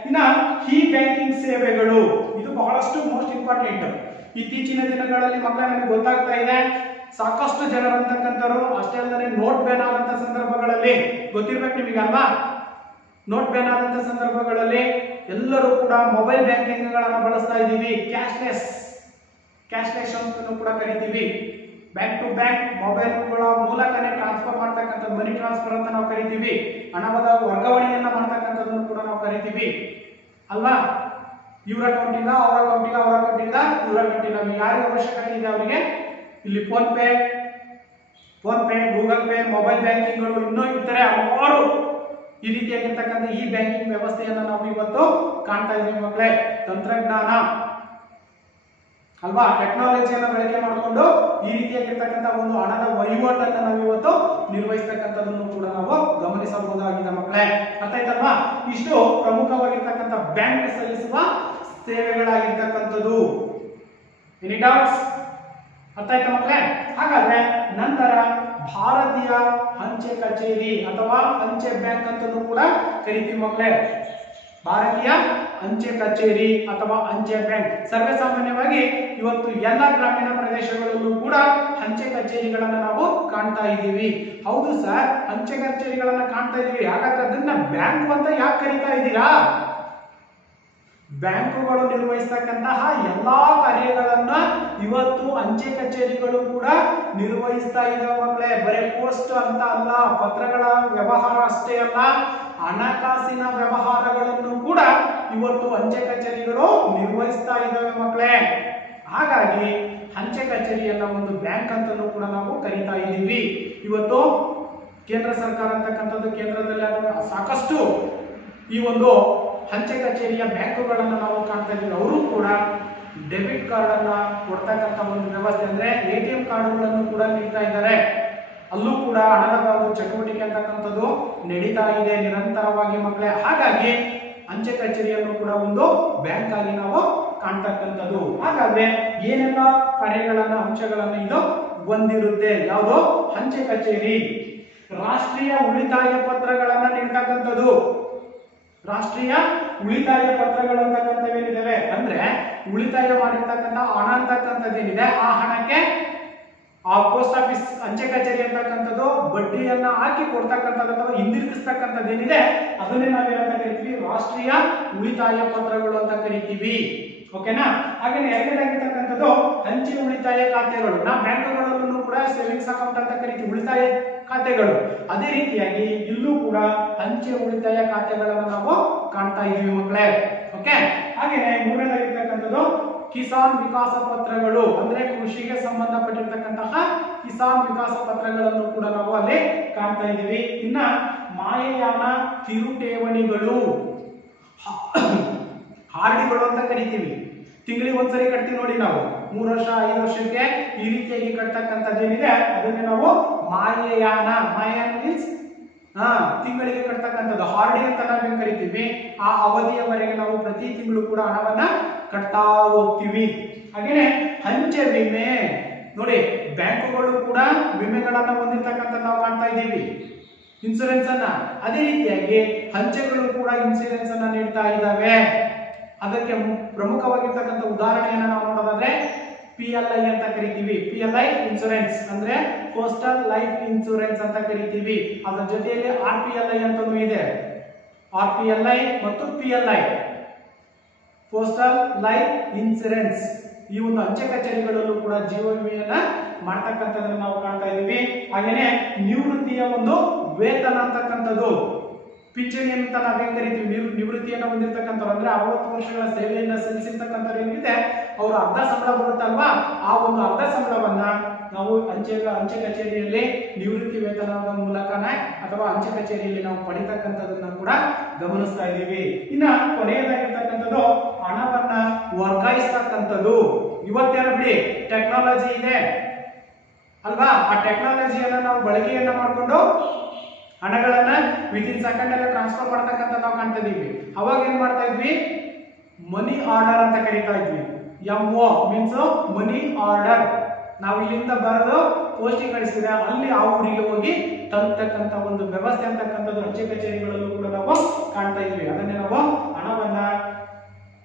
ಇನ್ನ ಈ ಬ್ಯಾಂಕಿಂಗ್ ಸೇವೆಗಳು ಇದು ಬಹಳಷ್ಟು ಮೋಸ್ಟ್ ಇಂಪಾರ್ಟೆಂಟ್. ಇತ್ತೀಚಿನ ದಿನಗಳಲ್ಲಿ ಮಕ್ಕಳೇ ನಮಗೆ ಗೊತ್ತಾಗ್ತಾ ಇದೆ ಸಾಕಷ್ಟು ಜನರಂತಕ್ಕಂಥವ್ರು ಅಷ್ಟೇ ಅಲ್ಲದೆ ನೋಟ್ ಬ್ಯಾನ್ ಆದಂತ ಸಂದರ್ಭಗಳಲ್ಲಿ ಗೊತ್ತಿರ್ಬೇಕು ನಿಮಗೆ ಅಲ್ವಾ. ನೋಟ್ ಬ್ಯಾನ್ ಆದಂತ ಸಂದರ್ಭಗಳಲ್ಲಿ ಎಲ್ಲರೂ ಕೂಡ ಮೊಬೈಲ್ ಬ್ಯಾಂಕಿಂಗ್ ಗಳನ್ನ ಬಳಸ್ತಾ ಇದ್ದೀವಿ. ಕ್ಯಾಶ್ಲೆಸ್ ಅಂತ ಕೂಡ ಕರಿತೀವಿ. ಬ್ಯಾಂಕ್ ಟು ಬ್ಯಾಂಕ್ ಮೊಬೈಲ್ಗಳ ಮೂಲಕನೇ ಟ್ರಾನ್ಸ್ಫರ್ ಮಾಡ್ತಕ್ಕಂಥ ಮನಿ ಟ್ರಾನ್ಸ್ಫರ್ ಅಂತ ನಾವು ಕರಿತೀವಿ. ಹಣದ ವರ್ಗಾವಣೆಯನ್ನ ಮಾಡ್ತಕ್ಕಂಥದ್ದನ್ನು ಕೂಡ ನಾವು ಕರಿತೀವಿ ಅಲ್ವಾ. ಇವ್ರ ಅಕೌಂಟಿಂದ ಅವ್ರ ಅಕೌಂಟಿಗೆ, ಅವ್ರ ಅಕೌಂಟಿಂದ ಇವ್ರ ಅಕೌಂಟಿಗೆ ಯಾರಿಗೆ ಅವಶ್ಯಕತೆ ಇದೆ ಅವರಿಗೆ ಇಲ್ಲಿ PhonePe, Google Pay, mobile ಬ್ಯಾಂಕಿಂಗ್ಗಳು ಇನ್ನೂ ಇತರೆ ಹಲವಾರು ಈ ರೀತಿಯಾಗಿರ್ತಕ್ಕಂಥ ಈ ಬ್ಯಾಂಕಿಂಗ್ ವ್ಯವಸ್ಥೆಯನ್ನ ನಾವು ಇವತ್ತು ಕಾಣ್ತಾ ಇದ್ದೀವಿ ಮಕ್ಕಳೇ. ತಂತ್ರಜ್ಞಾನ ಅಲ್ವಾ, ಟೆಕ್ನಾಲಜಿಯನ್ನ ಬಳಕೆ ಮಾಡಿಕೊಂಡು ಈ ರೀತಿಯಾಗಿರ್ತಕ್ಕಂಥ ಒಂದು ಹಣದ ವಹಿವಾಟನ್ನ ನಾವು ಇವತ್ತು ನಿರ್ವಹಿಸ್ತಕ್ಕಂಥದ್ದನ್ನು ಕೂಡ ನಾವು ಗಮನಿಸಬಹುದಾಗಿದೆ ಮಕ್ಕಳೇ. ಅರ್ಥ ಆಯ್ತಲ್ವಾ. ಇಷ್ಟು ಪ್ರಮುಖವಾಗಿರ್ತಕ್ಕಂಥ ಬ್ಯಾಂಕ್ ಸಲ್ಲಿಸುವ ಸೇವೆಗಳಾಗಿರ್ತಕ್ಕಂಥದ್ದು. Any doubts? ಅರ್ಥ ಆಯ್ತಾ ಮಕ್ಕಳೇ. ಹಾಗಾದ್ರೆ ನಂತರ ಭಾರತೀಯ ಅಂಚೆ ಕಚೇರಿ ಅಥವಾ ಅಂಚೆ ಬ್ಯಾಂಕ್ ಅಂತಲೂ ಕೂಡ ಕರಿತೀವಿ ಮಕ್ಕಳೇ. ಭಾರತೀಯ ಅಂಚೆ ಕಚೇರಿ ಅಥವಾ ಅಂಚೆ ಬ್ಯಾಂಕ್ ಸರ್ವೇ ಸಾಮಾನ್ಯವಾಗಿ ಇವತ್ತು ಎಲ್ಲ ಗ್ರಾಮೀಣ ಪ್ರದೇಶಗಳಲ್ಲೂ ಕೂಡ ಅಂಚೆ ಕಚೇರಿಗಳನ್ನ ನಾವು ಕಾಣ್ತಾ ಇದ್ದೀವಿ. ಹೌದು ಸರ್, ಅಂಚೆ ಕಚೇರಿಗಳನ್ನ ಕಾಣ್ತಾ ಇದೀವಿ, ಹಾಗಾದ್ರೆ ಅದನ್ನ ಬ್ಯಾಂಕ್ ಅಂತ ಯಾಕೆ ಕರೀತಾ ಇದ್ದೀರಾ? ಬ್ಯಾಂಕುಗಳು ನಿರ್ವಹಿಸತಕ್ಕಂತಹ ಎಲ್ಲಾ ಕಾರ್ಯಗಳನ್ನ ಇವತ್ತು ಅಂಚೆ ಕಚೇರಿಗಳು ಕೂಡ ನಿರ್ವಹಿಸ್ತಾ ಇದ್ದಾವೆ ಮಕ್ಕಳೇ. ಬರೀ ಪೋಸ್ಟ್ ಅಂತ ಅಲ್ಲ, ಪತ್ರಗಳ ವ್ಯವಹಾರ ಅಷ್ಟೇ ಅಲ್ಲ, ಹಣಕಾಸಿನ ವ್ಯವಹಾರಗಳನ್ನು ಕೂಡ ಇವತ್ತು ಅಂಚೆ ಕಚೇರಿಗಳು ನಿರ್ವಹಿಸ್ತಾ ಇದ್ದಾವೆ ಮಕ್ಕಳೇ. ಹಾಗಾಗಿ ಅಂಚೆ ಕಚೇರಿಯನ್ನ ಒಂದು ಬ್ಯಾಂಕ್ ಅಂತಲೂ ಕೂಡ ನಾವು ಕರೀತಾ ಇದ್ದೀವಿ. ಇವತ್ತು ಕೇಂದ್ರ ಸರ್ಕಾರ ಅಂತಕ್ಕಂಥದ್ದು ಕೇಂದ್ರದಲ್ಲಿ ಸಾಕಷ್ಟು ಈ ಒಂದು ಅಂಚೆ ಕಚೇರಿಯ ಬ್ಯಾಂಕುಗಳನ್ನು ನಾವು ಕಾಣ್ತಾ ಇದ್ದೀವಿ. ಅವರು ಕೂಡ ಡೆಬಿಟ್ ಕಾರ್ಡ್ ಅನ್ನ ಕೊಡ್ತಕ್ಕಂಥ ಒಂದು ವ್ಯವಸ್ಥೆ ಅಂದ್ರೆ ATM ಕಾರ್ಡ್ಗಳನ್ನು ಕೂಡ ನೀಡ್ತಾ ಇದ್ದಾರೆ. ಅಲ್ಲೂ ಕೂಡ ಹಣದ ಒಂದು ಚಟುವಟಿಕೆ ಅಂತಕ್ಕಂಥದ್ದು ನಡೀತಾ ಇದೆ ನಿರಂತರವಾಗಿ ಮಕ್ಕಳೇ. ಹಾಗಾಗಿ ಅಂಚೆ ಕಚೇರಿಯನ್ನು ಕೂಡ ಒಂದು ಬ್ಯಾಂಕ್ ಆಗಿ ನಾವು ಕಾಣ್ತಕ್ಕಂಥದ್ದು. ಹಾಗಾದ್ರೆ ಏನೆಲ್ಲ ಕಾರ್ಯಗಳನ್ನ ಅಂಶಗಳನ್ನ ಇದು ಹೊಂದಿರುತ್ತೆ? ಯಾವುದು? ಅಂಚೆ ಕಚೇರಿ ರಾಷ್ಟ್ರೀಯ ಉಳಿತಾಯ ಪತ್ರಗಳನ್ನ ನೀಡ್ತಕ್ಕಂಥದ್ದು. ರಾಷ್ಟ್ರೀಯ ಉಳಿತಾಯ ಪತ್ರಗಳು ಅಂತಕ್ಕಂಥವೇನಿದಾವೆ ಅಂದ್ರೆ ಉಳಿತಾಯ ಮಾಡಿರ್ತಕ್ಕಂಥ ಹಣ ಅಂತಕ್ಕಂಥದ್ದೇನಿದೆ ಆ ಹಣಕ್ಕೆ ಆ ಪೋಸ್ಟ್ ಆಫೀಸ್ ಅಂಚೆ ಕಚೇರಿ ಅಂತಕ್ಕಂಥದ್ದು ಬಡ್ಡಿಯನ್ನ ಹಾಕಿ ಕೊಡ್ತಕ್ಕಂಥದ್ದು ಅಥವಾ ಹಿಂದಿರುಗಿಸ್ತಕ್ಕಂಥದ್ದೇನಿದೆ ಅದನ್ನೇ ನಾವೇನಂತ ಕರಿತೀವಿ? ರಾಷ್ಟ್ರೀಯ ಉಳಿತಾಯ ಪತ್ರಗಳು ಅಂತ ಕರಿತೀವಿ. ಓಕೆನಾ? ಹಾಗೇನೆ ಎರಡನೇದಾಗಿರ್ತಕ್ಕಂಥದ್ದು ಅಂಚೆ ಉಳಿತಾಯ ಖಾತೆಗಳು. ನಾವು ಬ್ಯಾಂಕುಗಳಲ್ಲೂ ಕೂಡ ಸೇವಿಂಗ್ಸ್ ಅಕೌಂಟ್ ಅಂತ ಕರಿತೀವಿ, ಉಳಿತಾಯ ಖಾತೆಗಳು. ಅದೇ ರೀತಿಯಾಗಿ ಇಲ್ಲೂ ಕೂಡ ಅಂಚೆ ಉಳಿತಾಯ ಖಾತೆಗಳನ್ನು ನಾವು ಕಾಣ್ತಾ ಇದೀವಿ ಮಕ್ಕಳೇ. ಓಕೆ. ಹಾಗೇನೆ ಮೂರನೇದಾಗಿರ್ತಕ್ಕಂಥದ್ದು ಕಿಸಾನ್ ವಿಕಾಸ ಪತ್ರಗಳು ಅಂದ್ರೆ ಕೃಷಿಗೆ ಸಂಬಂಧಪಟ್ಟಿರ್ತಕ್ಕಂತಹ ಕಿಸಾನ್ ವಿಕಾಸ ಪತ್ರಗಳನ್ನು ಕೂಡ ನಾವು ಅಲ್ಲಿ ಕಾಣ್ತಾ ಇದೀವಿ. ಇನ್ನ ಮಾಯಯಾನ ಕಿರುಠೇವಣಿಗಳು, ಆರ್ಡಿಗಳು ಅಂತ ಕರಿತೀವಿ. ತಿಂಗಳಿಗೆ ಒಂದ್ಸರಿ ಕಟ್ತೀವಿ ನೋಡಿ ನಾವು, 3 ವರ್ಷ 5 ವರ್ಷಕ್ಕೆ ಈ ರೀತಿಯಾಗಿ ಕಟ್ತಕ್ಕಂಥದ್ದೇನಿದೆ ಅದನ್ನೇ ನಾವು ಮಾಯಯಾನ. ಮಾಯಯಾನ ಮೀನ್ಸ್ ತಿಂಗಳಿಗೆ ಕಟ್ತಕ್ಕಂಥದ್ದು. ಆರ್ಡಿ ಅಂತ ನಾವೇನ್ ಕರಿತೀವಿ, ಆ ಅವಧಿಯವರೆಗೆ ನಾವು ಪ್ರತಿ ತಿಂಗಳು ಕೂಡ ಹಣವನ್ನ ಕಟ್ತಾ ಹೋಗ್ತೀವಿ. ಹಾಗೇನೆ ಅಂಚೆ ವಿಮೆ ನೋಡಿ, ಬ್ಯಾಂಕುಗಳು ಕೂಡ ವಿಮೆಗಳನ್ನ ಹೊಂದಿರ್ತಕ್ಕಂಥ ನಾವು ಕಾಣ್ತಾ ಇದ್ದೀವಿ, ಇನ್ಸೂರೆನ್ಸ್ ಅನ್ನ. ಅದೇ ರೀತಿಯಾಗಿ ಅಂಚೆಗಳು ಕೂಡ ಇನ್ಸೂರೆನ್ಸ್ ಅನ್ನ ನೀಡ್ತಾ ಇದ್ದಾವೆ. ಅದಕ್ಕೆ ಪ್ರಮುಖವಾಗಿರ್ತಕ್ಕಂಥ ಉದಾಹರಣೆಯನ್ನ ನಾವು ನೋಡೋದಾದ್ರೆ PLI ಅಂತ ಕರಿತೀವಿ. PLI ಇನ್ಸೂರೆನ್ಸ್ ಅಂದ್ರೆ ಪೋಸ್ಟಲ್ ಲೈಫ್ ಇನ್ಸೂರೆನ್ಸ್ ಅಂತ ಕರಿತೀವಿ. ಅದರ ಜೊತೆಯಲ್ಲಿ RPLI ಅಂತಲೂ ಇದೆ. RPLI ಮತ್ತು PLI ಪೋಸ್ಟಲ್ ಲೈಫ್ ಇನ್ಸೂರೆನ್ಸ್ ಈ ಒಂದು ಅಂಚೆ ಕಚೇರಿಗಳಲ್ಲೂ ಕೂಡ ಜೀವ ವಿಮೆಯನ್ನ ಮಾಡ್ತಕ್ಕಂಥದ್ದನ್ನು ನಾವು ಕಾಣ್ತಾ ಇದ್ದೀವಿ. ಹಾಗೇನೆ ನಿವೃತ್ತಿಯ ಒಂದು ವೇತನ ಅಂತಕ್ಕಂಥದ್ದು, ಪಿಂಚಣಿ ಅಂತ ನಾವೇನ್ ಕರಿತೀವಿ, ನಿವೃತ್ತಿಯನ್ನ ಹೊಂದಿರ್ತಕ್ಕಂಥವ್ರು ಅಂದ್ರೆ 60 ವರ್ಷಗಳ ಸೇವೆಯನ್ನ ಸಲ್ಲಿಸಿರ್ತಕ್ಕಂಥವ್ರು ಏನಿದೆ ಅವರು ಅರ್ಧ ಸಂಬಳ ಬರುತ್ತಲ್ವಾ, ಆ ಒಂದು ಅರ್ಧ ಸಂಬಳವನ್ನ ನಾವು ಅಂಚೆ ಕಚೇರಿಯಲ್ಲಿ ನಿವೃತ್ತಿ ವೇತನದ ಮೂಲಕನೇ ಅಥವಾ ಅಂಚೆ ಕಚೇರಿಯಲ್ಲಿ ನಾವು ಪಡಿತಕ್ಕಂಥದನ್ನ ಕೂಡ ಗಮನಿಸ್ತಾ ಇದ್ದೀವಿ. ಇನ್ನ ಕೊನೆಯದಾಗಿರ್ತಕ್ಕಂಥದ್ದು ಹಣವನ್ನ ವರ್ಗಾಯಿಸ್ತಕ್ಕಂಥದ್ದು. ಇವತ್ತೇನು ಬಿಡಿ ಟೆಕ್ನಾಲಜಿ ಇದೆ ಅಲ್ವಾ, ಆ ಟೆಕ್ನಾಲಜಿಯನ್ನ ನಾವು ಬಳಕೆಯನ್ನ ಮಾಡಿಕೊಂಡು ಹಣಗಳನ್ನ ವಿತಿನ್ ಸೆಕೆಂಡ್ ಅಲ್ಲಿ ಟ್ರಾನ್ಸ್ಫರ್ ಮಾಡ್ತಕ್ಕಂಥ ನಾವು ಕಾಣ್ತಾ ಇದೀವಿ. ಅವಾಗ ಏನ್ ಮಾಡ್ತಾ ಇದ್ವಿ? ಮನಿ ಆರ್ಡರ್ ಅಂತ ಕರೀತಾ ಇದ್ವಿ. MO means money order. ನಾವು ಇಲ್ಲಿಂದ ಬರೆದು ಪೋಸ್ಟಿಂಗ್ ಕಳಿಸಿದ್ರೆ ಅಲ್ಲಿ ಆ ಊರಿಗೆ ಹೋಗಿ ತಲುಪತಕ್ಕಂತ ಒಂದು ವ್ಯವಸ್ಥೆ ಅಂತಕ್ಕಂಥದ್ದು ಅಂಚೆ ಕಚೇರಿಗಳಲ್ಲೂ ಕೂಡ ನಾವು ಕಾಣ್ತಾ ಇದ್ವಿ. ಅದನ್ನೇ ನಾವು ಹಣವನ್ನ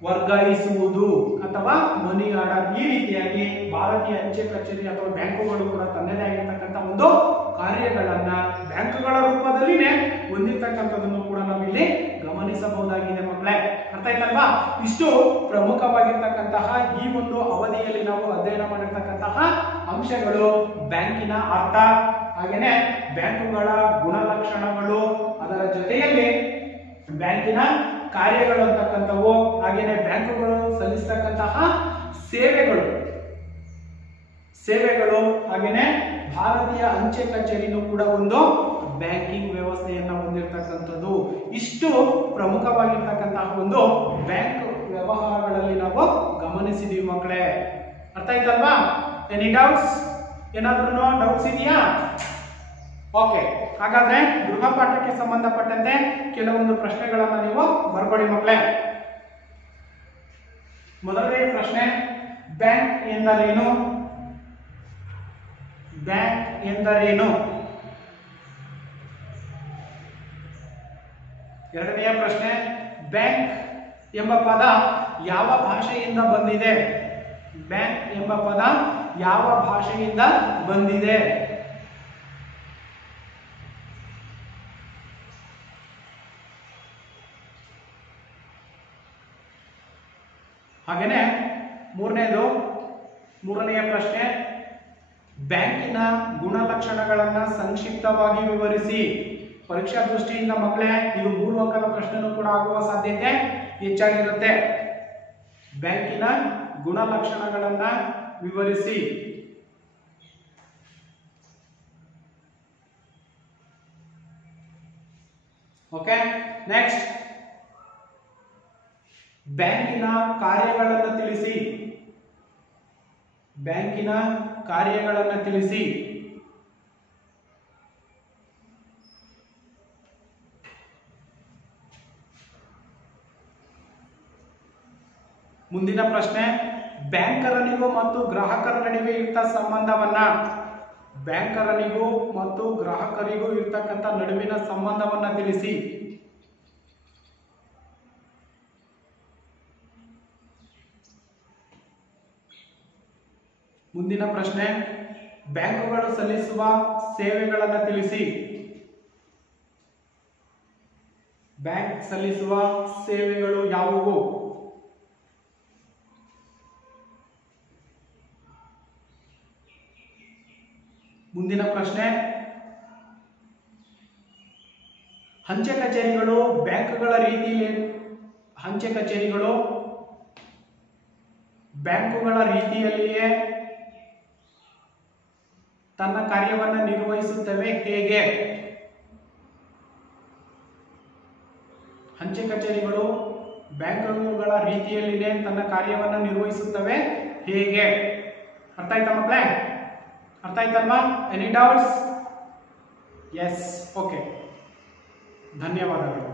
ವರ್ಗಾಯಿಸುವುದು ಅಥವಾ ಮನಿ ಆರ್ಡರ್, ಈ ರೀತಿಯಾಗಿ ಭಾರತೀಯ ಅಂಚೆ ಕಚೇರಿ ಅಥವಾ ಬ್ಯಾಂಕುಗಳು ಕೂಡ ತನ್ನದೇ ಆಗಿರ್ತಕ್ಕಂಥ ಒಂದು ಕಾರ್ಯಗಳನ್ನ ಬ್ಯಾಂಕುಗಳ ರೂಪದಲ್ಲಿನೇ ಹೊಂದಿರತಕ್ಕಂಥದ್ದನ್ನು ಕೂಡ ನಾವಿಲ್ಲಿ ಗಮನಿಸಬಹುದಾಗಿದೆ ಮಕ್ಕಳೇ. ಅರ್ಥ ಆಯ್ತಲ್ವಾ? ಇಷ್ಟು ಪ್ರಮುಖವಾಗಿರ್ತಕ್ಕಂತಹ ಈ ಒಂದು ಅವಧಿಯಲ್ಲಿ ನಾವು ಅಧ್ಯಯನ ಮಾಡಿರ್ತಕ್ಕಂತಹ ಅಂಶಗಳು ಬ್ಯಾಂಕಿನ ಅರ್ಥ, ಹಾಗೇನೆ ಬ್ಯಾಂಕುಗಳ ಗುಣಲಕ್ಷಣಗಳು, ಅದರ ಜೊತೆಯಲ್ಲಿ ಬ್ಯಾಂಕಿನ ಕಾರ್ಯಗಳು ಅಂತಕ್ಕಂಥವು, ಹಾಗೇನೆ ಬ್ಯಾಂಕುಗಳು ಸಲ್ಲಿಸತಕ್ಕಂತಹ ಸೇವೆಗಳು, ಹಾಗೇನೆ ಭಾರತೀಯ ಅಂಚೆ ಕಚೇರಿನೂ ಕೂಡ ಒಂದು ಬ್ಯಾಂಕಿಂಗ್ ವ್ಯವಸ್ಥೆಯನ್ನ ಹೊಂದಿರತಕ್ಕಂಥದ್ದು. ಇಷ್ಟು ಪ್ರಮುಖವಾಗಿರ್ತಕ್ಕಂತಹ ಒಂದು ಬ್ಯಾಂಕ್ ವ್ಯವಹಾರಗಳಲ್ಲಿ ನಾವು ಗಮನಿಸಿದೀವಿ ಮಕ್ಕಳೇ. ಅರ್ಥ ಆಯ್ತಲ್ವಾ? Any doubts? ಏನಾದ್ರೂ ಡೌಟ್ಸ್ ಇದೆಯಾ? ಓಕೆ, ಹಾಗಾದ್ರೆ ಗೃಹ ಪಾಠಕ್ಕೆ ಸಂಬಂಧಪಟ್ಟಂತೆ ಕೆಲವೊಂದು ಪ್ರಶ್ನೆಗಳನ್ನ ನೀವು ಬರ್ಕೊಳ್ಳಿ ಮಕ್ಕಳೇ. ಮೊದಲನೇ ಪ್ರಶ್ನೆ, ಬ್ಯಾಂಕ್ ಎಂದರೇನು? ಬ್ಯಾಂಕ್ ಎಂದರೇನು? ಎರಡನೆಯ ಪ್ರಶ್ನೆ, ಬ್ಯಾಂಕ್ ಎಂಬ ಪದ ಯಾವ ಭಾಷೆಯಿಂದ ಬಂದಿದೆ? ಬ್ಯಾಂಕ್ ಎಂಬ ಪದ ಯಾವ ಭಾಷೆಯಿಂದ ಬಂದಿದೆ? ಹಾಗೇನೆ ಮೂರನೆಯ ಪ್ರಶ್ನೆ, ಬ್ಯಾಂಕಿನ ಗುಣಲಕ್ಷಣಗಳನ್ನ ಸಂಕ್ಷಿಪ್ತವಾಗಿ ವಿವರಿಸಿ. ಪರೀಕ್ಷಾ ದೃಷ್ಟಿಯಿಂದ ಮಕ್ಕಳೇ ಇದು 3 ಅಂಕದ ಪ್ರಶ್ನೆನೂ ಕೂಡ ಆಗುವ ಸಾಧ್ಯತೆ ಹೆಚ್ಚಾಗಿರುತ್ತೆ. ಬ್ಯಾಂಕಿನ ಗುಣಲಕ್ಷಣಗಳನ್ನ ವಿವರಿಸಿ. ಓಕೆ, ನೆಕ್ಸ್ಟ್, ಬ್ಯಾಂಕಿನ ಕಾರ್ಯಗಳನ್ನು ತಿಳಿಸಿ. ಬ್ಯಾಂಕಿನ ಕಾರ್ಯಗಳನ್ನು ತಿಳಿಸಿ. ಮುಂದಿನ ಪ್ರಶ್ನೆ, ಬ್ಯಾಂಕರನಿಗೂ ಮತ್ತು ಗ್ರಾಹಕರ ನಡುವೆ ಇರ್ತ ಸಂಬಂಧವನ್ನ, ಬ್ಯಾಂಕರನಿಗೂ ಮತ್ತು ಗ್ರಾಹಕರಿಗೂ ಇರ್ತಕ್ಕಂಥ ನಡುವಿನ ಸಂಬಂಧವನ್ನ ತಿಳಿಸಿ. ಮುಂದಿನ ಪ್ರಶ್ನೆ, ಬ್ಯಾಂಕುಗಳು ಸಲ್ಲಿಸುವ ಸೇವೆಗಳನ್ನು ತಿಳಿಸಿ. ಬ್ಯಾಂಕ್ ಸಲ್ಲಿಸುವ ಸೇವೆಗಳು ಯಾವುವು? ಮುಂದಿನ ಪ್ರಶ್ನೆ, ಅಂಚೆ ಕಚೇರಿಗಳು ಬ್ಯಾಂಕುಗಳ ರೀತಿಯಲ್ಲಿ ಬ್ಯಾಂಕುಗಳ ರೀತಿಯಲ್ಲಿಯೇ ತನ್ನ ಕಾರ್ಯವನ್ನು ನಿರ್ವಹಿಸುತ್ತವೆ ಹೇಗೆ? ಅಂಚೆ ಕಚೇರಿಗಳು ಬ್ಯಾಂಕುಗಳ ರೀತಿಯಲ್ಲಿಯೇ ತನ್ನ ಕಾರ್ಯವನ್ನು ನಿರ್ವಹಿಸುತ್ತವೆ ಹೇಗೆ? ಅರ್ಥ ಆಯ್ತಾ ಮಕ್ಕಳೇ? ಅರ್ಥ ಆಯ್ತಲ್ವಾ? Any doubts? ಎಸ್, ಓಕೆ, ಧನ್ಯವಾದಗಳು.